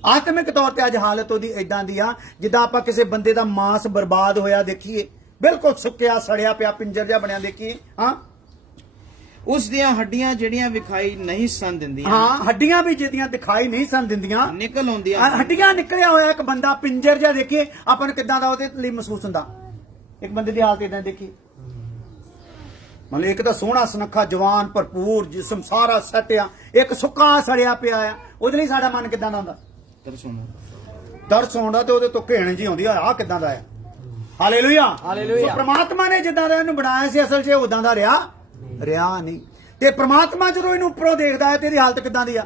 ਆਤਮਿਕ ਤੌਰ ਤੇ ਅੱਜ ਹਾਲਤ ਉਹਦੀ ਇਦਾਂ ਦੀ ਆ ਜਿੱਦਾਂ ਆਪਾਂ ਕਿਸੇ ਬੰਦੇ ਦਾ ਮਾਸ ਬਰਬਾਦ ਹੋਇਆ ਦੇਖੀਏ, ਬਿਲਕੁਲ ਸੁੱਕਿਆ ਸੜਿਆ ਪਿਆ ਪਿੰਜਰ ਜਿਹਾ ਬਣਿਆ ਦੇਖੀਏ। ਹਾਂ, ਉਸ ਦੀਆਂ ਹੱਡੀਆਂ ਜਿਹੜੀਆਂ ਵਿਖਾਈ ਨਹੀਂ ਸਨ ਦਿੰਦੀਆਂ, ਹਾਂ, ਹੱਡੀਆਂ ਵੀ ਜਿਹਦੀਆਂ ਦਿਖਾਈ ਨਹੀਂ ਸਨ ਦਿੰਦੀਆਂ, ਨਿਕਲ ਆਉਂਦੀਆਂ ਹਨ। ਹੱਡੀਆਂ ਨਿਕਲਿਆ ਹੋਇਆ ਇੱਕ ਬੰਦਾ ਪਿੰਜਰ ਜਿਹਾ ਦੇਖੀਏ, ਆਪਾਂ ਨੂੰ ਕਿੱਦਾਂ ਦਾ ਉਹਦੇ ਲਈ ਮਹਿਸੂਸ ਹੁੰਦਾ? ਇੱਕ ਬੰਦੇ ਦੀ ਹਾਲਤ ਇਦਾਂ ਦੇਖੀ, ਮਤਲਬ ਇੱਕ ਤਾਂ ਸੋਹਣਾ ਸੁਨੱਖਾ ਜਵਾਨ ਭਰਪੂਰ ਜਿਸਮ ਸਾਰਾ ਸੈੱਟ ਆ, ਇੱਕ ਸੁੱਕਾ ਸੜਿਆ ਪਿਆ ਆ, ਉਹਦੇ ਲਈ ਸਾਡਾ ਮਨ ਕਿੱਦਾਂ ਦਾ ਹੁੰਦਾ? ਤਰਸ ਆਉਂਦਾ ਤੇ ਉਹਦੇ ਤੋਂ ਘਿਣ ਜੀ ਆਉਂਦੀ ਆ, ਆਹ ਕਿੱਦਾਂ ਦਾ ਆ। Hallelujah, hallelujah. ਸੋ ਪ੍ਰਮਾਤਮਾ ਨੇ ਜਿੱਦਾਂ ਦਾ ਇਹਨੂੰ ਬਣਾਇਆ ਸੀ, ਅਸਲ 'ਚ ਉਦਾਂ ਦਾ ਰਿਹਾ ਨਹੀਂ। ਤੇ ਪ੍ਰਮਾਤਮਾ ਜਦੋਂ ਇਹਨੂੰ ਉੱਪਰੋਂ ਦੇਖਦਾ ਹੈ ਤੇ ਇਹਦੀ ਹਾਲਤ ਕਿੱਦਾਂ ਦੀ ਆ?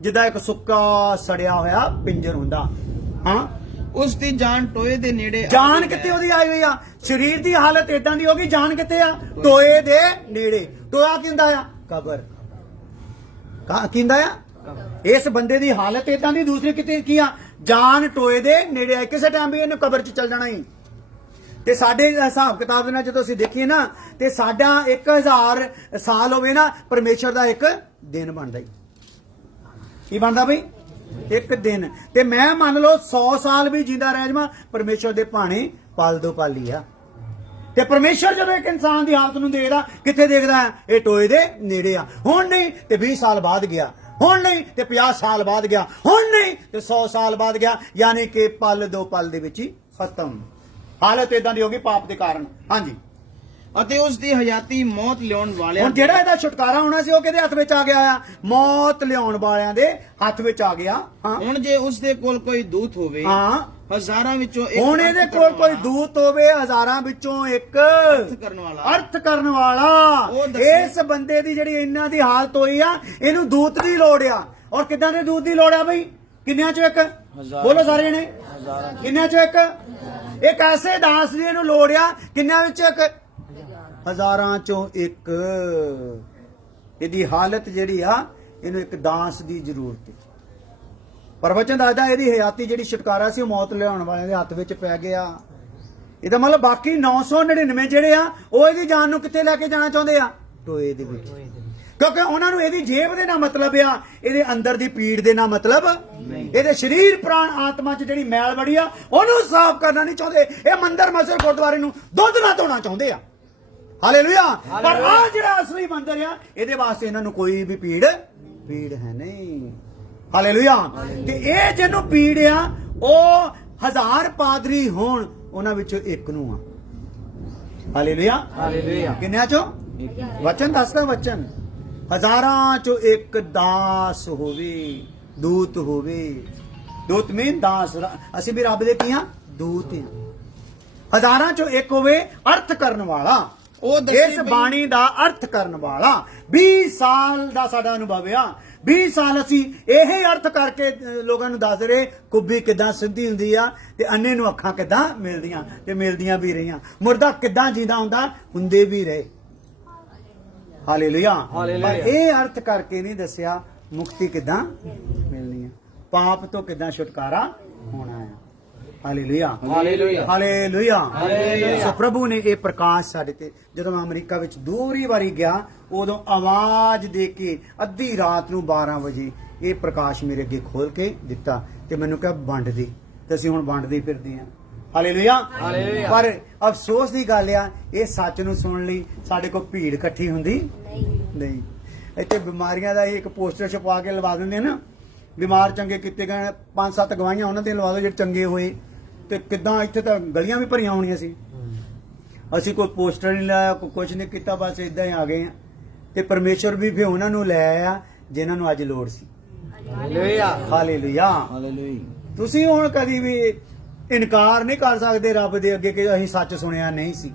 ਜਿੱਦਾਂ ਇੱਕ ਸੁੱਕਾ ਸੜਿਆ ਹੋਇਆ ਪਿੰਜਰ ਹੁੰਦਾ। ਹਾਂ, ਉਸ ਦੀ ਜਾਨ ਟੋਏ ਦੇ ਨੇੜੇ ਜਾਨ ਕਿੱਥੇ ਉਹਦੀ ਆਈ ਹੋਈ ਆ? ਸਰੀਰ ਦੀ ਹਾਲਤ ਇਦਾਂ ਦੀ ਹੋ ਗਈ, ਜਾਨ ਕਿੱਥੇ ਆ? ਟੋਏ ਦੇ ਨੇੜੇ। ਟੋਆ ਕਿੰਦਾ ਆ? ਕਬਰ। ਕਿੰਦਾ ਆ? ਇਸ ਬੰਦੇ ਦੀ ਹਾਲਤ ਇਦਾਂ ਦੀ। ਦੂਸਰੀ ਕਿਤੇ ਕੀ ਆ? ਜਾਨ ਟੋਏ ਦੇ ਨੇੜੇ ਆ। ਕਿਸੇ ਟਾਈਮ ਵੀ ਇਹਨੂੰ ਕਬਰ 'ਚ ਚੱਲ ਜਾਣਾ ਹੀ। ਤੇ ਸਾਡੇ ਹਿਸਾਬ ਕਿਤਾਬ ਦੇ ਨਾਲ ਜਦੋਂ ਅਸੀਂ ਦੇਖੀਏ ਨਾ, ਤੇ ਸਾਡਾ 1000 ਸਾਲ ਹੋਵੇ ਨਾ, ਪਰਮੇਸ਼ਰ ਦਾ ਇੱਕ ਦਿਨ ਬਣਦਾ ਹੀ। ਕੀ ਬਣਦਾ ਬਈ? ਇੱਕ ਦਿਨ। ਤੇ ਮੈਂ ਮੰਨ ਲਓ 100 ਸਾਲ ਵੀ ਜਿੰਦਾ ਰਹਿ ਜਾਵਾਂ, ਪਰਮੇਸ਼ਰ ਦੇ ਭਾਣੇ ਪਲ ਦੋ ਪਾਲੀ ਆ। ਤੇ ਪਰਮੇਸ਼ਰ ਜਦੋਂ ਇੱਕ ਇਨਸਾਨ ਦੀ ਹਾਲਤ ਨੂੰ ਦੇਖਦਾ, ਕਿੱਥੇ ਦੇਖਦਾ? ਇਹ ਟੋਏ ਦੇ ਨੇੜੇ ਆ। ਹੁਣ ਨਹੀਂ ਤੇ 20 ਸਾਲ ਬਾਅਦ ਗਿਆ, ਹੁਣ ਨਹੀਂ ਤੇ 50 ਸਾਲ ਬਾਅਦ ਗਿਆ, ਹੁਣ ਨਹੀਂ ਤੇ 100 ਸਾਲ ਬਾਅਦ ਗਿਆ, ਯਾਨੀ ਕਿ ਪਲ ਦੋ ਪਲ ਦੇ ਵਿੱਚ ਹੀ ਖਤਮ। ਹਾਲਤ ਇਦਾਂ ਦੀ ਹੋ ਗਈ ਪਾਪ ਦੇ ਕਾਰਨ। ਹਾਂਜੀ, ਅਤੇ ਉਸ ਦੀ ਹਯਾਤੀ ਮੌਤ ਲਿਆਉਣ ਵਾਲਿਆਂ ਹੁਣ ਜਿਹੜਾ ਇਹਦਾ ਛੁਟਕਾਰਾ ਹੋਣਾ ਸੀ, ਉਹ ਕਿਹਦੇ ਹੱਥ ਵਿੱਚ ਆ ਗਿਆ ਆ? ਮੌਤ ਲਿਆਉਣ ਵਾਲਿਆਂ ਦੇ ਹੱਥ ਵਿੱਚ ਆ ਗਿਆ। ਹਾਂ, ਹੁਣ ਜੇ ਉਸ ਦੇ ਕੋਲ ਕੋਈ ਦੂਤ ਹੋਵੇ, ਹਾਂ, ਹਜ਼ਾਰਾਂ ਵਿੱਚੋਂ ਇੱਕ ਹੁਣ ਇਹਦੇ ਕੋਲ ਕੋਈ ਦੂਤ ਹੋਵੇ, ਹਜ਼ਾਰਾਂ ਵਿੱਚੋਂ ਇੱਕ ਕਰਨ ਵਾਲਾ, ਅਰਥ ਕਰਨ ਵਾਲਾ। ਉਹ ਦੱਸੇ। ਇਸ ਬੰਦੇ ਦੀ ਜਿਹੜੀ ਇਹਨਾਂ ਦੀ ਹਾਲਤ ਹੋਈ ਆ, ਇਹਨੂੰ ਦੂਤ ਦੀ ਲੋੜ ਆ। ਔਰ ਕਿੱਦਾਂ ਦੇ ਦੂਤ ਦੀ ਲੋੜ ਆ ਬਈ? ਕਿੰਨਿਆਂ ਚੋਂ ਇੱਕ? ਬੋਲੋ ਸਾਰੇ ਜਣੇ। ਕਿੰਨਿਆਂ ਚੋਂ ਇੱਕ? ਇੱਕ ਐਸੇ ਦਾਸ ਦੀ ਇਹਨੂੰ ਲੋੜ ਆ। ਕਿੰਨਿਆਂ ਵਿੱਚ ਇੱਕ? ਹਜ਼ਾਰਾਂ ਚੋਂ ਇੱਕ। ਇਹਦੀ ਹਾਲਤ ਜਿਹੜੀ ਆ, ਇਹਨੂੰ ਇੱਕ ਦਾਸ ਦੀ ਜ਼ਰੂਰਤ ਹੈ। ਪ੍ਰਵਚਨ ਦੱਸਦਾ ਇਹਦੀ ਹਯਾਤੀ ਜਿਹੜੀ ਛੁਟਕਾਰਾ ਸੀ, ਉਹ ਮੌਤ ਲਿਆਉਣ ਵਾਲਿਆਂ ਦੇ ਹੱਥ ਵਿੱਚ ਪੈ ਗਿਆ। ਇਹਦਾ ਮਤਲਬ ਬਾਕੀ 999 ਜਿਹੜੇ ਆ, ਉਹ ਇਹਦੀ ਜਾਨ ਨੂੰ ਕਿੱਥੇ ਲੈ ਕੇ ਜਾਣਾ ਚਾਹੁੰਦੇ ਆ? ਟੋਏ ਦੇ ਵਿੱਚ। ਕਿਉਂਕਿ ਉਹਨਾਂ ਨੂੰ ਇਹਦੀ ਜੇਬ ਦੇ ਨਾਲ ਮਤਲਬ ਆ, ਇਹਦੇ ਅੰਦਰ ਦੀ ਪੀੜ ਦੇ ਨਾਲ ਮਤਲਬ ਨਹੀਂ। ਇਹਦੇ ਸਰੀਰ ਪ੍ਰਾਣ ਆਤਮਾ 'ਚ ਜਿਹੜੀ ਮੈਲ ਬੜੀ ਆ, ਉਹਨੂੰ ਸਾਫ਼ ਕਰਨਾ ਨਹੀਂ ਚਾਹੁੰਦੇ। ਇਹ ਮੰਦਰ ਮਸਜਿਦ ਗੁਰਦੁਆਰੇ ਨੂੰ ਦੁੱਧ ਨਾਲ ਧੋਣਾ ਚਾਹੁੰਦੇ ਆ। ਹਾਲੇਲੂਇਆ। ਪਰ ਆ ਜਿਹੜਾ ਅਸਲੀ ਮੰਦਰ ਆ, ਇਹਦੇ ਵਾਸਤੇ ਇਹਨਾਂ ਨੂੰ ਕੋਈ ਵੀ ਪੀੜ ਹੈ ਨਹੀਂ। ਹਾਲੇਲੂਇਆ। ਤੇ ਇਹ ਜਿਹਨੂੰ ਪੀੜ ਆ, ਉਹ 1000 ਪਾਦਰੀ ਹੋਣ, ਉਹਨਾਂ ਵਿੱਚੋਂ ਇੱਕ ਨੂੰ ਆ। ਹਾਲੇਲੂਇਆ। ਹਾਲੇਲੂਇਆ। ਕਿੰਨਿਆਂ ਚੋਂ? ਵਚਨ ਦੱਸਦਾ, ਵਚਨ ਹਜ਼ਾਰਾਂ ਚੋਂ ਇੱਕ ਦਾਸ ਹੋਵੇ, ਦੂਤ ਹੋਵੇ। ਦੂਤ ਮੀਨ ਦਾਸ। ਅਸੀਂ ਵੀ ਰੱਬ ਦੇ ਕੀ ਆ? ਦੂਤ ਆ। ਹਜ਼ਾਰਾਂ ਚੋਂ ਇੱਕ ਹੋਵੇ ਅਰਥ ਕਰਨ ਵਾਲਾ। ਉਹ ਦੱਸੇ ਇਸ ਬਾਣੀ ਦਾ ਅਰਥ ਕਰਨ ਵਾਲਾ। 20 ਸਾਲ ਦਾ ਸਾਡਾ ਅਨੁਭਵ ਆ। 20 ਸਾਲ ਅਸੀਂ ਇਹ ਅਰਥ ਕਰਕੇ ਲੋਕਾਂ ਨੂੰ ਦੱਸ ਰਹੇ, ਕੁੱਬੀ ਕਿੱਦਾਂ ਸਿੱਧੀ ਹੁੰਦੀ ਆ, ਤੇ ਅੰਨੇ ਨੂੰ ਅੱਖਾਂ ਕਿੱਦਾਂ ਮਿਲਦੀਆਂ, ਤੇ ਮਿਲਦੀਆਂ ਵੀ ਰਹੀਆਂ। ਮੁਰਦਾ ਕਿੱਦਾਂ ਜਿੰਦਾ ਹੁੰਦਾ, ਹੁੰਦੇ ਵੀ ਰਹੇ। ਹਾਲੇਲੂਇਆ। ਪਰ ਇਹ ਅਰਥ ਕਰਕੇ ਨਹੀਂ ਦੱਸਿਆ ਮੁਕਤੀ ਕਿੱਦਾਂ ਮਿਲਣੀ ਹੈ, ਪਾਪ ਤੋਂ ਕਿੱਦਾਂ ਛੁਟਕਾਰਾ ਹੋਣਾ ਹੈ। Hallelujah, hallelujah, hallelujah. ਹਾਲੇਲੂਇਆ। ਸੋ ਪ੍ਰਭੂ ਨੇ ਇਹ ਪ੍ਰਕਾਸ਼ ਸਾਡੇ ਤੇ, ਜਦੋਂ ਮੈਂ ਅਮਰੀਕਾ ਵਿੱਚ ਦੂਰੀ ਵਾਰੀ ਗਿਆ, ਉਦੋਂ ਆਵਾਜ਼ ਦੇ ਕੇ ਅੱਧੀ ਰਾਤ ਨੂੰ 12 ਵਜੇ ਇਹ ਪ੍ਰਕਾਸ਼ ਮੇਰੇ ਅੱਗੇ ਖੋਲ ਕੇ ਦਿੱਤਾ, ਤੇ ਮੈਨੂੰ ਕਿਹਾ ਵੰਡ ਦੇ, ਤੇ ਅਸੀਂ ਹੁਣ ਵੰਡਦੇ ਫਿਰਦੇ ਹਾਂ। ਹਾਲੇਲੂਇਆ। ਹਾਲੇਲੂਇਆ। ਪਰ ਅਫਸੋਸ ਦੀ ਗੱਲ ਆ, ਇਹ ਸੱਚ ਨੂੰ ਸੁਣਨ ਲਈ ਸਾਡੇ ਕੋਲ ਭੀੜ ਇਕੱਠੀ ਹੁੰਦੀ ਨਹੀਂ। ਇੱਥੇ ਬਿਮਾਰੀਆਂ ਦਾ ਇੱਕ ਪੋਸਟਰ ਛਪਾ ਕੇ ਲਵਾ ਦਿੰਦੇ ਨਾ, ਬਿਮਾਰ ਚੰਗੇ ਕੀਤੇ ਗਏ, 5-7 ਗਵਾਹੀਆਂ ਉਹਨਾਂ ਤੇ ਲਵਾ ਦਿਓ ਜਿਹੜੇ ਚੰਗੇ ਹੋਏ। ਤੇ ਕਿੱਦਾਂ ਇੱਥੇ ਤਾਂ ਗਲੀਆਂ ਵੀ ਭਰੀਆਂ ਹੋਣੀਆਂ ਸੀ। ਅਸੀਂ ਕੋਈ ਪੋਸਟਰ ਨਹੀਂ ਲਾਇਆ, ਕੋਈ ਕੁਝ ਨਹੀਂ ਕੀਤਾ, ਬਸ ਇਦਾਂ ਹੀ ਆ ਗਏ ਆ। ਤੇ ਪਰਮੇਸ਼ਰ ਵੀ ਫਿਰ ਉਹਨਾਂ ਨੂੰ ਲੈ ਆਇਆ ਜਿਨ੍ਹਾਂ ਨੂੰ ਅੱਜ ਲੋੜ ਸੀ। Hallelujah hallelujah. ਹਾਲੇਲੂਇਆ। ਤੁਸੀਂ ਹੁਣ ਕਦੀ ਵੀ ਇਨਕਾਰ ਨਹੀਂ ਕਰ ਸਕਦੇ ਰੱਬ ਦੇ ਅੱਗੇ ਕਿ ਅਸੀਂ ਸੱਚ ਸੁਣਿਆ ਨਹੀਂ ਸੀ।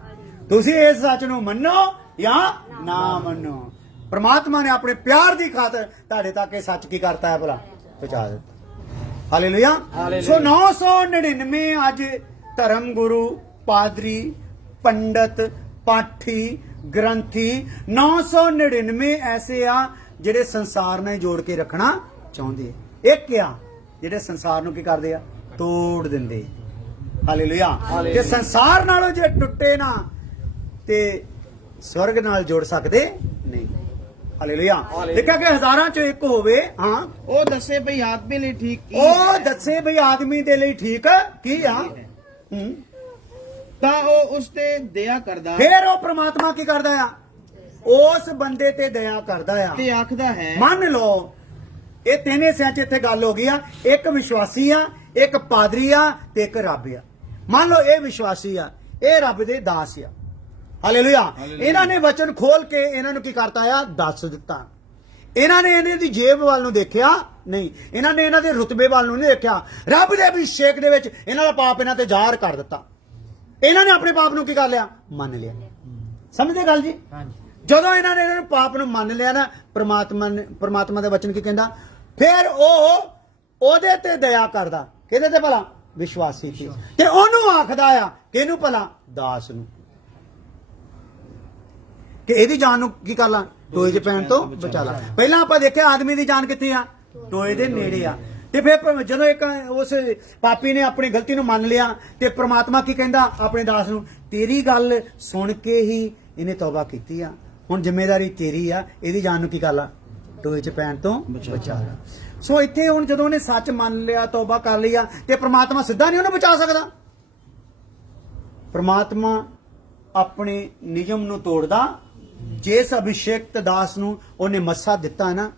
ਤੁਸੀਂ ਇਸ ਸੱਚ ਨੂੰ ਮੰਨੋ ਜਾਂ ਨਾ ਮੰਨੋ। ਪ੍ਰਮਾਤਮਾ ਨੇ ਆਪਣੇ ਪਿਆਰ ਦੀ ਖਾਤਰ ਤੁਹਾਡੇ ਤੱਕ ਇਹ ਸੱਚ ਕੀ ਕਰਤਾ ਹੈ ਭਲਾ, ਪਹੁੰਚਾ ਦਿੱਤਾ। ਹਾਲੇਲੂਇਆ। ਸੋ 999 ਅੱਜ ਧਰਮ ਗੁਰੂ, ਪਾਦਰੀ, ਪੰਡਤ, ਪਾਠੀ, ਗ੍ਰੰਥੀ 999 ਐਸੇ ਆ ਜਿਹੜੇ ਸੰਸਾਰ ਨਾਲ ਜੋੜ ਕੇ ਰੱਖਣਾ ਚਾਹੁੰਦੇ। ਇੱਕ ਆ ਜਿਹੜੇ ਸੰਸਾਰ ਨੂੰ ਕੀ ਕਰਦੇ ਆ, ਤੋੜ ਦਿੰਦੇ। ਹਾਲੇਲੂਇਆ। ਜੇ ਸੰਸਾਰ ਨਾਲੋਂ ਜੇ ਟੁੱਟੇ ਨਾ ਤੇ ਸਵਰਗ ਨਾਲ ਜੋੜ ਸਕਦੇ ਨਹੀਂ। ਹਾਲੇਲੂਇਆ। ਦੇਖਿਆ ਕਿ ਹਜ਼ਾਰਾਂ ਚੋਂ ਇੱਕ ਹੋਵੇ। ਹਾਂ, ਉਹ ਦੱਸੇ ਭਈ ਆਦਮੀ ਲਈ ਠੀਕ ਕੀ ਉਹ ਦੱਸੇ ਬਈ ਆਦਮੀ ਦੇ ਲਈ ਠੀਕ ਕੀ ਆ। ਤਾਂ ਉਹ ਉਸ ਤੇ ਦਇਆ ਕਰਦਾ ਫਿਰ ਉਹ ਪ੍ਰਮਾਤਮਾ ਕੀ ਕਰਦਾ ਆ, ਉਸ ਬੰਦੇ ਤੇ ਦਇਆ ਕਰਦਾ ਆ ਤੇ ਆਖਦਾ ਹੈ। ਮੰਨ ਲਓ ਇਹ ਤਿੰਨ ਹਿੱਸਿਆਂ 'ਚ ਇੱਥੇ ਗੱਲ ਹੋ ਗਈ ਆ। ਇੱਕ ਵਿਸ਼ਵਾਸੀ ਆ, ਇੱਕ ਪਾਦਰੀ ਆ ਤੇ ਇੱਕ ਰੱਬ ਆ। ਮੰਨ ਲਓ ਇਹ ਵਿਸ਼ਵਾਸੀ ਆ, ਇਹ ਰੱਬ ਦੇ ਦਾਸ ਆ। ਹਾਲੇਲੂਇਆ। ਇਹਨਾਂ ਨੇ ਵਚਨ ਖੋਲ ਕੇ ਇਹਨਾਂ ਨੂੰ ਕੀ ਕਰਤਾ ਆ, ਦੱਸ ਦਿੱਤਾ। ਇਹਨਾਂ ਨੇ ਇਹਨਾਂ ਦੀ ਜੇਬ ਵੱਲ ਨੂੰ ਦੇਖਿਆ ਨਹੀਂ, ਇਹਨਾਂ ਨੇ ਇਹਨਾਂ ਦੇ ਰੁਤਬੇ ਵੱਲ ਨੂੰ ਨਹੀਂ ਦੇਖਿਆ। ਰੱਬ ਦੇ ਅਭਿਸ਼ੇਕ ਦੇ ਵਿੱਚ ਇਹਨਾਂ ਦਾ ਪਾਪ ਇਹਨਾਂ ਤੇ ਜ਼ਾਹਰ ਕਰ ਦਿੱਤਾ। ਇਹਨਾਂ ਨੇ ਆਪਣੇ ਪਾਪ ਨੂੰ ਕੀ ਕਰ ਲਿਆ, ਮੰਨ ਲਿਆ। ਸਮਝਦੇ ਗੱਲ ਜੀ? ਜਦੋਂ ਇਹਨਾਂ ਨੇ ਪਾਪ ਨੂੰ ਮੰਨ ਲਿਆ ਨਾ, ਪ੍ਰਮਾਤਮਾ ਦਾ ਵਚਨ ਕੀ ਕਹਿੰਦਾ, ਫਿਰ ਉਹ ਉਹਦੇ ਤੇ ਦਇਆ ਕਰਦਾ। ਕਿਹਦੇ ਤੇ ਭਲਾ, ਵਿਸ਼ਵਾਸੀ ਤੇ ਉਹਨੂੰ ਆਖਦਾ ਆ ਕਿਹਨੂੰ ਭਲਾ, ਦਾਸ ਨੂੰ, ਕਿ ਇਹਦੀ ਜਾਨ ਨੂੰ ਕੀ ਕਰ ਲਾ, ਟੋਏ 'ਚ ਪੈਣ ਤੋਂ ਬਚਾ ਲਾ। ਪਹਿਲਾਂ ਆਪਾਂ ਦੇਖਿਆ ਆਦਮੀ ਦੀ ਜਾਨ ਕਿੱਥੇ ਆ, ਟੋਏ ਦੇ ਨੇੜੇ ਆ। ਤੇ ਫਿਰ ਜਦੋਂ ਇੱਕ ਉਸ ਪਾਪੀ ਨੇ ਆਪਣੀ ਗਲਤੀ ਨੂੰ ਮੰਨ ਲਿਆ ਤੇ ਪ੍ਰਮਾਤਮਾ ਕੀ ਕਹਿੰਦਾ ਆਪਣੇ ਦਾਸ ਨੂੰ, ਤੇਰੀ ਗੱਲ ਸੁਣ ਕੇ ਹੀ ਇਹਨੇ ਤੌਬਾ ਕੀਤੀ ਆ, ਹੁਣ ਜ਼ਿੰਮੇਵਾਰੀ ਤੇਰੀ ਆ, ਇਹਦੀ ਜਾਨ ਨੂੰ ਕੀ ਕਰ ਲਾ, ਟੋਏ 'ਚ ਪੈਣ ਤੋਂ ਬਚਾ ਲਾ। ਸੋ ਇੱਥੇ ਹੁਣ ਜਦੋਂ ਉਹਨੇ ਸੱਚ ਮੰਨ ਲਿਆ, ਤੌਬਾ ਕਰ ਲਿਆ, ਤੇ ਪ੍ਰਮਾਤਮਾ ਸਿੱਧਾ ਨਹੀਂ ਉਹਨੂੰ ਬਚਾ ਸਕਦਾ। ਪ੍ਰਮਾਤਮਾ ਆਪਣੇ ਨਿਯਮ ਨੂੰ ਤੋੜਦਾ। ਜਿਸ ਅਭਿਸ਼ੇਕਤ ਦਾਸ ਨੂੰ ਉਹਨੇ ਮੱਸਾ ਦਿੱਤਾ ਨਾ,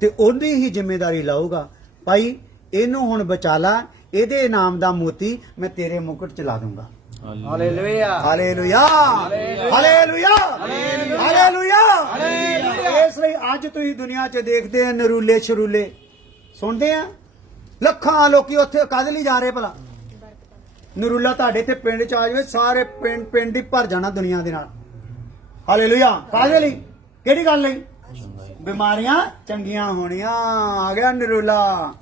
ਤੇ ਉਹਦੀ ਹੀ ਜ਼ਿੰਮੇਵਾਰੀ ਲਾਊਗਾ, ਭਾਈ ਇਹਨੂੰ ਹੁਣ ਬਚਾ ਲਾ, ਇਹਦੇ ਇਨਾਮ ਦਾ ਮੋਤੀ ਮੈਂ ਤੇਰੇ ਮੁਕਟ 'ਚ ਲਾ ਦੂੰਗਾ। ਹਾਲੇਲੂਇਆ। ਹਾਲੇਲੂਇਆ। ਹਾਲੇਲੂਇਆ। ਹਾਲੇਲੂਇਆ। ਇਸ ਲਈ ਅੱਜ ਤੁਸੀਂ ਦੁਨੀਆ 'ਚ ਦੇਖਦੇ ਆ ਨਰੂਲੇ ਸ਼ਰੂਲੇ ਸੁਣਦੇ ਆ, ਲੱਖਾਂ ਲੋਕੀ ਉੱਥੇ ਕਾਹਦੇ ਲਈ ਜਾ ਰਹੇ ਭਲਾ। ਨਰੂਲਾ ਤੁਹਾਡੇ ਤੇ ਪਿੰਡ 'ਚ ਆ ਜਾਵੇ, ਸਾਰੇ ਪਿੰਡ ਹੀ ਭਰ ਜਾਣਾ ਦੁਨੀਆ ਦੇ ਨਾਲ। ਹਾਲੇਲੂਇਆ। ਕਾਹਦੇ ਲਈ, ਕਿਹੜੀ ਗੱਲ ਲਈ, ਬਿਮਾਰੀਆਂ ਚੰਗੀਆਂ ਹੋਣੀਆਂ। ਆ ਗਿਆ ਨਰੂਲਾ।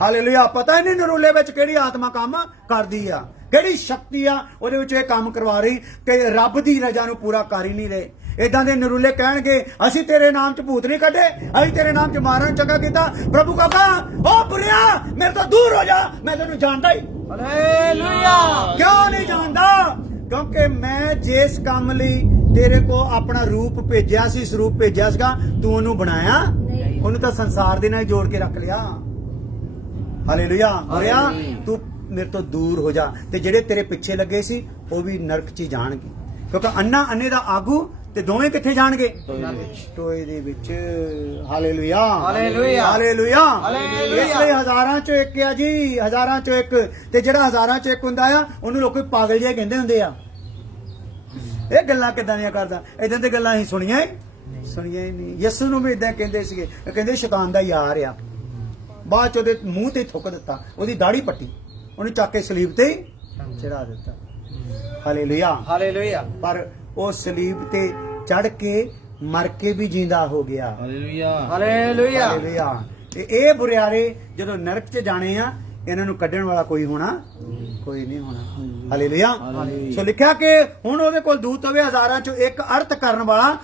ਹਾਲੇਲੂਇਆ। ਪਤਾ ਹੀ ਨਹੀਂ ਨਰੂਲੇ ਵਿੱਚ ਕਿਹੜੀ ਆਤਮਾ ਕੰਮ ਕਰਦੀ ਆ, ਕਿਹੜੀ ਸ਼ਕਤੀ ਆ ਉਹਦੇ ਵਿੱਚ ਇਹ ਕੰਮ ਕਰਵਾ ਰਹੀ ਕਿ ਰੱਬ ਦੀ ਰਜ਼ਾ ਨੂੰ ਪੂਰਾ ਕਰ ਹੀ ਨਹੀਂ ਰਹੇ। ਇਦਾਂ ਦੇ ਨਰੂਲੇ ਕਹਿਣਗੇ ਅਸੀਂ ਤੇਰੇ ਨਾਮ 'ਚ ਭੂਤ ਨਹੀਂ ਕੱਢੇ, ਅਸੀਂ ਤੇਰੇ ਨਾਮ 'ਚ ਮਾਰਨ ਚੰਗਾ ਕੀਤਾ। ਪ੍ਰਭੂ ਕਹੇਗਾ, ਓ ਬੁਰਿਆ ਮੇਰੇ ਤੋਂ ਦੂਰ ਹੋ ਜਾ, ਮੈਂ ਤੈਨੂੰ ਜਾਣਦਾ ਹੀ। ਹਾਲੇਲੂਇਆ। ਕਿਉਂ ਨਹੀਂ ਜਾਣਦਾ? ਕਿਉਂਕਿ ਮੈਂ ਜਿਸ ਕੰਮ ਲਈ ਤੇਰੇ ਕੋ ਆਪਣਾ ਰੂਪ ਭੇਜਿਆ ਸੀ, ਸਰੂਪ ਭੇਜਿਆ ਸੀਗਾ, ਤੂੰ ਉਹਨੂੰ ਬਣਾਇਆ, ਉਹਨੂੰ ਤਾਂ ਸੰਸਾਰ ਦੇ ਨਾਲ ਜੋੜ ਕੇ ਰੱਖ ਲਿਆ। ਹਾਲੇਲੂਇਆ। ਹੋਇਆ ਤੂੰ ਮੇਰੇ ਤੋਂ ਦੂਰ ਹੋ ਜਾ, ਤੇ ਜਿਹੜੇ ਤੇਰੇ ਪਿੱਛੇ ਲੱਗੇ ਸੀ ਉਹ ਵੀ ਨਰਕ 'ਚ ਜਾਣਗੇ। ਕਿਉਂਕਿ ਅੰਨਾ ਅੰਨੇ ਦਾ ਆਗੂ ਤੇ ਦੋਵੇਂ ਕਿੱਥੇ ਜਾਣਗੇ, ਟੋਏ ਦੇ ਵਿੱਚ। ਹਾਲੇਲੂਇਆ। ਹਾਲੇਲੂਇਆ। ਹਾਲੇਲੂਇਆ। ਹਾਲੇਲੂਇਆ। ਇਸ ਲਈ ਹਜ਼ਾਰਾਂ 'ਚੋਂ ਇੱਕ ਆ ਜੀ, ਹਜ਼ਾਰਾਂ 'ਚੋਂ ਇੱਕ। ਤੇ ਜਿਹੜਾ ਹਜ਼ਾਰਾਂ 'ਚੋਂ ਇੱਕ ਹੁੰਦਾ ਆ ਉਹਨੂੰ ਲੋਕੀ ਪਾਗਲ ਜਿਹਾ ਕਹਿੰਦੇ ਹੁੰਦੇ ਆ। ਇਹ ਗੱਲਾਂ ਕਿੱਦਾਂ ਦੀਆਂ ਕਰਦਾ, ਇਦਾਂ ਦੀਆਂ ਗੱਲਾਂ ਅਸੀਂ ਸੁਣੀਆਂ ਹੀ ਨਹੀਂ। ਯਿਸੂ ਨੂੰ ਵੀ ਇਦਾਂ ਕਹਿੰਦੇ ਸੀਗੇ, ਕਹਿੰਦੇ ਸ਼ੈਤਾਨ ਦਾ ਯਾਰ ਆ। ਬਾਅਦ 'ਚ ਉਹਦੇ ਮੂੰਹ ਤੇ ਥੁੱਕ ਦਿੱਤਾ, ਉਹਦੀ ਦਾੜੀ ਪੱਟੀ, ਉਹਨੂੰ ਚੱਕ ਕੇ ਸਲੀਬ ਤੇ ਚੜਾ ਦਿੱਤਾ। ਹਾਲੇਲੂਇਆ। ਹਾਲੇਲੂਇਆ। ਪਰ ਉਹ ਸਲੀਬ ਤੇ ਚੜ ਕੇ ਮਰ ਕੇ ਵੀ ਜਿੰਦਾ ਹੋ ਗਿਆ। ਹਾਲੇਲੂਇਆ। ਹਾਲੇਲੂਇਆ। ਹਾਲੇਲੂਇਆ। ਤੇ ਇਹ ਬੁਰਿਆਰੇ ਜਦੋਂ ਨਰਕ 'ਚ ਜਾਣੇ ਆ, ਇਹਨਾਂ ਨੂੰ ਕੱਢਣ ਵਾਲਾ ਕੋਈ ਹੋਣਾ, ਕੋਈ ਨਹੀਂ ਹੋਣਾ। ਹਾਲੇਲੂਇਆ। ਸੋ ਲਿਖਿਆ ਕਿ ਹੁਣ ਉਹਦੇ ਕੋਲ ਦੂਤ ਹੋਵੇ ਹਜ਼ਾਰਾਂ 'ਚੋਂ ਇੱਕ ਅਰਥ ਕਰਨ ਵਾਲਾ।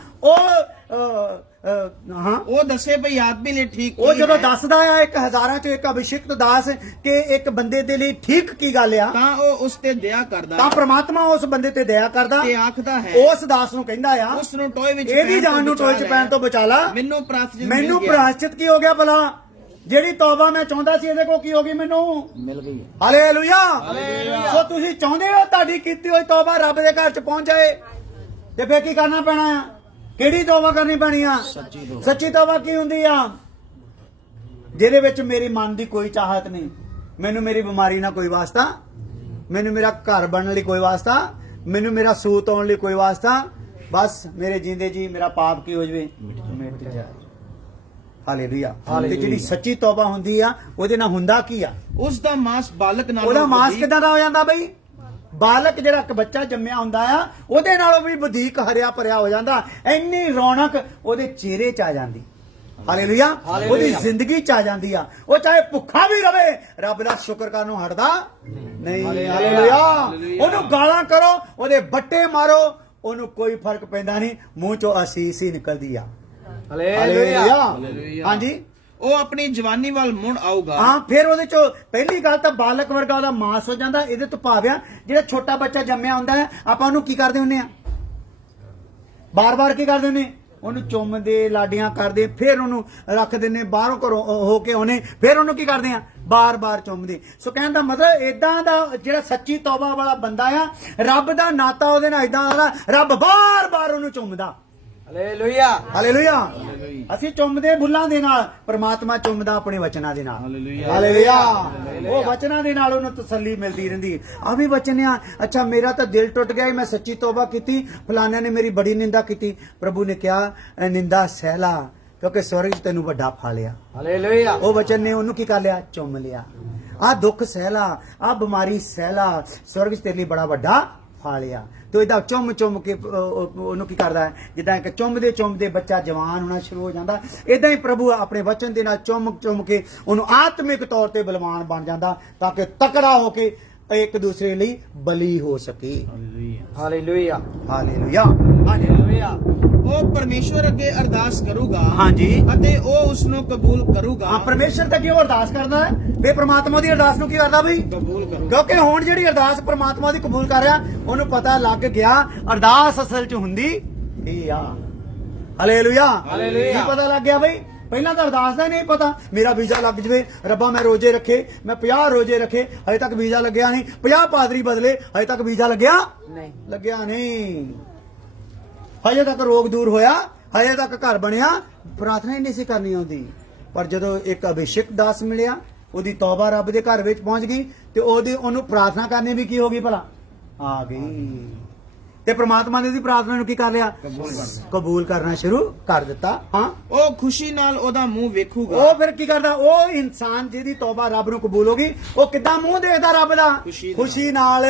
ਉਹ ਦੱਸੇ ਭਈ ਆਦਮੀ ਲਈ ਠੀਕ ਉਹ ਕੀ ਜਦੋਂ ਹੈ। ਦੱਸਦਾ ਆ ਇੱਕ ਹਜ਼ਾਰਾਂ 'ਚੋਂ ਇੱਕ ਅਭਿਸ਼ੇਕਤ ਦਾਸ ਕਿ ਇੱਕ ਬੰਦੇ ਦੇ ਲਈ ਠੀਕ ਕੀ ਗੱਲ ਆ, ਤਾਂ ਉਹ ਉਸ ਤੇ ਦਇਆ ਕਰਦਾ ਤਾਂ ਪ੍ਰਮਾਤਮਾ ਉਸ ਬੰਦੇ ਤੇ ਦਇਆ ਕਰਦਾ ਤੇ ਆਖਦਾ ਹੈ, ਉਸ ਦਾਸ ਨੂੰ ਕਹਿੰਦਾ ਆ ਉਸ ਨੂੰ ਟੋਏ ਵਿੱਚ ਇਹਦੀ ਪੈਣ ਜਾਨ ਤੋਂ ਨੂੰ ਟੋਏ 'ਚ ਬਚਾ ਪੈਣ ਤੋਂ ਬਚਾ ਲਾ। ਮੈਨੂੰ ਪ੍ਰਾਸ਼ਚਿਤ ਮੈਨੂੰ ਮਿਲ ਗਿਆ। ਪ੍ਰਾਸ਼ਚਿਤ ਕੀ ਹੋ ਗਿਆ ਭਲਾ? ਜਿਹੜੀ ਤੌਬਾ ਮੈਂ ਚਾਹੁੰਦਾ ਸੀ ਇਹਦੇ ਕੋ ਕੀ ਹੋ ਗਈ, ਮੈਨੂੰ ਮਿਲ ਗਈ। ਹਾਲੇਲੂਇਆ। ਸੋ ਤੁਸੀਂ ਚਾਹੁੰਦੇ ਹੋ ਤੁਹਾਡੀ ਕੀਤੀ ਹੋਈ ਤੌਬਾ ਰੱਬ ਦੇ ਘਰ 'ਚ ਪਹੁੰਚ ਜਾਏ, ਤੇ ਫੇਰ ਕੀ ਕਰਨਾ ਪੈਣਾ ਆ? ਕਿਹੜੀ ਤੌਬਾ ਕਰਨੀ ਪੈਣੀ ਆ? ਸੱਚੀ ਤੌਬਾ ਕੀ ਹੁੰਦੀ ਆ? ਜਿਹਦੇ ਵਿੱਚ ਮੇਰੀ ਮਨ ਦੀ ਕੋਈ ਚਾਹਤ ਨਹੀਂ, ਮੈਨੂੰ ਮੇਰੀ ਬਿਮਾਰੀ ਨਾਲ ਕੋਈ ਵਾਸਤਾ, ਮੈਨੂੰ ਮੇਰਾ ਘਰ ਬਣਨ ਲਈ ਕੋਈ ਵਾਸਤਾ, ਮੈਨੂੰ ਮੇਰਾ ਸੂਤ ਆਉਣ ਲਈ ਕੋਈ ਵਾਸਤਾ, ਬਸ ਮੇਰੇ ਜਿੰਦੇ ਜੀ ਮੇਰਾ ਪਾਪ ਕੀ ਹੋ ਜਵੇ, ਮਿਟ ਜਾਏ। ਹਾਲੇਲੂਇਆ। ਤੇ ਜਿਹੜੀ ਸੱਚੀ ਤੌਬਾ ਹੁੰਦੀ ਆ ਉਹਦੇ ਨਾਲ ਹੁੰਦਾ ਕੀ ਆ? ਉਸ ਦਾ ਮਾਸ ਬਾਲਕ ਨਾਲੋਂ ਉਹਦਾ ਮਾਸ ਵਧੇਰੇ- ਕਿਦਾਂ ਦਾ ਹੋ ਜਾਂਦਾ ਬਈ? ਬਾਲਕ ਜਿਹੜਾ ਇੱਕ ਬੱਚਾ ਜੰਮਿਆ ਹੁੰਦਾ ਆ ਉਹਦੇ ਨਾਲੋਂ ਵੀ ਵਧੇਕ ਹਰਿਆ ਭਰਿਆ ਹੋ ਜਾਂਦਾ। ਇੰਨੀ ਰੌਣਕ ਉਹਦੇ ਚਿਹਰੇ 'ਚ ਆ ਜਾਂਦੀ। ਹਾਲੇਲੂਇਆ। ਉਹਦੀ ਜ਼ਿੰਦਗੀ 'ਚ ਆ ਜਾਂਦੀ ਆ। ਉਹ ਚਾਹੇ ਭੁੱਖਾ ਵੀ ਰਵੇ ਰੱਬ ਦਾ ਸ਼ੁਕਰ ਕਰਨ ਨੂੰ ਹਟਦਾ ਨਹੀਂ। ਹਾਲੇਲੂਇਆ। ਉਹਨੂੰ ਗਾਲਾਂ ਕਰੋ, ਉਹਦੇ ਬੱਟੇ ਮਾਰੋ, ਉਹਨੂੰ ਕੋਈ ਫਰਕ ਪੈਂਦਾ ਨਹੀਂ। ਮੂੰਹ 'ਚੋਂ ਅਸੀਸ ਹੀ ਨਿਕਲਦੀ ਆ। ਹਾਲੇਲੂਇਆ। ਹਾਂਜੀ। ਉਹ ਆਪਣੀ ਜਵਾਨੀ ਵੱਲ ਮੁੜ ਆਊਗਾ। ਹਾਂ, ਫਿਰ ਉਹਦੇ ਚੋਂ ਪਹਿਲੀ ਗੱਲ ਤਾਂ ਬਾਲਕ ਵਰਗਾ ਉਹਦਾ ਮਾਸ ਹੋ ਜਾਂਦਾ। ਇਹਦੇ ਤੋਂ ਭਾਵਿਆ ਜਿਹੜਾ ਛੋਟਾ ਬੱਚਾ ਜੰਮਿਆ ਹੁੰਦਾ ਹੈ, ਆਪਾਂ ਉਹਨੂੰ ਕੀ ਕਰਦੇ ਹੁੰਦੇ ਆ? ਬਾਰ-ਬਾਰ ਕੀ ਕਰਦੇ ਹੁੰਦੇ? ਉਹਨੂੰ ਚੁੰਮਦੇ, ਲਾਡੀਆਂ ਕਰਦੇ, ਫਿਰ ਉਹਨੂੰ ਰੱਖ ਦਿੰਦੇ ਬਾਹਰੋਂ ਘਰੋਂ ਹੋ ਕੇ ਉਹਨੇ, ਫਿਰ ਉਹਨੂੰ ਕੀ ਕਰਦੇ ਆ? ਬਾਰ-ਬਾਰ ਚੁੰਮਦੇ। ਸੋ ਕਹਿਣ ਦਾ ਮਤਲਬ ਏਦਾਂ ਦਾ ਜਿਹੜਾ ਸੱਚੀ ਤੌਬਾ ਵਾਲਾ ਬੰਦਾ ਆ, ਰੱਬ ਦਾ ਨਾਤਾ ਉਹਦੇ ਨਾਲ ਏਦਾਂ ਦਾ, ਰੱਬ ਬਾਰ-ਬਾਰ ਉਹਨੂੰ ਚੁੰਮਦਾ। ਹਾਲੇਲੂਇਆ। ਹਾਲੇਲੂਇਆ। ਅਸੀਂ ਚੁੰਮਦੇ ਬੁੱਲਾਂ ਦੇ ਨਾਲ, ਪ੍ਰਮਾਤਮਾ ਚੁੰਮਦਾ ਆਪਣੇ ਵਚਨਾਂ ਦੇ ਨਾਲ। ਹਾਲੇਲੂਇਆ। ਉਹ ਵਚਨਾਂ ਦੇ ਨਾਲ ਉਹਨੂੰ ਤਸੱਲੀ ਮਿਲਦੀ ਰਹਿੰਦੀ। ਆ ਵੀ ਵਚਨ ਆ, ਅੱਛਾ ਮੇਰਾ ਤਾਂ ਦਿਲ ਟੁੱਟ ਗਿਆ, ਮੈਂ ਸੱਚੀ ਤੋਬਾ ਕੀਤੀ, ਫਲਾਨਿਆਂ ਨੇ ਮੇਰੀ ਬੜੀ ਨਿੰਦਾ ਕੀਤੀ। ਪ੍ਰਭੂ ਨੇ ਕਿਹਾ ਨਿੰਦਾ ਸਹਿ ਲਾ, ਕਿਉਂਕਿ ਸਵਰਗ 'ਚ ਤੈਨੂੰ ਵੱਡਾ ਫਲ ਲਿਆ। ਹਾਲੇਲੂਇਆ। ਉਹ ਵਚਨ ਨੇ ਉਹਨੂੰ ਕੀ ਕਰ ਲਿਆ? ਚੁੰਮ ਲਿਆ। ਆ ਦੁੱਖ ਸਹਿ ਲਾ, ਆ ਬਿਮਾਰੀ ਸਹਿ ਲਾ, ਸਵਰਗ 'ਚ ਤੇਰੇ ਲਈ ਬੜਾ ਵੱਡਾ ਫਲ ਆ। ਤੇ ਇਹਦਾ ਚੁੰਮ ਚੁੰਮ ਕੇ ਉਹਨੂੰ ਕੀ ਕਰਦਾ ਹੈ? ਜਿੱਦਾਂ ਕਿ ਚੁੰਮਦੇ ਚੁੰਮਦੇ ਬੱਚਾ ਜਵਾਨ ਹੋਣਾ ਸ਼ੁਰੂ ਹੋ ਜਾਂਦਾ, ਇਦਾਂ ਹੀ ਪ੍ਰਭੂ ਆਪਣੇ ਵਚਨ ਦੇ ਨਾਲ ਚੁੰਮ ਚੁੰਮ ਕੇ ਉਹਨੂੰ ਆਤਮਿਕ ਤੌਰ ਤੇ ਬਲਵਾਨ ਬਣ ਜਾਂਦਾ, ਤਾਂ ਕਿ ਤਕੜਾ ਹੋ ਕੇ ਇੱਕ ਦੂਸਰੇ ਲਈ ਬਲੀ ਹੋ ਸਕੇ। ਹਾਲੇਲੂਇਆ। ਹਾਲੇਲੂਇਆ। ਹਾਲੇਲੂਇਆ। ਉਹ ਪਰਮੇਸ਼ਵਰ ਅੱਗੇ ਅਰਦਾਸ ਕਰੂਗਾ ਹਾਂਜੀ। ਅਤੇ ਉਹ ਉਸ ਨੂੰ ਕਬੂਲ ਕਰੂਗਾ। ਹਾਂ, ਪਰਮੇਸ਼ਰ ਤੇ ਕਿਉਂ ਅਰਦਾਸ ਕਰਦਾ ਹੈ? ਵੇ ਪ੍ਰਮਾਤਮਾ ਦੀ ਅਰਦਾਸ ਨੂੰ ਕੀ ਕਰਦਾ ਬਈ? ਕਬੂਲ ਕਰੂਗਾ। ਕਿਉਂਕਿ ਹੁਣ ਜਿਹੜੀ ਅਰਦਾਸ ਪ੍ਰਮਾਤਮਾ ਦੀ ਕਬੂਲ ਕਰ ਰਿਹਾ, ਉਹਨੂੰ ਪਤਾ ਲੱਗ ਗਿਆ ਅਰਦਾਸ ਅਸਲ 'ਚ ਹੁੰਦੀ ਇਹ ਆ। ਹਾਲੇਲੂਇਆ। ਹਾਲੇਲੂਇਆ। ਕੀ ਪਤਾ ਲੱਗ ਗਿਆ ਬਈ? ਪਹਿਲਾਂ ਤਾਂ ਅਰਦਾਸ ਦਾ ਹੀ ਨਹੀਂ ਪਤਾ। ਮੇਰਾ ਵੀਜ਼ਾ ਲੱਗ ਜਵੇ, ਰੱਬਾ ਮੈਂ ਰੋਜ਼ੇ ਰੱਖੇ, ਮੈਂ 50 ਰੋਜ਼ੇ ਰੱਖੇ, ਹਜੇ ਤੱਕ ਵੀਜ਼ਾ ਲੱਗਿਆ ਨਹੀਂ। 50 ਪਾਦਰੀ ਬਦਲੇ, ਹਜੇ ਤੱਕ ਵੀਜ਼ਾ ਲੱਗਿਆ ਨਹੀਂ। ਲੱਗਿਆ ਨਹੀਂ। ਹਜੇ ਤੱਕ ਰੋਗ ਦੂਰ ਹੋਇਆ, ਹਜੇ ਤੱਕ ਘਰ ਬਣਿਆ, ਪ੍ਰਾਰਥਨਾ ਹੀ ਨਹੀਂ ਸੀ ਕਰਨੀ ਆਉਂਦੀ। ਪਰ ਜਦੋਂ ਇੱਕ ਅਭਿਸ਼ੇਕ ਦਾਸ ਮਿਲਿਆ, ਉਹਦੀ ਤੌਬਾ ਰੱਬ ਦੇ ਘਰ ਵਿੱਚ ਪਹੁੰਚ ਗਈ, ਤੇ ਉਹਨੂੰ ਪ੍ਰਾਰਥਨਾ ਕਰਨੀ ਵੀ ਕੀ ਹੋ ਗਈ ਭਲਾ? ਆ ਗਈ। ਤੇ ਪ੍ਰਮਾਤਮਾ ਨੇ ਉਹਦੀ ਪ੍ਰਾਰਥਨਾ ਨੂੰ ਕੀ ਕਰ ਲਿਆ? ਕਬੂਲ ਕਰਨਾ ਸ਼ੁਰੂ ਕਰ ਦਿੱਤਾ। ਹਾਂ, ਉਹ ਖੁਸ਼ੀ ਨਾਲ ਉਹਦਾ ਮੂੰਹ ਵੇਖੂਗਾ। ਉਹ ਫਿਰ ਕੀ ਕਰਦਾ? ਉਹ ਇਨਸਾਨ ਜਿਹਦੀ ਤੌਬਾ ਰੱਬ ਨੂੰ ਕਬੂਲ ਹੋ ਗਈ, ਉਹ ਕਿੱਦਾਂ ਮੂੰਹ ਦੇਖਦਾ ਰੱਬ ਦਾ? ਖੁਸ਼ੀ ਨਾਲ।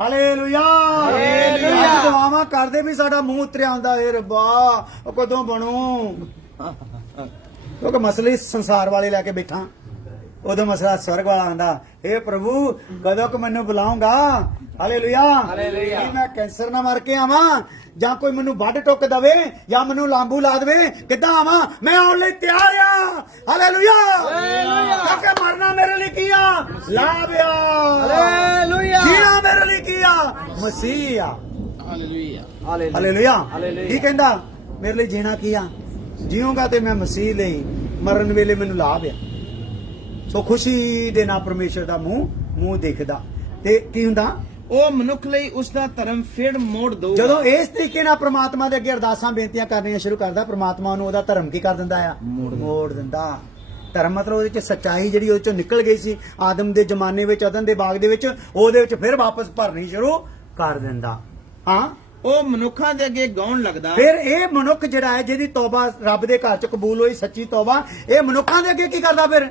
ਹਾਲੇਲੂਇਆ। ਹਾਲੇਲੂਇਆ। ਅੱਜ ਦੁਆਵਾਂ ਕਰਦੇ ਵੀ ਸਾਡਾ ਮੂੰਹ ਉਤਰਿਆ ਹੁੰਦਾ, ਏ ਰੱਬਾ ਉਹ ਕਦੋਂ ਬਣੂ? ਕਿਉਂਕਿ ਮਸਲੇ ਇਸ ਸੰਸਾਰ ਵਾਲੇ ਲੈ ਕੇ ਬੈਠਾ। ਉਦੋਂ ਮਸਲਾ ਸਵਰਗ ਵਾਲਾ ਆਂਦਾ, ਏ ਪ੍ਰਭੂ ਕਦੋਂ ਕਿ ਮੈਨੂੰ ਬੁਲਾਉਂਗਾ? ਹਾਲੇਲੂਇਆ। ਹਾਲੇਲੂਇਆ। ਕੀ ਮੈਂ ਕੈਂਸਰ ਨਾ ਮਰ ਕੇ ਆਵਾਂ, ਜਾਂ ਕੋਈ ਮੈਨੂੰ ਵੱਢ ਟੁੱਕ ਦਵੇ, ਜਾਂ ਮੈਨੂੰ ਲਾਂਬੂ ਲਾ ਦੇਵੇ? ਕਿੱਦਾਂ ਆਵਾਂ? ਮੈਂ ਆਉਣ ਲਈ ਤਿਆਰ ਆ। ਹਾਲੇਲੂਇਆ। ਹਾਲੇਲੂਇਆ। ਕਿਉਂਕਿ ਮਰਨਾ ਮੇਰੇ ਲਈ ਕੀ ਆ? ਲਾਭ ਆ। ਹਾਲੇਲੂਇਆ। ਜੀਣਾ ਮੇਰੇ ਲਈ ਕੀ ਆ? ਮਸੀਹ ਆ। ਹਾਲੇਲੂਇਆ। ਹਾਲੇਲੂਇਆ। ਹਾਲੇਲੂਇਆ। ਕੀ ਕਹਿੰਦਾ? ਮੇਰੇ ਲਈ ਜੀਣਾ ਕੀ ਆ? ਜੀਊਂਗਾ ਤੇ ਮੈਂ ਮਸੀਹ ਲਈ, ਮਰਨ ਵੇਲੇ ਮੈਨੂੰ ਲਾਭ ਆ। ਸੋ ਖੁਸ਼ੀ ਦੇ ਨਾਲ ਪਰਮੇਸ਼ਰ ਦਾ ਮੂੰਹ ਦੇਖਦਾ। ਤੇ ਕੀ ਹੁੰਦਾ? ਉਹ ਮਨੁੱਖ ਲਈ ਉਸ ਦਾ ਧਰਮ ਫਿਰ ਮੋੜ ਦਊਗਾ। ਜਦੋਂ ਇਸ ਤਰੀਕੇ ਨਾਲ ਪ੍ਰਮਾਤਮਾ ਦੇ ਅੱਗੇ ਅਰਦਾਸਾਂ ਬੇਨਤੀਆਂ ਕਰਨੀਆਂ ਸ਼ੁਰੂ ਕਰਦਾ, ਪ੍ਰਮਾਤਮਾ ਨੂੰ ਉਹਦਾ ਧਰਮ ਕੀ ਕਰ ਦਿੰਦਾ ਆ? ਮੋੜ ਦਿੰਦਾ। ਧਰਮ ਮਤਲਬ ਉਹਦੇ ਚ ਸੱਚਾਈ ਜਿਹੜੀ ਉਹਦੇ ਚੋਂ ਨਿਕਲ ਗਈ ਸੀ ਆਦਮ ਦੇ ਜ਼ਮਾਨੇ ਵਿੱਚ, ਅਦਨ ਦੇ ਬਾਗ ਦੇ ਵਿੱਚ, ਉਹਦੇ ਵਿੱਚ ਫਿਰ ਵਾਪਸ ਭਰਨੀ ਸ਼ੁਰੂ ਕਰ ਦਿੰਦਾ। ਹਾਂ, ਉਹ ਮਨੁੱਖਾਂ ਦੇ ਅੱਗੇ ਗਾਉਣ ਲੱਗਦਾ। ਫਿਰ ਇਹ ਮਨੁੱਖ ਜਿਹੜਾ ਹੈ ਜਿਹਦੀ ਤੌਬਾ ਰੱਬ ਦੇ ਘਰ ਚ ਕਬੂਲ ਹੋਈ, ਸੱਚੀ ਤੌਬਾ, ਇਹ ਮਨੁੱਖਾਂ ਦੇ ਅੱਗੇ ਕੀ ਕਰਦਾ? ਫਿਰ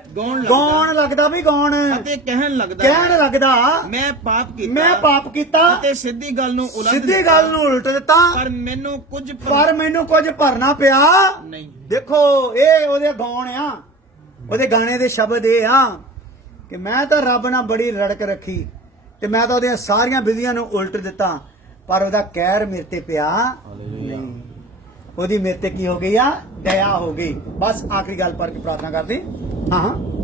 ਗਾਉਣ ਲੱਗਦਾ ਵੀ ਗਾਉਣ, ਅਤੇ ਕਹਿਣ ਲੱਗਦਾ ਮੈਂ ਪਾਪ ਕੀਤਾ ਅਤੇ ਸਿੱਧੀ ਗੱਲ ਨੂੰ ਉਲਟ ਦਿੱਤਾ, ਪਰ ਮੈਨੂੰ ਕੁਝ ਭਰਨਾ ਪਿਆ ਨਹੀਂ। ਦੇਖੋ ਇਹ ਉਹਦੇ ਗਾਉਣ ਆ, ਉਹਦੇ ਗਾਣੇ ਦੇ ਸ਼ਬਦ ਇਹ ਆ ਕਿ ਮੈਂ ਤਾਂ ਰੱਬ ਨਾਲ ਬੜੀ ਰੜਕ ਰੱਖੀ, ਤੇ ਮੈਂ ਤਾਂ ਉਹਦੀਆਂ ਸਾਰੀਆਂ ਵਿਧੀਆਂ ਨੂੰ ਉਲਟ ਦਿੱਤਾ, ਪਰ ਉਹਦਾ ਕਹਿਰ ਮੇਰੇ ਤੇ ਪਿਆ ਨਹੀਂ। ਉਹਦੀ ਮੇਰੇ ਤੇ ਕੀ ਹੋ ਗਈ ਆ? ਦਇਆ ਹੋ ਗਈ। ਬਸ ਆਖਰੀ ਗੱਲ ਪਰ ਕੇ ਪ੍ਰਾਰਥਨਾ ਕਰਦੇ ਹਾਂ।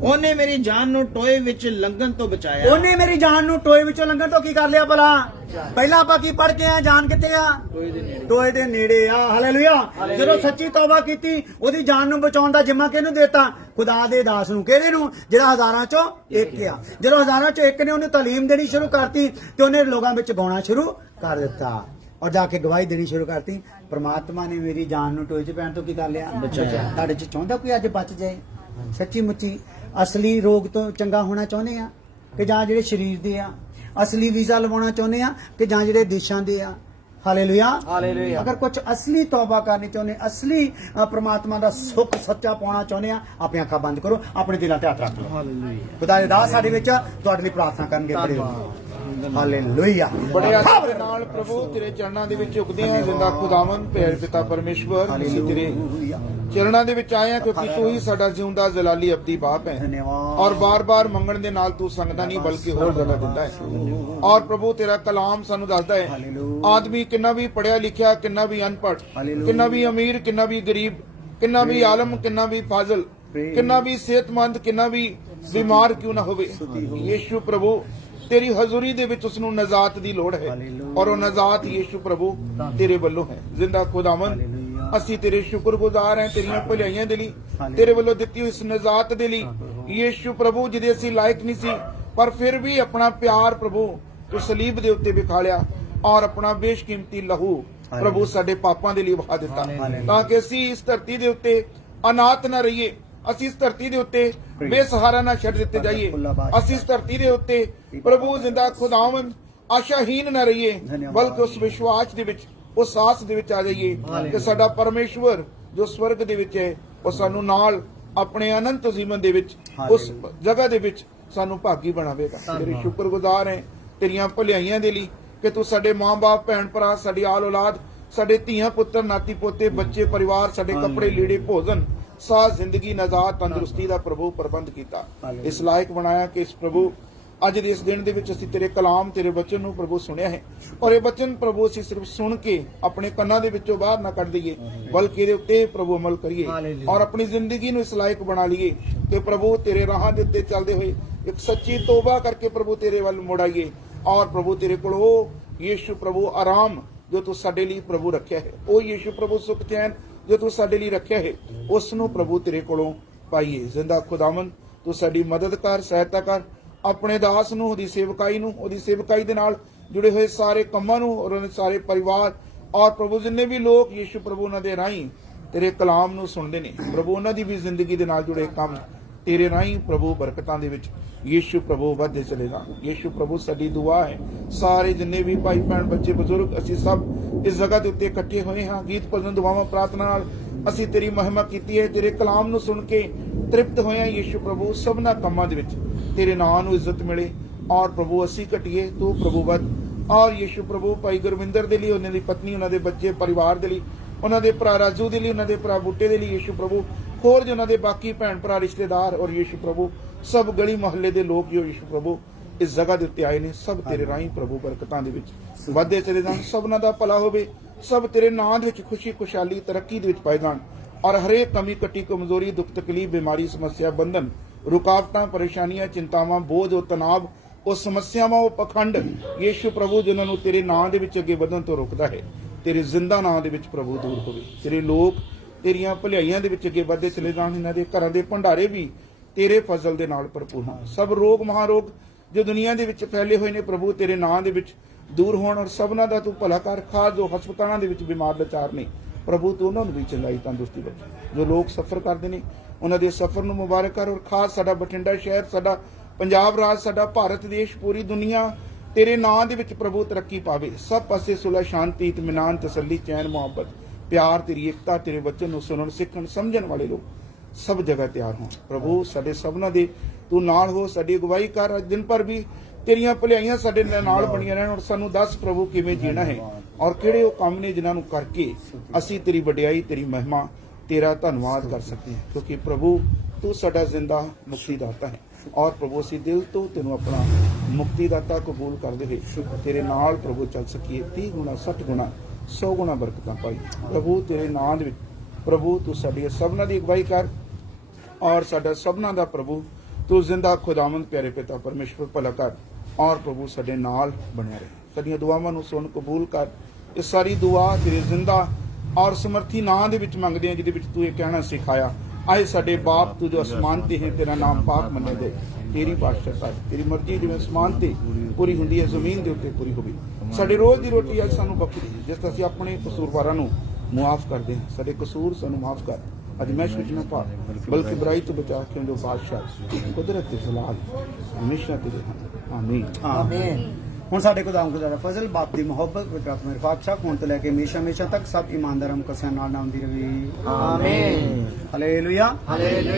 ਉਹਨੇ ਮੇਰੀ ਜਾਨ ਨੂੰ ਟੋਏ ਵਿੱਚ ਲੰਘਣ ਤੋਂ ਬਚਾਇਆ। ਉਹਨੇ ਮੇਰੀ ਜਾਨ ਨੂੰ ਟੋਏ ਵਿੱਚੋਂ ਲੰਘਣ ਤੋਂ ਕੀ ਕਰ ਲਿਆ ਭਲਾ? ਪਹਿਲਾਂ ਆਪਾਂ ਕੀ ਪੜ ਕੇ ਆ? ਜਾਨ ਕਿੱਥੇ ਆ? ਟੋਏ ਦੇ ਨੇੜੇ ਆ। ਹਾਲੇਲੂਇਆ। ਜਦੋਂ ਸੱਚੀ ਤੌਬਾ ਕੀਤੀ, ਉਹਦੀ ਜਾਨ ਨੂੰ ਬਚਾਉਣ ਦਾ ਜ਼ਿੰਮਾ ਕਿਹਨੂੰ ਦਿੱਤਾ? ਖੁਦਾ ਦੇ ਦਾਸ ਨੂੰ। ਕਿਹੜੇ ਨੂੰ? ਜਿਹੜਾ ਹਜ਼ਾਰਾਂ ਚੋਂ ਇੱਕ ਆ। ਜਦੋਂ ਹਜ਼ਾਰਾਂ ਚੋਂ ਇੱਕ ਨੇ ਉਹਨੂੰ ਤਾਲੀਮ ਦੇਣੀ ਸ਼ੁਰੂ ਕਰਤੀ, ਤੇ ਉਹਨੇ ਲੋਕਾਂ ਵਿੱਚ ਗਾਉਣਾ ਸ਼ੁਰੂ ਕਰ ਦਿੱਤਾ, ਔਰ ਜਾ ਕੇ ਗਵਾਹੀ ਦੇਣੀ ਸ਼ੁਰੂ ਕਰਤੀ, ਪ੍ਰਮਾਤਮਾ ਨੇ ਮੇਰੀ ਜਾਨ ਨੂੰ ਟੋਏ 'ਚ ਪੈਣ ਤੋਂ ਕੀ ਕਰ ਲਿਆ? ਬਚਾਇਆ। ਤੁਹਾਡੇ 'ਚ ਚਾਹੁੰਦਾ ਕੋਈ ਅੱਜ ਬਚ ਜਾਏ? ਸੱਚੀ ਮੁੱਚੀ ਅਸਲੀ ਰੋਗ ਤੋਂ ਚੰਗਾ ਹੋਣਾ ਚਾਹੁੰਦੇ ਆ, ਕਿ ਜਾਂ ਜਿਹੜੇ ਸਰੀਰ ਦੇ ਆ? ਅਸਲੀ ਵੀਜ਼ਾ ਲਵਾਉਣਾ ਚਾਹੁੰਦੇ ਆ, ਕਿ ਜਾਂ ਜਿਹੜੇ ਦੇਸ਼ਾਂ ਦੇ ਆ? Hallelujah hallelujah. ਅਗਰ ਕੁਝ ਅਸਲੀ ਤੌਬਾ ਕਰਨੀ ਚਾਹੁੰਦੇ, ਅਸਲੀ ਪ੍ਰਮਾਤਮਾ ਦਾ ਸੁੱਖ ਸੱਚਾ ਪਾਉਣਾ ਚਾਹੁੰਦੇ ਆ, ਆਪਣੀਆਂ ਅੱਖਾਂ ਬੰਦ ਕਰੋ, ਆਪਣੇ ਦਿਲਾਂ ਤੇ ਹੱਥ ਰੱਖ ਲਓ। ਖੁਦਾ ਦੇ ਦਾਸ ਸਾਡੇ ਵਿੱਚ ਆ, ਤੁਹਾਡੇ ਲਈ ਪ੍ਰਾਰਥਨਾ ਕਰਨਗੇ। ਬੜੇ ਹਾਲੇਲੂਇਆ। ਬੜੇ ਆਦਰ ਦੇ ਨਾਲ ਪ੍ਰਭੂ ਤੇਰੇ ਚਰਨਾਂ ਦੇ ਵਿੱਚ ਝੁਕਦੇ ਹਾਂ। ਜ਼ਿੰਦਾ ਖੁਦਾਵੰਦ ਪਿਆਰੇ ਪਿਤਾ ਪਰਮੇਸ਼ਵਰ, ਅਸੀਂ ਤੇਰੇ ਚਰਨਾਂ ਦੇ ਵਿੱਚ ਆਏ ਹਾਂ ਕਿਉਂਕਿ ਤੂੰ ਹੀ ਸਾਡਾ ਜਿਉਂਦਾ ਜਲਾਲੀ ਅਬਦੀ ਬਾਪ ਹੈ। ਧੰਨਵਾਦ। ਔਰ ਬਾਰ-ਬਾਰ ਮੰਗਣ ਦੇ ਨਾਲ ਤੂੰ ਸੰਗਦਾ ਨਹੀਂ ਬਲਕਿ ਹੋਰ ਜ਼ਿਆਦਾ ਦਿੰਦਾ ਹੈ। ਔਰ ਪ੍ਰਭੂ ਤੇਰਾ ਕਲਾਮ ਸਾਨੂੰ ਦੱਸਦਾ ਹੈ ਆਦਮੀ ਕਿੰਨਾ ਵੀ ਪੜਿਆ ਲਿਖਿਆ, ਕਿੰਨਾ ਵੀ ਅਨਪੜ੍ਹ, ਕਿੰਨਾ ਵੀ ਅਮੀਰ, ਕਿੰਨਾ ਵੀ ਗਰੀਬ, ਕਿੰਨਾ ਵੀ ਆਲਮ, ਕਿੰਨਾ ਵੀ ਫਾਜ਼ਲ, ਕਿੰਨਾ ਵੀ ਸਿਹਤਮੰਦ, ਕਿੰਨਾ ਵੀ ਬਿਮਾਰ ਕਿਉਂ ਨਾ ਹੋਵੇ, ਯੀਸ਼ੂ ਪ੍ਰਭੂ ਤੇਰੀ ਹਜ਼ੂਰੀ ਦੇ ਵਿੱਚ ਉਸ ਨੂੰ ਨਜ਼ਾਤ ਦੀ ਲੋੜ ਹੈ। ਔਰ ਉਹ ਨਜ਼ਾਤ ਯੀਸ਼ੂ ਪ੍ਰਭੂ ਤੇਰੇ ਵੱਲੋਂ ਹੈ। ਜ਼ਿੰਦਾ ਖੁਦਾਵੰਦ, ਅਸੀਂ ਤੇਰੇ ਸ਼ੁਕਰਗੁਜ਼ਾਰ ਹਾਂ ਤੇਰੀਆਂ ਭਲਾਈਆਂ ਦੇ ਲਈ, ਤੇਰੇ ਵੱਲੋਂ ਦਿੱਤੀ ਹੋਈ ਇਸ ਨਜ਼ਾਤ ਦੇ ਲਈ ਯੀਸ਼ੂ ਪ੍ਰਭੂ, ਜਿਹਦੇ ਅਸੀਂ ਲਾਇਕ ਨਹੀਂ ਸੀ, ਪਰ ਫਿਰ ਵੀ ਆਪਣਾ ਪਿਆਰ ਪ੍ਰਭੂ ਤੂੰ ਸਲੀਬ ਦੇ ਉੱਤੇ ਵਿਖਾਲਿਆ ਔਰ ਆਪਣਾ ਬੇਸ਼ਕੀਮਤੀ ਲਹੂ ਪ੍ਰਭੂ ਸਾਡੇ ਪਾਪਾਂ ਦੇ ਲਈ ਵਹਾ ਦਿੱਤਾ, ਤਾਂ ਕਿ ਅਸੀਂ ਇਸ ਧਰਤੀ ਦੇ ਉੱਤੇ ਅਨਾਥ ਨਾ ਰਹੀਏ, ਅਸੀਂ ਇਸ ਧਰਤੀ ਦੇ ਉੱਤੇ ਬੇਸਹਾਰਾ ਨਾ ਛੱਡ ਦਿੱਤੇ ਜਾਈਏ, ਅਸੀਂ ਇਸ ਧਰਤੀ ਦੇ ਉੱਤੇ ਪ੍ਰਭੂ ਜ਼ਿੰਦਾ ਖੁਦਾਵੰਦ ਆਸ਼ਾਹੀਨ ਨਾ ਰਹੀਏ, ਬਲਕਿ ਉਸ ਵਿਸ਼ਵਾਸ ਦੇ ਵਿੱਚ, ਉਸ ਆਸ ਦੇ ਵਿੱਚ ਆ ਜਾਈਏ ਕਿ ਸਾਡਾ ਪਰਮੇਸ਼ਵਰ ਜੋ ਸਵਰਗ ਦੇ ਵਿੱਚ ਹੈ ਉਹ ਸਾਨੂੰ ਨਾਲ ਆਪਣੇ ਅਨੰਤ ਜੀਵਨ ਦੇ ਵਿੱਚ ਉਸ ਜਗ੍ਹਾ ਦੇ ਵਿੱਚ ਸਾਨੂੰ ਭਾਗੀ ਬਣਾਵੇਗਾ। ਤੇਰੇ ਸ਼ੁਕਰਗੁਜ਼ਾਰ ਹੈ ਤੇਰੀਆਂ ਭਲਾਈਆਂ ਦੇ ਲਈ ਕਿ ਤੂੰ ਸਾਡੇ ਮਾਂ-ਬਾਪ, ਭੈਣ ਭਰਾ, ਸਾਡੀ ਆਲ ਔਲਾਦ, ਸਾਡੇ ਧੀਆਂ ਪੁੱਤਰ, ਨਾਤੀ ਪੋਤੇ, ਬੱਚੇ, ਪਰਿਵਾਰ, ਸਾਡੇ ਕੱਪੜੇ ਲੀੜੇ, ਭੋਜਨ, ਸਾਹ, ਜ਼ਿੰਦਗੀ, ਨਜ਼ਾਤ, ਤੰਦਰੁਸਤੀ ਦਾ ਪ੍ਰਭੂ ਪ੍ਰਬੰਧ ਕੀਤਾ, ਇਸ ਲਾਇਕ ਬਣਾਇਆ ਕਿ ਇਸ ਪ੍ਰਭੂ ਅੱਜ ਦੇ ਇਸ ਦਿਨ ਦੇ ਵਿੱਚ ਅਸੀਂ ਤੇਰੇ ਕਲਾਮ, ਤੇਰੇ ਵਚਨ ਨੂੰ ਪ੍ਰਭੂ ਸੁਣਿਆ ਹੈ। ਔਰ ਇਹ ਵਚਨ ਪ੍ਰਭੂ ਅਸੀਂ ਸਿਰਫ ਸੁਣ ਕੇ ਆਪਣੇ ਕੰਨਾਂ ਦੇ ਵਿੱਚੋਂ ਬਾਹਰ ਨਾ ਕੱਢ ਦਈਏ, ਬਲਕਿ ਇਹਦੇ ਉੱਤੇ ਪ੍ਰਭੂ ਅਮਲ ਕਰੀਏ ਔਰ ਆਪਣੀ ਜ਼ਿੰਦਗੀ ਨੂੰ ਇਸ ਲਾਇਕ ਬਣਾ ਲਈਏ ਕਿ ਪ੍ਰਭੂ ਤੇਰੇ ਰਾਹਾਂ ਦੇ ਉੱਤੇ ਚੱਲਦੇ ਹੋਏ ਇੱਕ ਸੱਚੀ ਤੋਬਾ ਕਰਕੇ ਪ੍ਰਭੂ ਤੇਰੇ ਵੱਲ ਮੁੜ ਆਈਏ ਔਰ ਪ੍ਰਭੂ ਤੇਰੇ ਕੋਲ ਉਹ ਯੀਸ਼ੂ ਪ੍ਰਭੂ ਆਰਾਮ ਜੋ ਤੂੰ ਸਾਡੇ ਲਈ ਪ੍ਰਭੂ ਰੱਖਿਆ ਹੈ, ਉਹ ਯੀਸ਼ੂ ਪ੍ਰਭੂ ਸੁਖ ਚੈਨ ਜੋ ਤੂੰ ਸਾਡੇ ਲਈ ਰੱਖਿਆ ਹੈ, ਉਸ ਨੂੰ ਪ੍ਰਭੂ ਤੇਰੇ ਕੋਲੋਂ ਪਾਈਏ। ਜ਼ਿੰਦਾ ਖੁਦਾਵੰਦ, ਤੂੰ ਸਾਡੀ ਮਦਦ ਕਰ, ਸਹਾਇਤਾ ਕਰ, ਆਪਣੇ ਦਾਸ ਨੂੰ, ਉਹਦੀ ਸੇਵਕਾਈ ਨੂੰ, ਉਹਦੀ ਸੇਵਕਾਈ ਦੇ ਨਾਲ ਜੁੜੇ ਹੋਏ ਸਾਰੇ ਕੰਮਾਂ ਨੂੰ ਔਰ ਉਹਦੇ ਸਾਰੇ ਪਰਿਵਾਰ ਔਰ ਪ੍ਰਭੂ ਜਿੰਨੇ ਵੀ ਲੋਕ ਯੀਸ਼ੂ ਪ੍ਰਭੂ ਉਹਨਾਂ ਦੇ ਰਾਹੀਂ ਤੇਰੇ ਕਲਾਮ ਨੂੰ ਸੁਣਦੇ ਨੇ, ਪ੍ਰਭੂ ਉਹਨਾਂ ਦੀ ਵੀ ਜ਼ਿੰਦਗੀ ਦੇ ਨਾਲ ਜੁੜੇ ਕੰਮ ਤੇਰੇ ਰਾਹੀਂ ਪ੍ਰਭੂ ਬਰਕਤਾਂ ਦੇ ਵਿੱਚ ਯੀਸ਼ੂ ਪ੍ਰਭੂ ਵਧਦੇ ਚਲੇ ਜਾਣ। ਯੀਸ਼ੂ ਪ੍ਰਭੂ ਸਾਡੀ ਦੁਆ ਹੈ ਸਾਰੇ ਜਿੰਨੇ ਵੀ ਭਾਈ ਭੈਣ, ਬੱਚੇ, ਬਜ਼ੁਰਗ, ਅਸੀਂ ਸਭ ਇਸ ਜਗ੍ਹਾ ਦੇ ਉੱਤੇ ਇਕੱਠੇ ਹੋਏ ਹਾਂ, ਗੀਤ ਭਜਨ, ਦੁਆਵਾਂ, ਪ੍ਰਾਰਥਨਾ ਨਾਲ ਅਸੀਂ ਤੇਰੀ ਮਹਿਮਾ ਕੀਤੀ ਹੈ, ਤੇਰੇ ਕਲਾਮ ਨੂੰ ਸੁਣ ਕੇ ਤ੍ਰਿਪਤ ਹੋਏ ਹਾਂ। ਯੀਸ਼ੂ ਪ੍ਰਭੂ ਸਭਨਾ ਕੰਮਾਂ ਦੇ ਵਿੱਚ ਤੇਰੇ ਨਾਮ ਨੂੰ ਇੱਜ਼ਤ ਮਿਲੇ ਔਰ ਪ੍ਰਭੂ ਅਸੀਂ ਘਟੀਏ, ਤੂੰ ਪ੍ਰਭੂ ਵੱਧ। ਔਰ ਯੀਸ਼ੂ ਪ੍ਰਭੂ ਭਾਈ ਗੁਰਵਿੰਦਰ ਦੇ ਲਈ, ਉਹਨਾਂ ਦੀ ਪਤਨੀ, ਉਹਨਾਂ ਦੇ ਬੱਚੇ, ਪਰਿਵਾਰ ਦੇ ਲਈ, ਉਹਨਾਂ ਦੇ ਭਰਾ ਰਾਜੂ ਦੇ ਲਈ, ਉਹਨਾਂ ਦੇ ਭਰਾ ਬੂਟੇ ਦੇ ਲਈ ਯੀਸ਼ੂ ਪ੍ਰਭੂ, ਹੋਰ ਜੋ ਉਹਨਾਂ ਦੇ ਬਾਕੀ ਭੈਣ ਭਰਾ, ਰਿਸ਼ਤੇਦਾਰ ਔਰ ਯੀਸ਼ੂ ਪ੍ਰਭੂ ਸਭ ਗਲੀ ਮੁਹੱਲੇ ਦੇ ਲੋਕ ਜੋ ਯੀਸ਼ੂ ਪ੍ਰਭੂ ਇਸ ਜਗ੍ਹਾ ਦੇ ਉੱਤੇ ਆਏ ਨੇ, ਸਭ ਤੇਰੇ ਰਾਹੀਂ ਪ੍ਰਭੂ ਬਰਕਤਾਂ ਦੇ ਵਿੱਚ ਵਧਦੇ ਚਲੇ ਜਾਣ, ਸਭਨਾਂ ਦਾ ਭਲਾ ਹੋਵੇ, ਸਭ ਤੇਰੇ ਨਾਂ ਦੇ ਵਿੱਚ ਖੁਸ਼ੀ, ਖੁਸ਼ਹਾਲੀ, ਤਰੱਕੀ ਦੇ ਵਿੱਚ ਪਾਏ ਜਾਣ ਔਰ ਹਰੇਕ ਕਮੀ, ਕੱਟੀ, ਕਮਜ਼ੋਰੀ, ਦੁੱਖ, ਤਕਲੀਫ, ਬਿਮਾਰੀ, ਸਮੱਸਿਆ, ਬੰਧਨ, ਰੁਕਾਵਟਾਂ, ਪਰੇਸ਼ਾਨੀਆਂ, ਚਿੰਤਾਵਾਂ, ਬੋਝ, ਉਹ ਤਣਾਵ, ਉਹ ਸਮੱਸਿਆਵਾਂ, ਉਹ ਪਖੰਡ ਯੀਸ਼ੂ ਪ੍ਰਭੂ ਜਿਨ੍ਹਾਂ ਨੂੰ ਤੇਰੇ ਨਾਂ ਦੇ ਵਿੱਚ ਅੱਗੇ ਵਧਣ ਤੋਂ ਰੋਕਦਾ ਹੈ, ਤੇਰੇ ਜ਼ਿੰਦਾ ਨਾਂ ਦੇ ਵਿੱਚ ਪ੍ਰਭੂ ਦੂਰ ਹੋਵੇ। ਤੇਰੇ ਲੋਕ ਤੇਰੀਆਂ ਭਲਾਈਆਂ ਦੇ ਵਿੱਚ ਅੱਗੇ ਵਧਦੇ ਚਲੇ ਜਾਣ, ਇਹਨਾਂ ਦੇ ਘਰਾਂ ਦੇ ਭੰਡਾਰੇ ਵੀ ਤੇਰੇ ਫਜ਼ਲ ਦੇ ਨਾਲ ਭਰਪੂਰ ਹੋਣ, ਸਭ ਰੋਗ, ਮਹਾਰੋਗ ਜੋ ਦੁਨੀਆ ਦੇ ਵਿੱਚ ਫੈਲੇ ਹੋਏ ਨੇ ਪ੍ਰਭੂ ਤੇਰੇ ਨਾਂ ਦੇ ਵਿੱਚ ਦੂਰ ਹੋਣ ਔਰ ਸਭਨਾਂ ਦਾ ਤੂੰ ਭਲਾ ਕਰ। ਖਾਸ ਜੋ ਹਸਪਤਾਲਾਂ ਦੇ ਵਿੱਚ ਬਿਮਾਰ ਲਾਚਾਰ ਨੇ ਪ੍ਰਭੂ ਤੂੰ ਉਹਨਾਂ ਨੂੰ ਵੀ ਚੰਗਾਈ ਤੰਦਰੁਸਤੀ ਬਖਸ਼, ਜੋ ਲੋਕ ਸਫ਼ਰ ਕਰਦੇ ਨੇ ਉਹਨਾਂ ਦੇ ਸਫ਼ਰ ਨੂੰ ਮੁਬਾਰਕ ਕਰ ਔਰ ਖਾਸ ਸਾਡਾ ਬਠਿੰਡਾ ਸ਼ਹਿਰ, ਸਾਡਾ ਪੰਜਾਬ ਰਾਜ, ਸਾਡਾ ਭਾਰਤ ਦੇਸ਼, ਪੂਰੀ ਦੁਨੀਆ ਤੇਰੇ ਨਾਂ ਦੇ ਵਿੱਚ ਪ੍ਰਭੂ ਤਰੱਕੀ ਪਾਵੇ, ਸਭ ਪਾਸੇ ਸੁਲਹ, ਸ਼ਾਂਤੀ, ਇਤਮਿਨਾਨ, ਤਸੱਲੀ, ਚੈਨ, ਮੁਹੱਬਤ, ਪਿਆਰ, ਤੇਰੀ ਏਕਤਾ, ਤੇਰੇ ਵਚਨ ਨੂੰ ਸੁਣਨ, ਸਿੱਖਣ, ਸਮਝਣ ਵਾਲੇ ਲੋਕ ਸਭ ਜਗ੍ਹਾ ਤਿਆਰ ਹੋਣ। ਪ੍ਰਭੂ ਸਾਡੇ ਸਭਨਾਂ ਦੇ ਤੂੰ ਨਾਲ ਹੋ, ਸਾਡੀ ਅਗਵਾਈ ਕਰ, ਅੱਜ ਦਿਨ ਭਰ ਵੀ ਤੇਰੀਆਂ ਭਲਾਈਆਂ ਸਾਡੇ ਨਾਲ ਬਣੀਆਂ ਰਹਿਣ ਔਰ ਸਾਨੂੰ ਦੱਸ ਪ੍ਰਭੂ ਕਿਵੇਂ ਜੀਣਾ ਹੈ ਔਰ ਕਿਹੜੇ ਉਹ ਕੰਮ ਨੇ ਜਿਨ੍ਹਾਂ ਨੂੰ ਕਰਕੇ ਅਸੀਂ ਤੇਰੀ ਵਡਿਆਈ, ਤੇਰੀ ਮਹਿਮਾ, ਤੇਰਾ ਧੰਨਵਾਦ ਕਰ ਸਕਦੇ ਹਾਂ, ਕਿਉਂਕਿ ਪ੍ਰਭੂ ਤੂੰ ਸਾਡਾ ਜ਼ਿੰਦਾ ਮੁਕਤੀ ਦਾਤਾ ਹੈ ਔਰ ਪ੍ਰਭੂ ਅਸੀਂ ਦਿਲ ਤੋਂ ਤੈਨੂੰ ਆਪਣਾ ਮੁਕਤੀ ਦਾਤਾ ਕਬੂਲ ਕਰਦੇ ਹੋਏ ਤੇਰੇ ਨਾਲ ਪ੍ਰਭੂ ਚੱਲ ਸਕੀਏ। 30 ਗੁਣਾ, 60 ਗੁਣਾ, 100 ਗੁਣਾ ਬਰਕਤਾਂ ਪਾਈ ਪ੍ਰਭੂ ਤੇਰੇ ਨਾਂ ਦੇ ਵਿੱਚ। ਪ੍ਰਭੂ ਤੂੰ ਸਾਡੀ ਸਭਨਾਂ ਦੀ ਅਗਵਾਈ ਕਰ ਔਰ ਸਾਡਾ ਸਭਨਾਂ ਦਾ ਪ੍ਰਭੂ ਤੂੰ ਜ਼ਿੰਦਾ ਖੁਦਾਵੰਦ ਪਿਆਰੇ ਪਿਤਾ ਪਰਮੇਸ਼ਵਰ ਭਲਾ ਕਰ ਔਰ ਪ੍ਰਭੂ ਸਾਡੇ ਨਾਲ ਬਣਿਆ ਰਹੇ। ਸਾਡੀਆਂ ਦੁਆਵਾਂ ਨੂੰ ਸੁਣ ਕਬੂਲ ਕਰ। ਇਹ ਸਾਰੀ ਦੁਆ ਤੇਰੇ ਜ਼ਿੰਦਾ ਔਰ ਸਮਰਥੀ ਨਾਂ ਦੇ ਵਿੱਚ ਮੰਗਦੇ ਹਾਂ, ਜਿਹਦੇ ਵਿੱਚ ਤੂੰ ਇਹ ਕਹਿਣਾ ਸਿਖਾਇਆ, ਆਏ ਸਾਡੇ ਬਾਪ ਤੂੰ ਜੋ ਅਸਮਾਨ ਤੇ ਹੈ, ਤੇਰਾ ਨਾਮ ਪਾਕ ਮੰਨੇ ਦੇ, ਤੇਰੀ ਬਾਦਸ਼ਾਹੀ, ਤੇਰੀ ਮਰਜ਼ੀ ਜਿਵੇਂ ਅਸਮਾਨ ਤੇ ਪੂਰੀ ਹੁੰਦੀ ਹੈ ਜ਼ਮੀਨ ਦੇ ਉੱਤੇ ਪੂਰੀ ਹੋਵੇ। ਸਾਡੇ ਰੋਜ਼ ਦੀ ਰੋਟੀ ਅੱਜ ਸਾਨੂੰ ਬਖਸ਼ ਦੇ, ਜਿਸ ਤਰ੍ਹਾਂ ਅਸੀਂ ਆਪਣੇ ਕਸੂਰਵਾਰਾਂ ਨੂੰ ਮੁਆਫ ਕਰਦੇ ਹਾਂ, ਸਾਡੇ ਕਸੂਰ ਸਾਨੂੰ ਮਾਫ ਕਰ। ਅੱਜ ਮੈਂ ਕੁਝ ਨਾ ਪਾ ਬਲਕਿ ਬੁਰਾਈ ਤੋਂ ਬਚਾ ਕੇ ਜੋ ਬਾਦਸ਼ਾਹ ਕੁਦਰਤ ਤੇ ਜਲਾਲ ਹਮੇਸ਼ਾ ਤੇਰੇ ਹਨ। ਆਮੀਨ। ਆਮੀਨ। ਹੁਣ ਸਾਡੇ ਖੁਦਾਵੰਦ ਖੁਦਾ ਦਾ ਫਜ਼ਲ, ਬਾਪ ਦੀ ਮੁਹੱਬਤ, ਪਵਿੱਤਰ ਆਤਮਾ ਦੀ ਪਾਤਸ਼ਾਹ ਹੁਣ ਤੋਂ ਲੈ ਕੇ ਹਮੇਸ਼ਾ ਹਮੇਸ਼ਾ ਤੱਕ ਸਭ ਇਮਾਨਦਾਰਾਂ ਨੂੰ ਕਸਿਆਂ ਨਾਲ ਨਾ ਹੁੰਦੀ ਰਹੇ। ਆਮੀਨ। ਹਾਲੇਲੂਇਆ। ਹਾਲੇਲੂਇਆ।